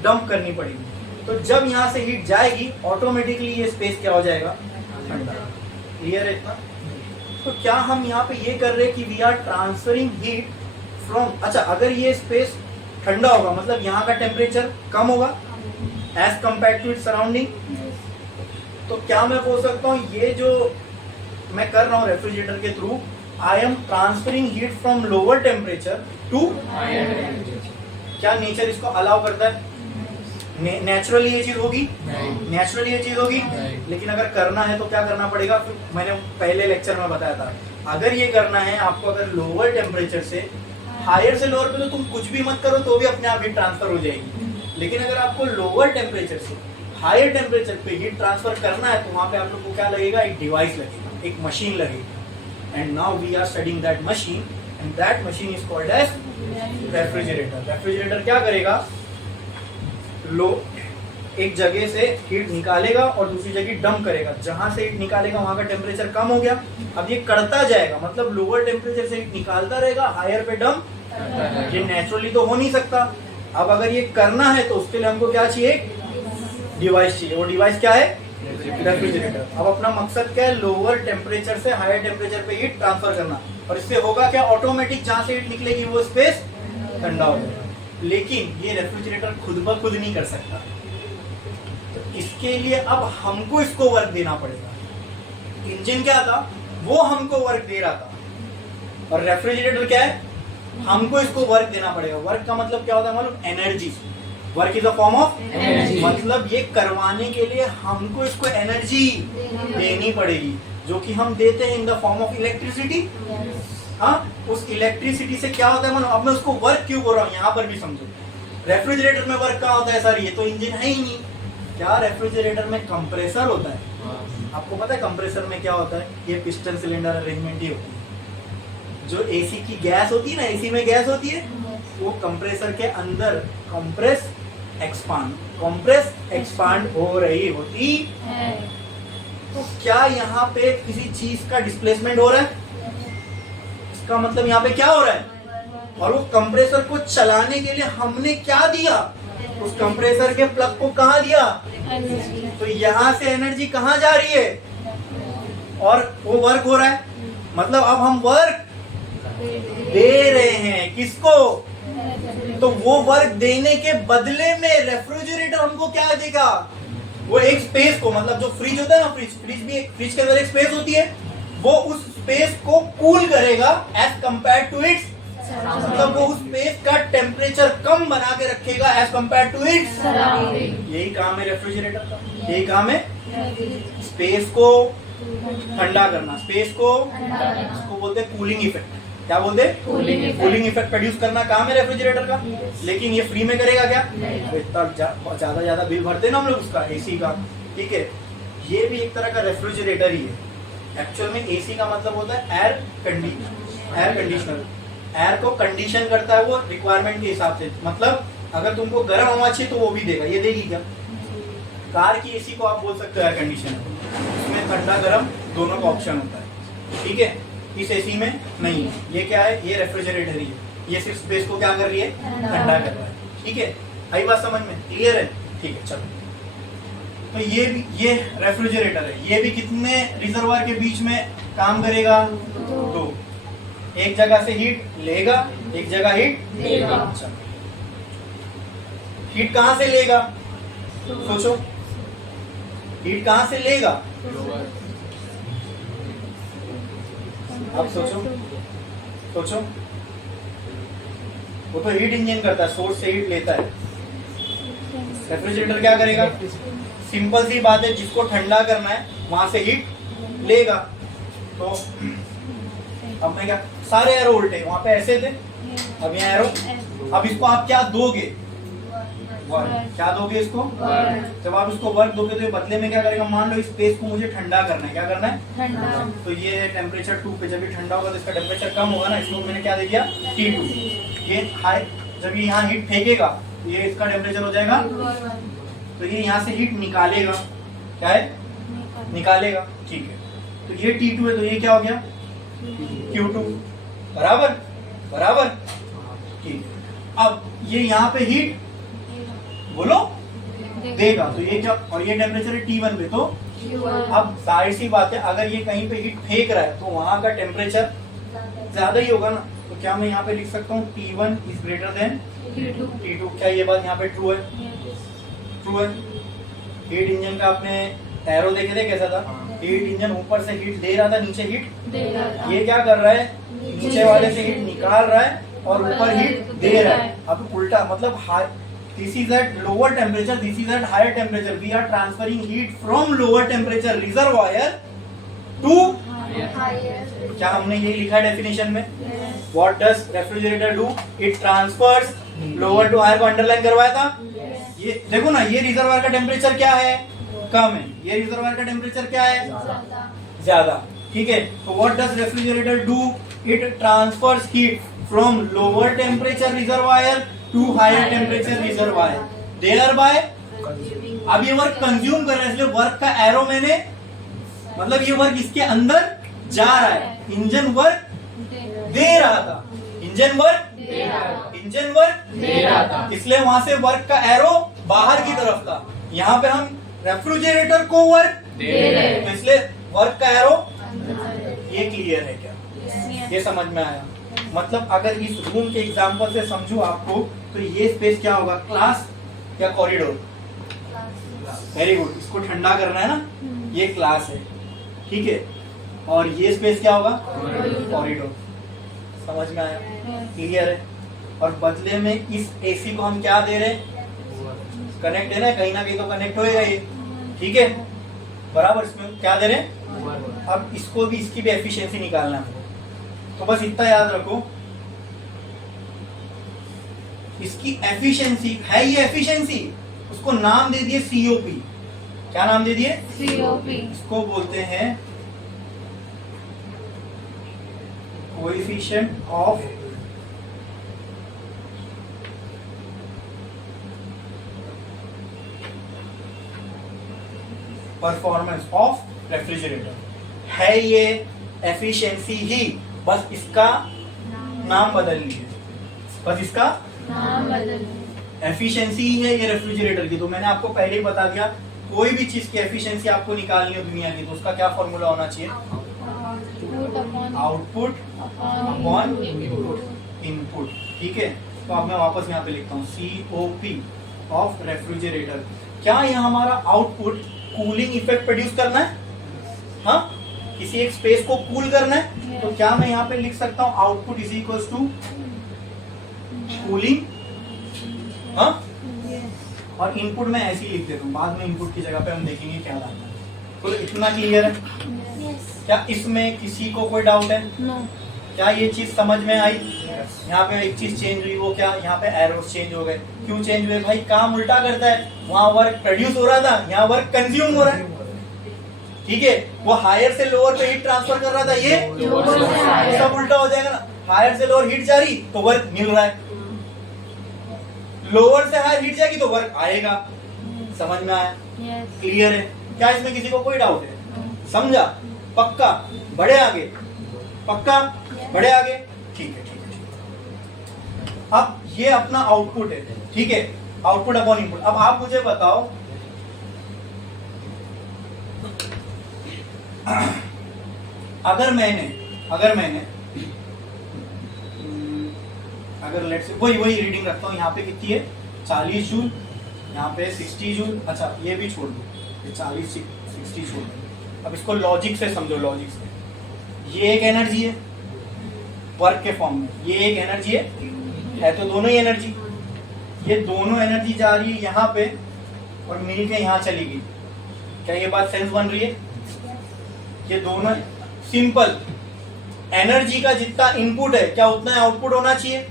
डंप करनी पड़ेगी। तो जब यहाँ से हीट जाएगी, ऑटोमेटिकली ये स्पेस क्या हो जाएगा? ठंडा। क्लियर है इतना? तो क्या हम यहाँ पे ये कर रहे हैं कि we are transferring heat from, अच्छा अगर ये स्पेस ठंडा होगा मतलब यहाँ का टेम्परेचर कम होगा as compare to it surrounding. तो क्या मैं बोल सकता हूँ ये जो मैं कर रहा हूँ रेफ्रिजरेटर के through, I am transferring heat from lower temperature to higher temperature. क्या नेचर इसको अलाउ करता है? नेचुरली ये चीज होगी? नेचुरली ये चीज होगी। लेकिन अगर करना है तो क्या करना पड़ेगा? फिर मैंने पहले लेक्चर में बताया था, अगर ये करना है आपको, अगर लोअर टेम्परेचर से हायर से लोअर पे तो तुम कुछ भी मत करो तो भी अपने आप हीट ट्रांसफर हो जाएगी। लेकिन अगर आपको लोअर टेम्परेचर से हायर टेम्परेचर पे हीट ट्रांसफर करना है तो वहां पे आप लोग को क्या लगेगा? एक डिवाइस लगेगा। एक मशीन लगेगी and now we are studying that machine and that machine is called as refrigerator. Refrigerator क्या करेगा, लो एक जगह से हीट निकालेगा और दूसरी जगह डंप करेगा। जहां से हीट निकालेगा वहां का टेम्परेचर कम हो गया, अब ये करता जाएगा, मतलब लोअर टेम्परेचर से हीट निकालता रहेगा, हायर पे डंप। ये नेचुरली तो हो नहीं सकता। अब अगर ये करना है तो उसके लिए हमको क्या चाहिए, डिवाइस चाहिए। वो डिवाइस क्या है, रेफ्रिजरेटर। अब अपना मकसद क्या है, लोअर टेम्परेचर से हायर टेम्परेचर पे हीट ट्रांसफर करना, और इससे होगा क्या, ऑटोमेटिक जहां से हीट निकलेगी वो स्पेस ठंडा हो जाएगा। लेकिन ये रेफ्रिजरेटर खुद ब खुद नहीं कर सकता, तो इसके लिए अब हमको इसको वर्क देना पड़ेगा। इंजन क्या था, वो हमको वर्क दे रहा था, और रेफ्रिजरेटर क्या है, हमको इसको वर्क देना पड़ेगा। वर्क का मतलब क्या होता है मालूम, energy. Work is a form of energy, मतलब ये करवाने के लिए हमको इसको एनर्जी देनी पड़ेगी, जो कि हम देते हैं in the form of electricity. हाँ, उस इलेक्ट्रिसिटी से क्या होता है मालूम। अब मैं उसको वर्क क्यों कर रहा हूँ, यहाँ पर भी समझो। रेफ्रिजरेटर में वर्क कहाँ होता है सर, ये तो इंजन है ही नहीं। क्या रेफ्रिजरेटर में कंप्रेसर होता है। आपको पता है कंप्रेसर में क्या होता है, ये पिस्टन सिलेंडर अरेंजमेंट ही होती है। जो एसी की गैस होती है ना, एसी में गैस होती है, वो कंप्रेसर के अंदर कंप्रेस एक्सपांड हो रही होती है। तो क्या यहाँ पे किसी चीज का डिस्प्लेसमेंट हो रहा है, इसका मतलब यहाँ पे क्या हो रहा है। और वो कंप्रेसर को चलाने के लिए हमने क्या दिया, उस कंप्रेसर के प्लग को कहाँ दिया, तो यहाँ से एनर्जी कहाँ जा रही है, और वो वर्क हो रहा है। मतलब अब हम वर्क दे रहे हैं किसको, तो वो वर्क देने के बदले में रेफ्रिजरेटर हमको क्या देगा, वो एक स्पेस को, मतलब जो फ्रिज होता है ना, फ्रिज के अंदर एक स्पेस होती है, वो उस स्पेस को कूल करेगा एज कंपेयर टू इट्स, मतलब वो उस स्पेस का टेम्परेचर कम बना के रखेगा एज कंपेयर टू इट्स। यही काम है रेफ्रिजरेटर का, यही काम है, स्पेस को ठंडा करना, स्पेस को, इसको बोलते हैं कूलिंग इफेक्ट। क्या बोलते हैं, कूलिंग इफेक्ट प्रोड्यूस करना काम है रेफ्रिजरेटर का। लेकिन ये फ्री में करेगा क्या, इतना ज्यादा बिल भरते ना हम लोग उसका, एसी का, ठीक है। ये भी एक तरह का रेफ्रिजरेटर ही है। एक्चुअल में एसी का मतलब होता है एयर कंडीशनर। एयर को कंडीशन करता है वो रिक्वायरमेंट के हिसाब से, मतलब अगर तुमको गर्म हवा चाहिए तो वो भी देगा, ये देगी क्या। कार की एसी को आप बोल सकते हो एयर कंडीशनर, उसमें ठंडा गर्म दोनों का ऑप्शन होता है, ठीक है। इस एसी में नहीं है। ये क्या है, ये रेफ्रिजरेटर ही है, ये सिर्फ स्पेस को क्या कर रही है, ठंडा कर रहा है, ठीक है। आई बात समझ में, क्लियर है, ठीक है। चलो, तो ये भी, ये रेफ्रिजरेटर है, ये भी कितने रिजर्वायर के बीच में काम करेगा, दो। एक जगह से हीट लेगा, एक जगह हीट देगा। हीट कहां से लेगा, सोचो, हीट कहां से लेगा, अब सोचो, वो तो हीट इंजन करता है, सोर्स से हीट लेता है। रेफ्रिजरेटर क्या करेगा, सिंपल सी बात है, जिसको ठंडा करना है वहां से हीट लेगा। तो अब मैं क्या, सारे एरो उल्टे, वहां पे ऐसे थे, अब यहाँ एरो। अब इसको आप क्या दोगे, वर्क। क्या दोगे इसको, जब आप इसको वर्क दोगे तो ये बदले में क्या करेगा, मान लो इस स्पेस को मुझे ठंडा करना है, क्या करना है, ठंडा। तो ये टेम्परेचर 2 पे, जब ये ठंडा होगा तो इसका टेम्परेचर कम होगा ना, इसको मैंने क्या दे दिया, T2। ये हाई, जब ये यहाँ हीट फेंकेगा ये इसका टेम्परेचर हो जाएगा, तो ये यहाँ से हीट निकालेगा, क्या है, निकालेगा, ठीक है। तो ये T2 है, तो ये क्या हो गया, Q2, बराबर, ठीक है। अब ये यहाँ पे हीट बोलो देगा, तो ये क्या, और ये टेम्परेचर है T1 पे, तो अब जाहिर सी बात है, अगर ये कहीं पे हीट फेंक रहा है तो वहां का टेम्परेचर ज्यादा ही होगा ना। तो क्या मैं यहाँ पे लिख सकता हूँ T1 is greater than T2। क्या ये बात यहाँ पे ट्रू है, ट्रू है। हीट इंजन का आपने एरो देखे थे कैसा था, हीट इंजन ऊपर से हीट दे रहा था, नीचे हीट, ये क्या कर रहा है, नीचे वाले से हीट निकाल रहा है और ऊपर हीट दे रहा है। अब उल्टा, मतलब this is at lower temperature, this is at higher temperature. We are transferring heat from lower temperature reservoir to higher. क्या हमने यही लिखा डेफिनेशन में, What does refrigerator do? It transfers lower to higher को अंडरलाइन करवाया था। ये देखो ना, ये रिजर्वायर का टेम्परेचर क्या है, कम है, ये रिजर्वायर का टेम्परेचर क्या है, ज्यादा, ठीक है, तो what does refrigerator do? It transfers heat from lower temperature reservoir to higher temperature reservoir, thereby अब ये वर्क कंज्यूम कर रहा है, इसलिए वर्क का एरो मैंने मतलब ये वर्क इसके अंदर जा रहा है, इंजन वर्क दे रहा था, इंजन वर्क दे रहा था, इसलिए वहां से वर्क का एरो बाहर की तरफ था। यहाँ पे हम रेफ्रिजरेटर को वर्क दे रहे हैं, तो इसलिए वर्क का एरो, ये क्लियर है क्या? ये समझ में आया? मतलब अगर इस रूम के एग्जांपल से समझू आपको, तो ये स्पेस क्या होगा, क्लास या कॉरिडोर? वेरी गुड, इसको ठंडा करना है ना, ये क्लास है, ठीक है, और ये स्पेस क्या होगा, कॉरिडोर। समझ में आया? क्लियर है? और बदले में इस एसी को हम क्या दे रहे हैं, कनेक्ट है ना, कहीं ना कहीं तो कनेक्ट होएगा ये, ठीक है, बराबर। इसमें क्या दे रहे हैं, अब इसको भी, इसकी भी एफिशिएंसी निकालना है, तो बस इतना याद रखो, इसकी एफिशिएंसी है, ये एफिशिएंसी, उसको नाम दे दिए सीओपी। क्या नाम दे दिए? सीओपी। इसको बोलते हैं coefficient of performance of refrigerator. है ये एफिशिएंसी ही, बस इसका नाम बदल लीजिए, बस इसका नाम बदल। एफिशिएंसी ही है ये रेफ्रिजरेटर की। तो मैंने आपको पहले ही बता दिया, कोई भी चीज की एफिशिएंसी आपको निकालनी हो दुनिया की, तो उसका क्या फॉर्मूला होना चाहिए, आउटपुट अपॉन इनपुट, ठीक है। तो अब मैं वापस यहाँ पे लिखता हूँ COP ऑफ रेफ्रिजरेटर। क्या ये हमारा आउटपुट कूलिंग इफेक्ट प्रोड्यूस करना है, हाँ, किसी एक स्पेस को कूल करना है, तो क्या मैं यहाँ पे लिख सकता हूँ output is equal to cooling, हाँ, और इनपुट मैं ऐसे ही लिख देता हूँ, बाद में इनपुट की जगह पे हम देखेंगे क्या डालना है। तो इतना क्लियर है? क्या इसमें किसी को कोई डाउट है? क्या ये चीज समझ में आई? यहाँ पे एक चीज चेंज हुई, वो क्या, यहाँ पे एरोस चेंज हो गए। क्यों चेंज हुए भाई? काम उल्टा करता है, वहाँ वर्क प्रोड्यूस हो रहा था, यहाँ वर्क कंज्यूम हो रहा है, ठीक है। वो हायर से लोअर पे हीट ट्रांसफर कर रहा था, ये सब उल्टा हो जाएगा ना, हायर से लोअर हीट जा रही तो वर्क मिल रहा है, लोअर से हायर हीट जाएगी तो वर्क आएगा। समझ में आया? क्लियर है? क्या इसमें किसी को कोई डाउट है? समझा? पक्का? बढ़े आगे? पक्का? बढ़े आगे? ठीक है, ठीक है, ठीक है। अब ये अपना आउटपुट है, ठीक है, आउटपुट अपॉन इनपुट। अब आप मुझे बताओ, अगर मैंने लेट्स से वही रीडिंग रखता हूँ, यहाँ पे कितनी है 40 जूल, यहाँ पे 60 जूल, अच्छा ये भी छोड़ दो, ये 40 60 छोड़ दो। अब इसको लॉजिक से समझो, लॉजिक से, ये एक एनर्जी है वर्क के फॉर्म में, ये एक एनर्जी है तो दोनों ही एनर्जी, ये दोनों एनर्जी जा रही है यहाँ पे और मिल के यहाँ चली गई। क्या ये बात सेंस बन रही है? ये दोनों सिंपल, एनर्जी का जितना इनपुट है क्या उतना आउटपुट होना चाहिए,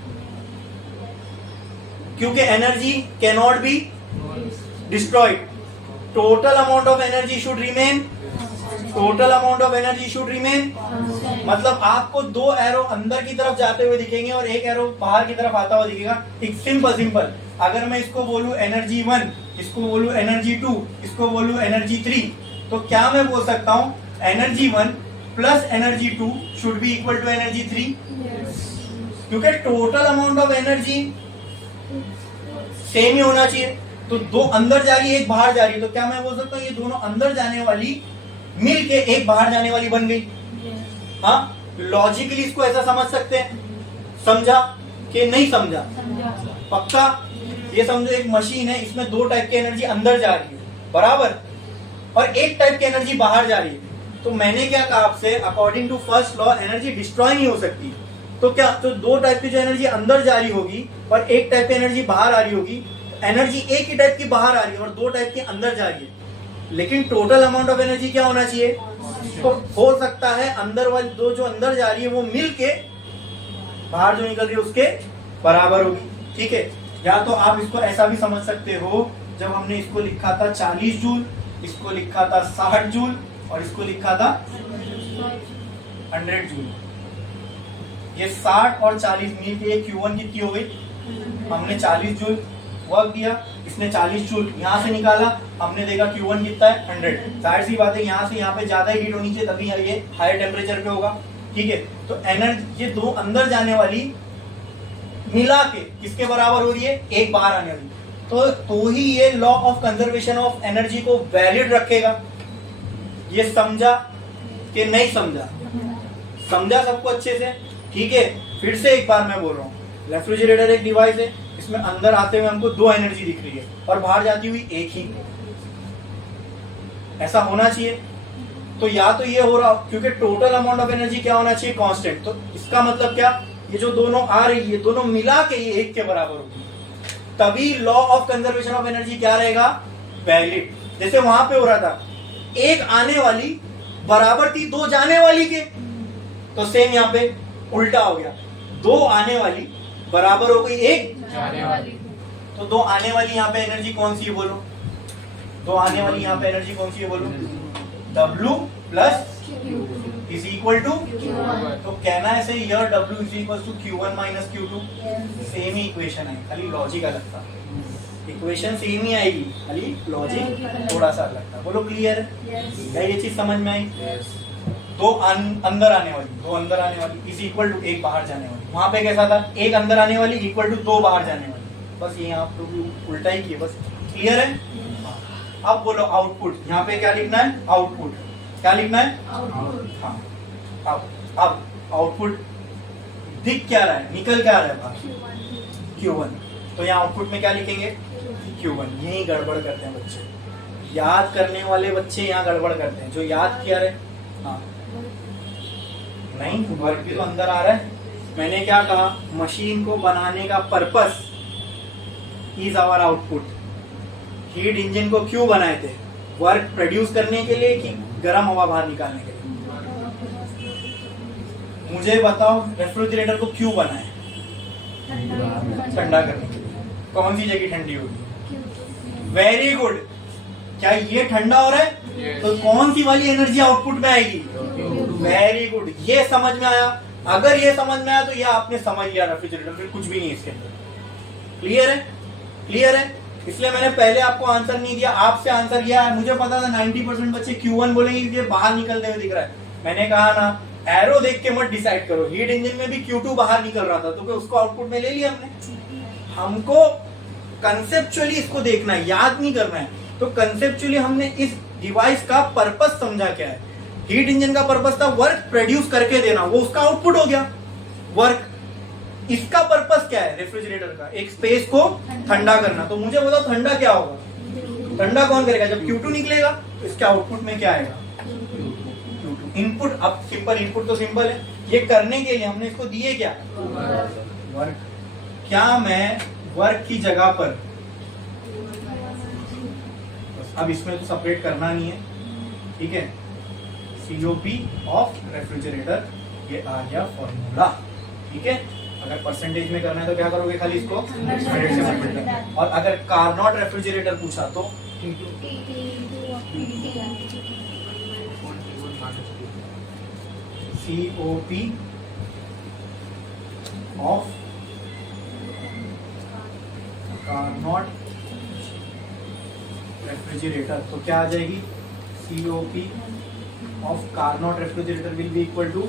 क्योंकि energy can not be destroyed. Total amount of energy should remain, total amount of energy should remain. मतलब आपको दो एरो अंदर की तरफ जाते हुए दिखेंगे और एक एरो बाहर की तरफ आता हुआ दिखेगा। एक सिंपल, अगर मैं इसको बोलूं एनर्जी 1, इसको बोलूं एनर्जी 2, इसको बोलूं एनर्जी 3, तो क्या मैं बोल सकता हूं energy 1 plus energy 2 should be equal to energy 3, क्योंकि total amount of energy same ही होना चाहिए। तो दो अंदर जा रही है, एक बाहर जा रही है, तो क्या मैं बोल सकता हूँ ये दोनों अंदर जाने वाली मिल के एक बाहर जाने वाली बन गई। हाँ, लॉजिकली इसको ऐसा समझ सकते हैं। समझा कि नहीं समझा? पक्का? ये समझो एक मशीन है, इसमें दो टाइप की एनर्जी अंदर जा रही है, बराबर, और एक टाइप की एनर्जी बाहर जा रही है। तो मैंने क्या कहा आपसे, according to first law energy destroy नहीं हो सकती। तो क्या, तो दो टाइप की जो एनर्जी अंदर जा रही होगी और एक टाइप की एनर्जी बाहर आ रही होगी, एनर्जी एक ही टाइप की बाहर आ रही है और दो टाइप की अंदर जा रही है, लेकिन टोटल अमाउंट ऑफ एनर्जी क्या होना चाहिए? तो हो सकता है अंदर वाली दो जो अंदर जा रही है वो मिल के बाहर जो निकल रही है उसके बराबर होगी, ठीक है। या तो आप इसको ऐसा भी समझ सकते हो, जब हमने इसको लिखा था 40 जूल, इसको लिखा था 60 जूल और इसको लिखा था 100 जूल। ये 60 और 40 मिल के Q1 कितनी हो गई? हमने 40 जूल वर्क दिया, इसने 40 जूल यहाँ से निकाला, हमने देखा Q1 कितना है? 100। जाहिर सी बात है यहाँ से यहाँ पे ज्यादा हीट होनी चाहिए, तभी ये हायर टेम्परेचर पे होगा। ठीक है, तो एनर्जी ये दो अंदर जाने वाली मिला के किसके बराबर हो रही है? एक बाहर आने वाली। तो ही ये law of conservation of energy को वैलिड रखेगा। ये समझा कि नहीं समझा? समझा सबको अच्छे से? ठीक है, फिर से एक बार मैं बोल रहा हूँ, रेफ्रिजरेटर एक डिवाइस है, इसमें अंदर आते हुए हमको दो एनर्जी दिख रही है और बाहर जाती हुई एक ही। ऐसा होना चाहिए। तो या तो ये हो रहा, क्योंकि टोटल अमाउंट ऑफ एनर्जी क्या होना चाहिए? कांस्टेंट। तो इसका मतलब क्या? ये जो दोनों आ रही है, दोनों मिला के ये एक के बराबर होगी, तभी law of conservation of energy क्या रहेगा? वैलिड। जैसे वहां पे हो रहा था, एक आने वाली बराबर थी दो जाने वाली के, तो सेम यहाँ पे उल्टा हो गया, दो आने वाली बराबर हो गई एक जाने वाली। तो दो आने वाली यहाँ पे एनर्जी कौन सी है बोलो? दो आने वाली यहाँ पे एनर्जी कौन सी है बोलो? W plus is equal to, तो कहना है सही, यह W is equal to Q1 minus Q2। Same ही इक्वेशन है, खाली लॉजिक अलग था। इक्वेशन सेम ही आएगी, खाली लॉजिक थोड़ा सा अलग था। बोलो क्लियर है? क्या ये चीज समझ में आई? दो अंदर आने वाली इज इक्वल टू एक बाहर जाने वाली। वहां पे कैसा था? एक अंदर आने वाली इक्वल टू दो बाहर जाने वाली। बस ये आप लोग उल्टा ही किए, बस। क्लियर है? अब बोलो आउटपुट। यहाँ पे क्या लिखना है? आउटपुट। क्या लिखना है? हाँ, अब आउटपुट दिख क्या रहा है? निकल क्या रहा है बाहर? Q1। तो यहाँ आउटपुट में क्या लिखेंगे? Q1। यही गड़बड़ करते हैं बच्चे, याद करने वाले बच्चे यहाँ गड़बड़ करते हैं। जो याद किया रहे, हाँ नहीं, वर्क भी तो अंदर आ रहा है। मैंने क्या कहा? मशीन को बनाने का purpose is our output. Heat engine को क्यों बनाए थे? वर्क प्रोड्यूस करने के लिए कि गर्म हवा बाहर निकालने के लिए? मुझे बताओ, रेफ्रिजरेटर को क्यों बनाए? ठंडा करने के लिए। कौन सी जगह ठंडी होगी? Very good. क्या ये ठंडा हो रहा है? तो कौन सी वाली एनर्जी आउटपुट में आएगी? वेरी गुड, ये समझ में आया। अगर ये समझ में आया तो ये आपने समझ लिया रेफ्रिजरेटर, फिर कुछ भी नहीं इसके अंदर। क्लियर है? क्लियर है? इसलिए मैंने पहले आपको आंसर नहीं दिया, आपसे आंसर लिया है। मुझे पता था 90% बच्चे Q1 बोलेंगे क्योंकि बाहर निकलते हुए दिख रहा है। मैंने कहा ना, एरो देख के मत डिसाइड करो। हीट इंजन में भी Q2 बाहर निकल रहा था, तो उसको आउटपुट में ले लिया हमने। हमको कंसेप्चुअली इसको देखना है, याद नहीं करना है। तो कंसेप्चुअली हमने इस डिवाइस का पर्पस समझा क्या है। हीट इंजन का पर्पस था वर्क प्रोड्यूस करके देना, वो उसका आउटपुट हो गया वर्क। इसका पर्पस क्या है रेफ्रिजरेटर का? एक स्पेस को ठंडा करना। तो मुझे बताओ ठंडा क्या होगा? ठंडा कौन करेगा? जब Q2 निकलेगा तो इसके आउटपुट में क्या आएगा? Q2। इनपुट, अब सिंपल इनपुट तो सिंपल है, ये करने के लिए हमने इसको दिए क्या? वर्क। क्या मैं वर्क की जगह पर, अब इसमें तो सेपरेट करना नहीं है, ठीक है, COP ऑफ रेफ्रिजरेटर, ये आ गया फॉर्मूला। ठीक है, अगर परसेंटेज में करना है तो क्या करोगे? खाली इसको 100 से मल्टीप्लाई करना। और अगर कार्नोट रेफ्रिजरेटर पूछा तो COP ऑफ कार्नोट रेफ्रिजरेटर, तो क्या आ जाएगी? COP of Carnot refrigerator will be equal to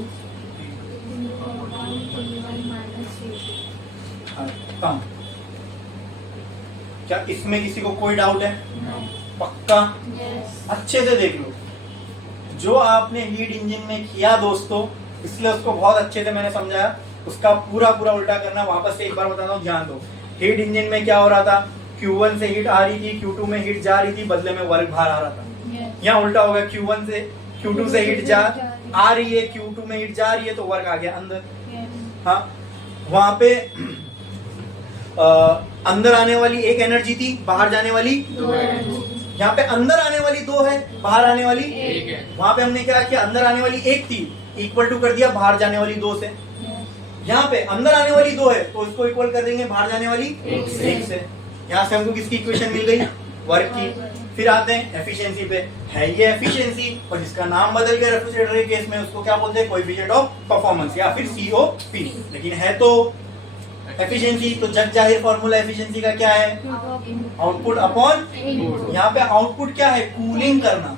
खत्म। क्या इसमें किसी को कोई डाउट है? पक्का? अच्छे से देख लो, जो आपने हीट इंजन में किया दोस्तों, इसलिए उसको बहुत अच्छे से मैंने समझाया, उसका पूरा पूरा उल्टा करना। वापस से एक बार बताता हूँ, ध्यान दो। हीट इंजन में क्या हो रहा था? Q1 से हीट आ रही थी, Q2 में हीट जा रही थी, बदले में वर्क बाहर आ रहा था। यहाँ उल्टा हो गया, Q2 से हीट आ रही है, Q2 में हीट जा रही है, तो वर्क आ गया अंदर। हाँ, वहां पे अंदर आने वाली एक एनर्जी थी, बाहर जाने वाली दो एनर्जी। यहाँ पे अंदर आने वाली दो है, बाहर आने वाली एक है। वहां पे हमने क्या किया? अंदर आने वाली एक थी, इक्वल टू कर दिया बाहर जाने वाली दो से। यहाँ पे अंदर आने वाली दो है, तो इसको इक्वल कर देंगे बाहर जाने वाली एक से। यहाँ से हमको किसकी इक्वेशन मिल गई? वर्क की। फिर आते हैं एफिशिएंसी पे। है ये एफिशिएंसी, और जिसका नाम बदल गया रेफ्रिजरेटर के केस में उसको क्या बोलते हैं, कोएफिशिएंट ऑफ परफॉर्मेंस या फिर COP। लेकिन है तो एफिशिएंसी, तो जग जाहिर फॉर्मूला एफिशिएंसी का क्या है, आउटपुट अपॉन। यहाँ पे आउटपुट क्या है, कूलिंग करना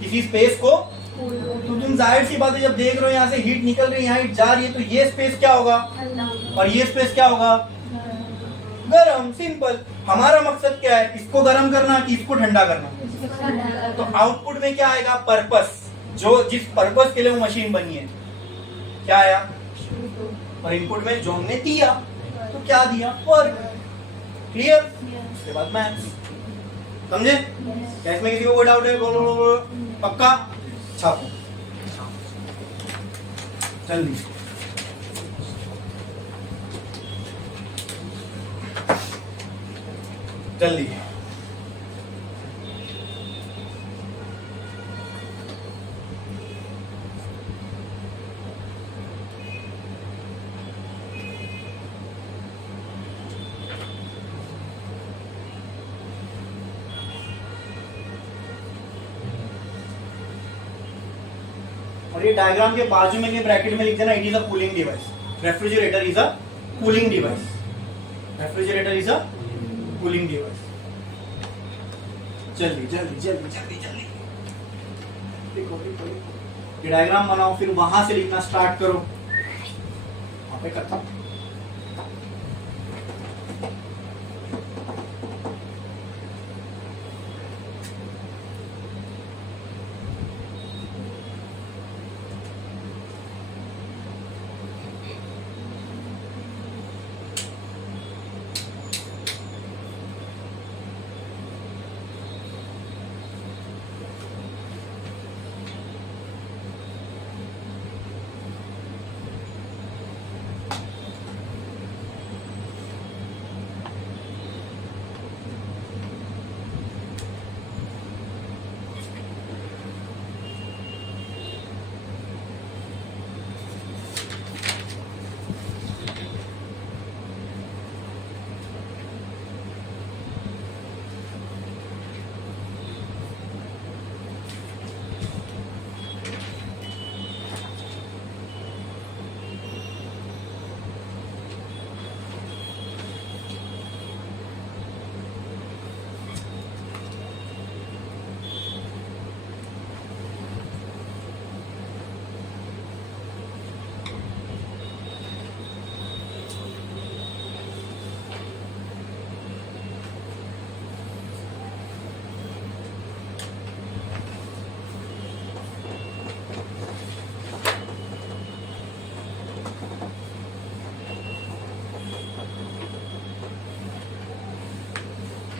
किसी स्पेस को। तो तुम जाहिर सी बात है जब देख रहे हो यहाँ से हीट निकल रही है, यहाँ हीट जा रही है, तो ये स्पेस क्या होगा और ये स्पेस क्या होगा, गरम। सिंपल। हमारा मकसद क्या है, इसको गरम करना कि इसको ठंडा करना। तो आउटपुट में क्या आएगा, पर्पस, जो जिस पर्पस के लिए वो मशीन बनी है क्या आया, और इनपुट में जो हमने दिया तो क्या दिया, वर्क। क्लियर। उसके बाद मैथ्स, समझे। इसमें किसी को कोई डाउट है, बोलो बोलो, पक्का। छापो जल्दी। जल्दी। और ये डायग्राम के बाजू में ब्रैकेट में लिख देना, it is a cooling device. Refrigerator is a cooling device. Refrigerator is a cooling device. जल्दी जल्दी जल्दी जल्दी जल्दी लिखो लिखो लिखो। ये डायग्राम बनाओ, फिर वहां से लिखना स्टार्ट करो। वहां पे खत्म।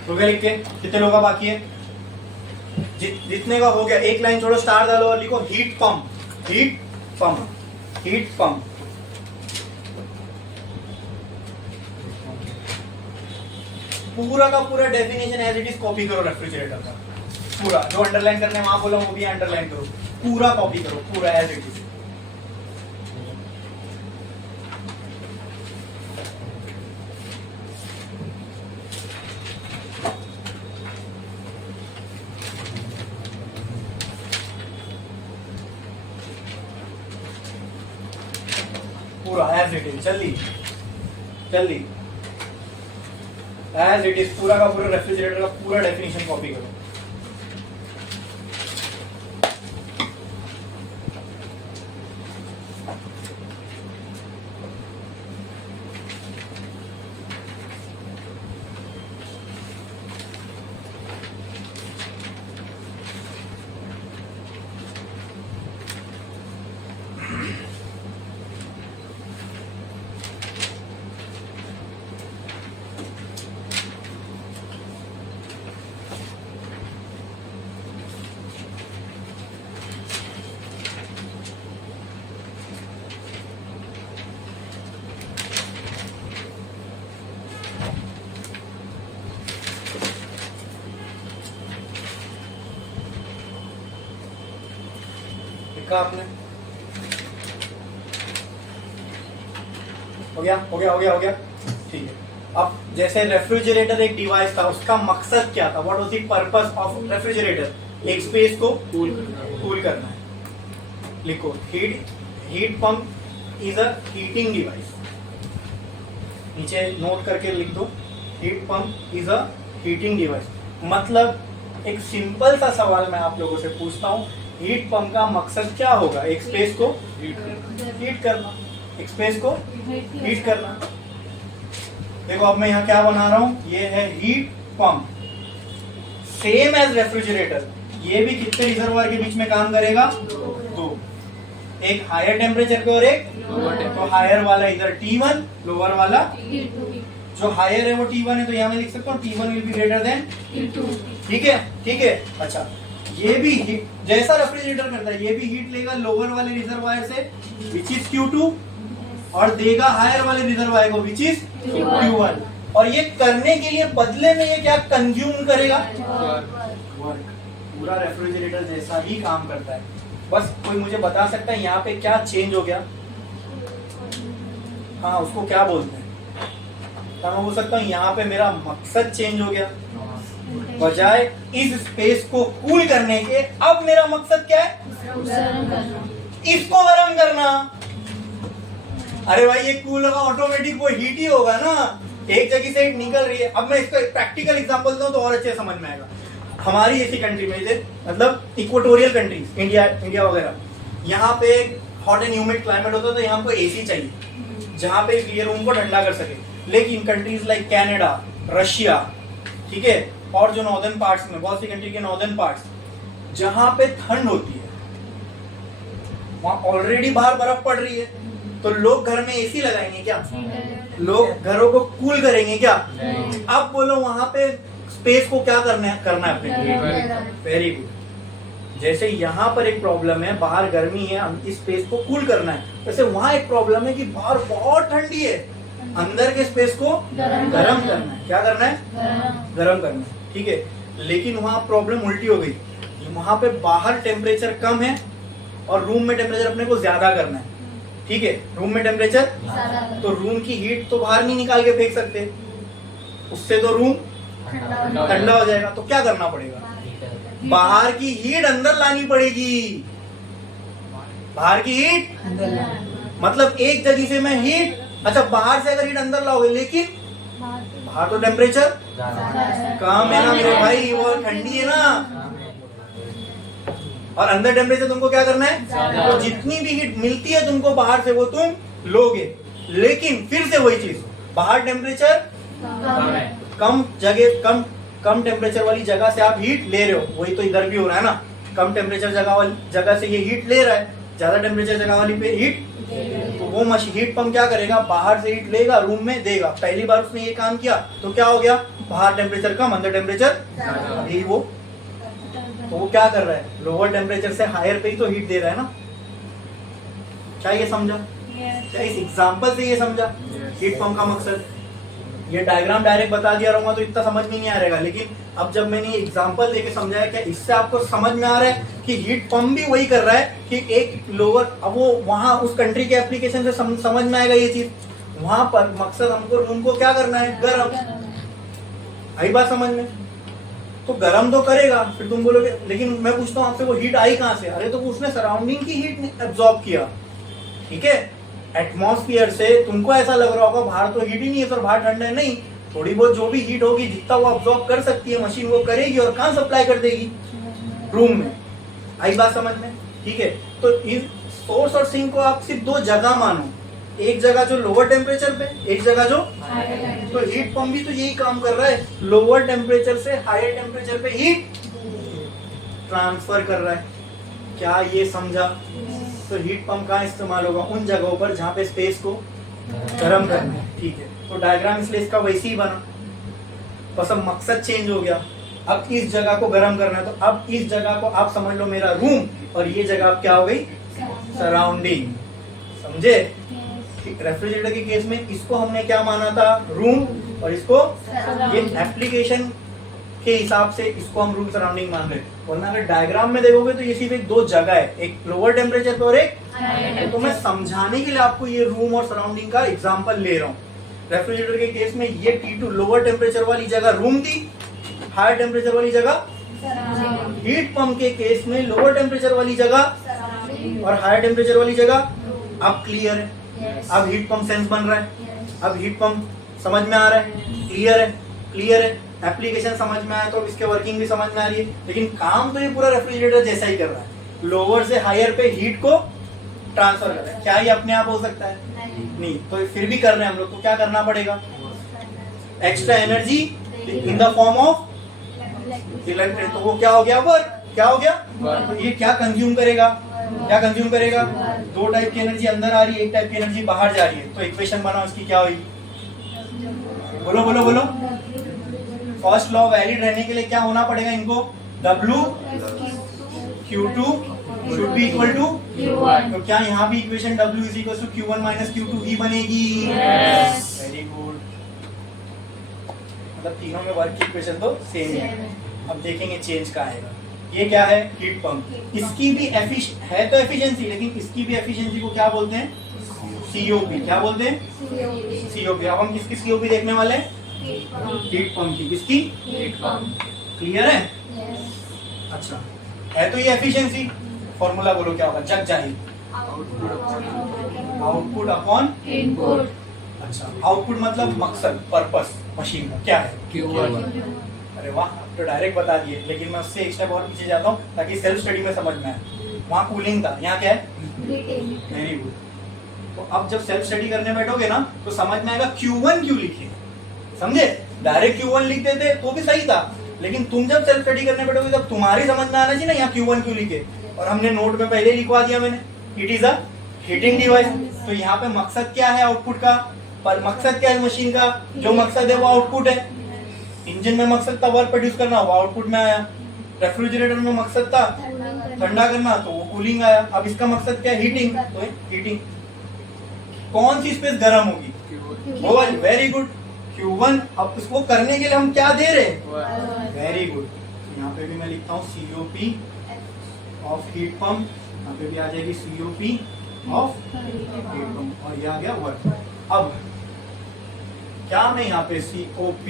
हो गया लिख के? कितने लोगों का बाकी है? जितने का हो गया एक लाइन छोड़ो, स्टार डालो और लिखो heat pump. Heat pump, heat pump. पूरा का पूरा definition as it is copy करो रेफ्रिजरेटर का पूरा। जो अंडरलाइन करने वहां बोला वो भी अंडरलाइन करो, पूरा कॉपी करो, पूरा एज इट इज। पूरा एज इट इज, जल्दी जल्दी, एज इट इज पूरा का पूरा रेफ्रिजरेटर का पूरा डेफिनेशन कॉपी करो। लिखा आपने? हो गया हो गया हो गया हो गया, ठीक है। अब जैसे रेफ्रिजरेटर एक डिवाइस था, उसका मकसद क्या था? What was the purpose of refrigerator? एक स्पेस को कूल करना है। लिखो, heat pump is a heating device. नीचे नोट करके लिख दो, heat pump is a heating device. मतलब एक सिंपल सा सवाल मैं आप लोगों से पूछता हूँ, हीट पंप का मकसद क्या होगा? एक स्पेस को हीट करना, एक स्पेस को हीट करना। देखो अब मैं यहाँ क्या बना रहा हूँ, ये है heat pump, same as refrigerator. ये भी कितने रिजर्वायर के बीच में काम करेगा? दो, एक हायर टेम्परेचर पे और एक तो हायर वाला इधर T1, लोअर वाला जो हायर है वो T1 है, तो यहाँ मैं लिख सकता हूँ T1 will be greater than T2। ठीक है, ठीक है। अच्छा, ये भी जैसा रेफ्रिजरेटर करता है, ये भी हीट लेगा लोअर वाले रिजर्वायर से विच इज Q2 और देगा हायर वाले रिजर्वायर को विच इज Q1। और ये करने के लिए बदले में ये क्या कंज्यूम करेगा? वर्क। पूरा रेफ्रिजरेटर जैसा ही काम करता है। बस कोई मुझे बता सकता है यहाँ पे क्या चेंज हो गया? हाँ, उसको क्या बोलते हैं? तो मैं बोल सकता हूँ यहाँ पे मेरा मकसद चेंज हो गया। बजाय इस स्पेस को कूल करने के, अब मेरा मकसद क्या है? इसको गर्म करना। अरे भाई, ये कूल होगा ऑटोमेटिक, वो हीट ही होगा ना, एक जगह से हीट निकल रही है। अब मैं इसका एक प्रैक्टिकल एग्जांपल दूं तो और अच्छे समझ में आएगा। हमारी ऐसी कंट्री में, मतलब इक्वेटोरियल कंट्रीज, इंडिया वगैरह, यहाँ पे हॉट एंड ह्यूमिड क्लाइमेट होता है, तो यहाँ पे एसी चाहिए जहाँ पे ये रूम को ठंडा कर सके। लेकिन कंट्रीज लाइक कनाडा, रशिया, ठीक है, और जो नॉर्दर्न पार्ट्स में, बहुत सी कंट्री के नॉर्दर्न पार्ट्स जहाँ पे ठंड होती है, वहाँ ऑलरेडी बाहर बर्फ पड़ रही है, तो लोग घर में एसी लगाएंगे क्या? लोग घरों को कूल करेंगे क्या? अब बोलो वहां पे स्पेस को क्या करना है अपने? Very good. जैसे यहाँ पर एक प्रॉब्लम है, बाहर गर्मी है, इस स्पेस को कूल करना है, वैसे वहां एक प्रॉब्लम है कि बाहर बहुत ठंडी है, अंदर के स्पेस को गर्म करना है। क्या करना है? गर्म करना है। ठीक है, लेकिन वहां प्रॉब्लम उल्टी हो गई। वहां पे बाहर टेम्परेचर कम है और रूम में टेम्परेचर अपने को ज्यादा करना है। ठीक है, रूम में टेम्परेचर, तो रूम की हीट तो बाहर नहीं निकाल के फेंक सकते, उससे तो रूम ठंडा हो जाएगा। तो क्या करना पड़ेगा? बाहर की हीट अंदर लानी पड़ेगी। बाहर की हीट, मतलब एक जगह से मैं हीट, अच्छा बाहर से अगर हीट अंदर लाओगे, लेकिन बाहर तो टेम्परेचर कम है ना मेरे भाई, वो ठंडी है ना, और अंदर टेम्परेचर तुमको क्या करना है? तो जितनी भी हीट मिलती है तुमको बाहर से वो तुम लोगे, लेकिन फिर से वही चीज, बाहर टेम्परेचर कम जगह, कम टेम्परेचर वाली जगह से आप हीट ले रहे हो, वही तो इधर भी हो रहा है ना। कम टेम्परेचर जगह से ये हीट ले रहा है, ज्यादा टेम्परेचर जगह वाली पे हीट, तो वो मशीन हीट पंप क्या करेगा? बाहर से हीट लेगा, रूम में देगा। पहली बार उसने ये काम किया तो क्या हो गया? बाहर टेम्परेचर कम, अंदर टेम्परेचर यही वो, तो वो क्या कर रहा है? लोअर टेम्परेचर से हायर पे ही तो हीट दे रहा है ना। क्या ये समझा? क्या इस एग्जांपल से ये समझा हीट पंप का मकसद? ये डायग्राम डायरेक्ट बता दिया रहूंगा तो इतना समझ में नहीं आ रहेगा, लेकिन अब जब मैंने एग्जांपल देके समझाया, क्या इससे आपको समझ में आ रहा है कि हीट पंप भी वही कर रहा है कि एक लोअर, अब वो वहां उस कंट्री के एप्लीकेशन से समझ में आएगा ये चीज। वहां पर मकसद हमको रूम को क्या करना है? गर्म। आई बात समझ में? तो गर्म तो करेगा, फिर तुम बोलोगे लेकिन मैं पूछता हूँ आपसे, वो हीट आई कहाँ से? अरे तो उसने सराउंडिंग की हीट एब्जॉर्ब किया। ठीक है, एटमॉस्फेयर से तुमको ऐसा लग रहा होगा बाहर तो हीट ही नहीं है सर, बाहर ठंडा है, नहीं, थोड़ी बहुत जो भी हीट होगी, जितना वो अब्सॉर्ब कर सकती है मशीन वो करेगी, और कहाँ सप्लाई कर देगी? रूम में। आई बात समझ में? ठीक है, तो इस सोर्स और सिंक को आप सिर्फ दो जगह मानो, एक जगह जो लोअर टेम्परेचर पे, एक जगह जो, तो हीट पंप भी तो यही काम कर रहा है, लोअर टेम्परेचर से हायर टेम्परेचर पे हीट ट्रांसफर कर रहा है। क्या ये समझा? तो हीट पंप का इस्तेमाल होगा उन जगहों पर जहाँ पे स्पेस को गर्म करना है। ठीक है, तो डायग्राम इसलिए इसका वैसे ही बना, बस अब मकसद चेंज हो गया। अब इस जगह को गर्म करना है, तो अब इस जगह को आप समझ लो मेरा रूम, और ये जगह क्या हो गई? सराउंडिंग। समझे? रेफ्रिजरेटर के केस में इसको हमने क्या माना था? रूम, और इसको ये एप्लीकेशन के हिसाब से इसको हम रूम सराउंडिंग मान रहे हैं। वरना अगर डायग्राम में देखोगे तो ये सिर्फ एक दो जगह है, एक लोअर टेम्परेचर पे और एक, तो मैं समझाने के लिए आपको ये रूम और सराउंडिंग का एग्जांपल ले रहा हूँ। रेफ्रिजरेटर के केस में ये T2 लोअर टेम्परेचर वाली जगह रूम थी, हायर टेम्परेचर वाली जगह हीट पंप के केस में लोअर टेम्परेचर वाली जगह और हायर टेम्परेचर वाली जगह। अब क्लियर है, अब हीट पंप सेंस बन रहा है, अब हीट पंप समझ में आ रहा है, क्लियर है, क्लियर है। एप्लीकेशन समझ में आया तो इसके वर्किंग भी समझ में आ रही है, लेकिन काम तो ये पूरा रेफ्रिजरेटर जैसा ही कर रहा है, लोअर से हायर पे हीट को ट्रांसफर कर रहा है। क्या ये अपने आप हो सकता है? नहीं। तो फिर भी कर रहे हैं हम लोग, तो क्या करना पड़ेगा? Extra energy in the form of electric. तो वो क्या हो गया? वर्क। क्या हो गया? तो ये क्या कंज्यूम करेगा? क्या कंज्यूम करेगा? दो टाइप की एनर्जी अंदर आ रही है, एक टाइप की एनर्जी बाहर जा रही है। तो इक्वेशन बनाओ इसकी, क्या होगी? बोलो बोलो बोलो। फर्स्ट लॉ वैलिड रहने के लिए क्या होना पड़ेगा इनको? W Q2 should be equal to Q1। तो क्या यहाँ भी equation W is equal to Q1 minus Q2 ही बनेगी? Very good. मतलब तीनों में वर्क की इक्वेशन तो सेम है। अब देखेंगे चेंज का आएगा। ये क्या है? Heat pump. इसकी भी है तो एफिशिएंसी, लेकिन इसकी भी एफिशिएंसी को क्या बोलते हैं? COP। क्या बोलते हैं? COP। अब हम किसकी COP देखने वाले हैं? हीट पंप की। किसकी? Heat pump. क्लियर है? अच्छा, है तो ये एफिशिएंसी। फॉर्मूला बोलो क्या होगा? जग जाहिर आउटपुट अपॉन इनपुट। अच्छा, आउटपुट मतलब मकसद, पर्पस मशीन का क्या है? Q1। अरे वाह, अब तो डायरेक्ट बता दिए, लेकिन मैं उससे एक स्टेप और पीछे जाता हूँ ताकि सेल्फ स्टडी में समझ में आए। वहाँ कूलिंग था, यहाँ क्या है? Very good. तो अब जब सेल्फ स्टडी करने बैठोगे ना तो समझ में आएगा Q1 क्यों लिखे। समझे? डायरेक्ट Q1 लिखते थे तो भी सही था, लेकिन तुम जब सेल्फ स्टडी करने बैठोगे तब तुम्हारी समझ में आना चाहिए ना यहाँ Q1 क्यों लिखे। और हमने नोट में पहले ही लिखवा दिया मैंने, it is a heating device. तो यहाँ पे मकसद क्या है आउटपुट का? पर मकसद क्या है मशीन का? जो मकसद है वो आउटपुट है। इंजन में मकसद था वर्क प्रोड्यूस करना, वो आउटपुट में आया। रेफ्रिजरेटर में मकसद था ठंडा करना, तो वो कूलिंग आया। अब इसका मकसद क्या है? हीटिंग। तो हीटिंग। कौन सी स्पेस गर्म होगी? वो वाली। Very good, Q1। अब इसको करने के लिए हम क्या दे रहे हैं? Very good. यहाँ पे भी मैं लिखता हूँ COP ऑफ हीट पंप, यहाँ पे भी आ जाएगी COP ऑफ हीट पंप, और ये आ गया वर्क। अब क्या मैं यहाँ पे COP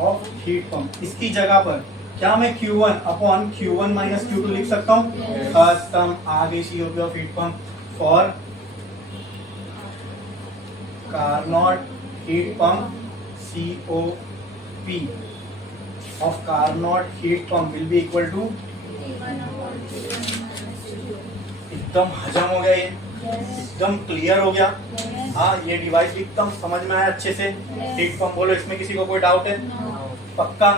ऑफ हीट पंप, इसकी जगह पर क्या मैं Q1 upon Q1 minus Q2 लिख सकता हूँ? खत्म, आ गई COP of heat pump for Carnot heat pump। COP of Carnot heat pump will be equal to, एकदम हजम हो गया, ये एकदम क्लियर हो गया। हाँ, ये डिवाइस भी एकदम समझ में आया अच्छे से। हीट पंप बोलो, इसमें किसी को कोई डाउट है? पक्का?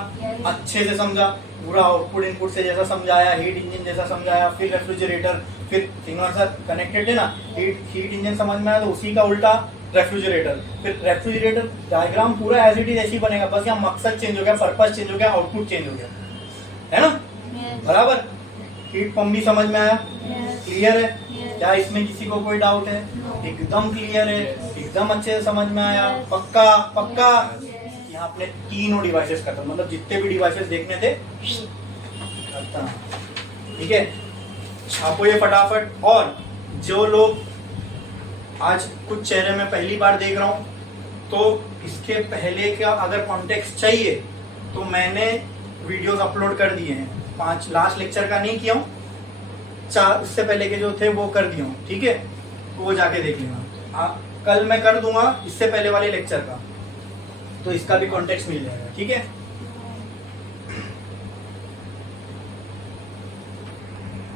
अच्छे से समझा पूरा, आउटपुट इनपुट से जैसा समझाया, हीट इंजन जैसा समझाया, फिर रेफ्रिजरेटर, फिर तीनों साथ कनेक्टेड है ना। हीट इंजन समझ में आया तो उसी का उल्टा रेफ्रिजरेटर, फिर रेफ्रिजरेटर डायग्राम पूरा एज इट इज ऐसे ही बनेगा, बस यहाँ मकसद चेंज हो गया, पर्पस चेंज हो गया, आउटपुट चेंज हो गया, है ना? बराबर। हीट पंप भी समझ में आया? क्लियर है? क्या इसमें किसी को कोई डाउट है? एकदम क्लियर है, एकदम अच्छे से समझ में आया। पक्का? पक्का। यहाँ अपने तीनों डिवाइसेस खत्म, मतलब जितने भी डिवाइसेस देखने थे खत्म। ठीक है, छापो ये फटाफट। और जो लोग आज कुछ चेहरे में पहली बार देख रहा हूं, तो इसके पहले का अगर कॉन्टेक्स्ट चाहिए तो मैंने वीडियोस अपलोड कर दिए हैं। 5 लास्ट लेक्चर का नहीं किया हूँ, 4 उससे पहले के जो थे वो कर दिया हूँ। ठीक है, तो वो जाके देख लेना। कल मैं कर दूंगा इससे पहले वाले लेक्चर का, तो इसका भी कॉन्टेक्स्ट मिल जाएगा। ठीक है।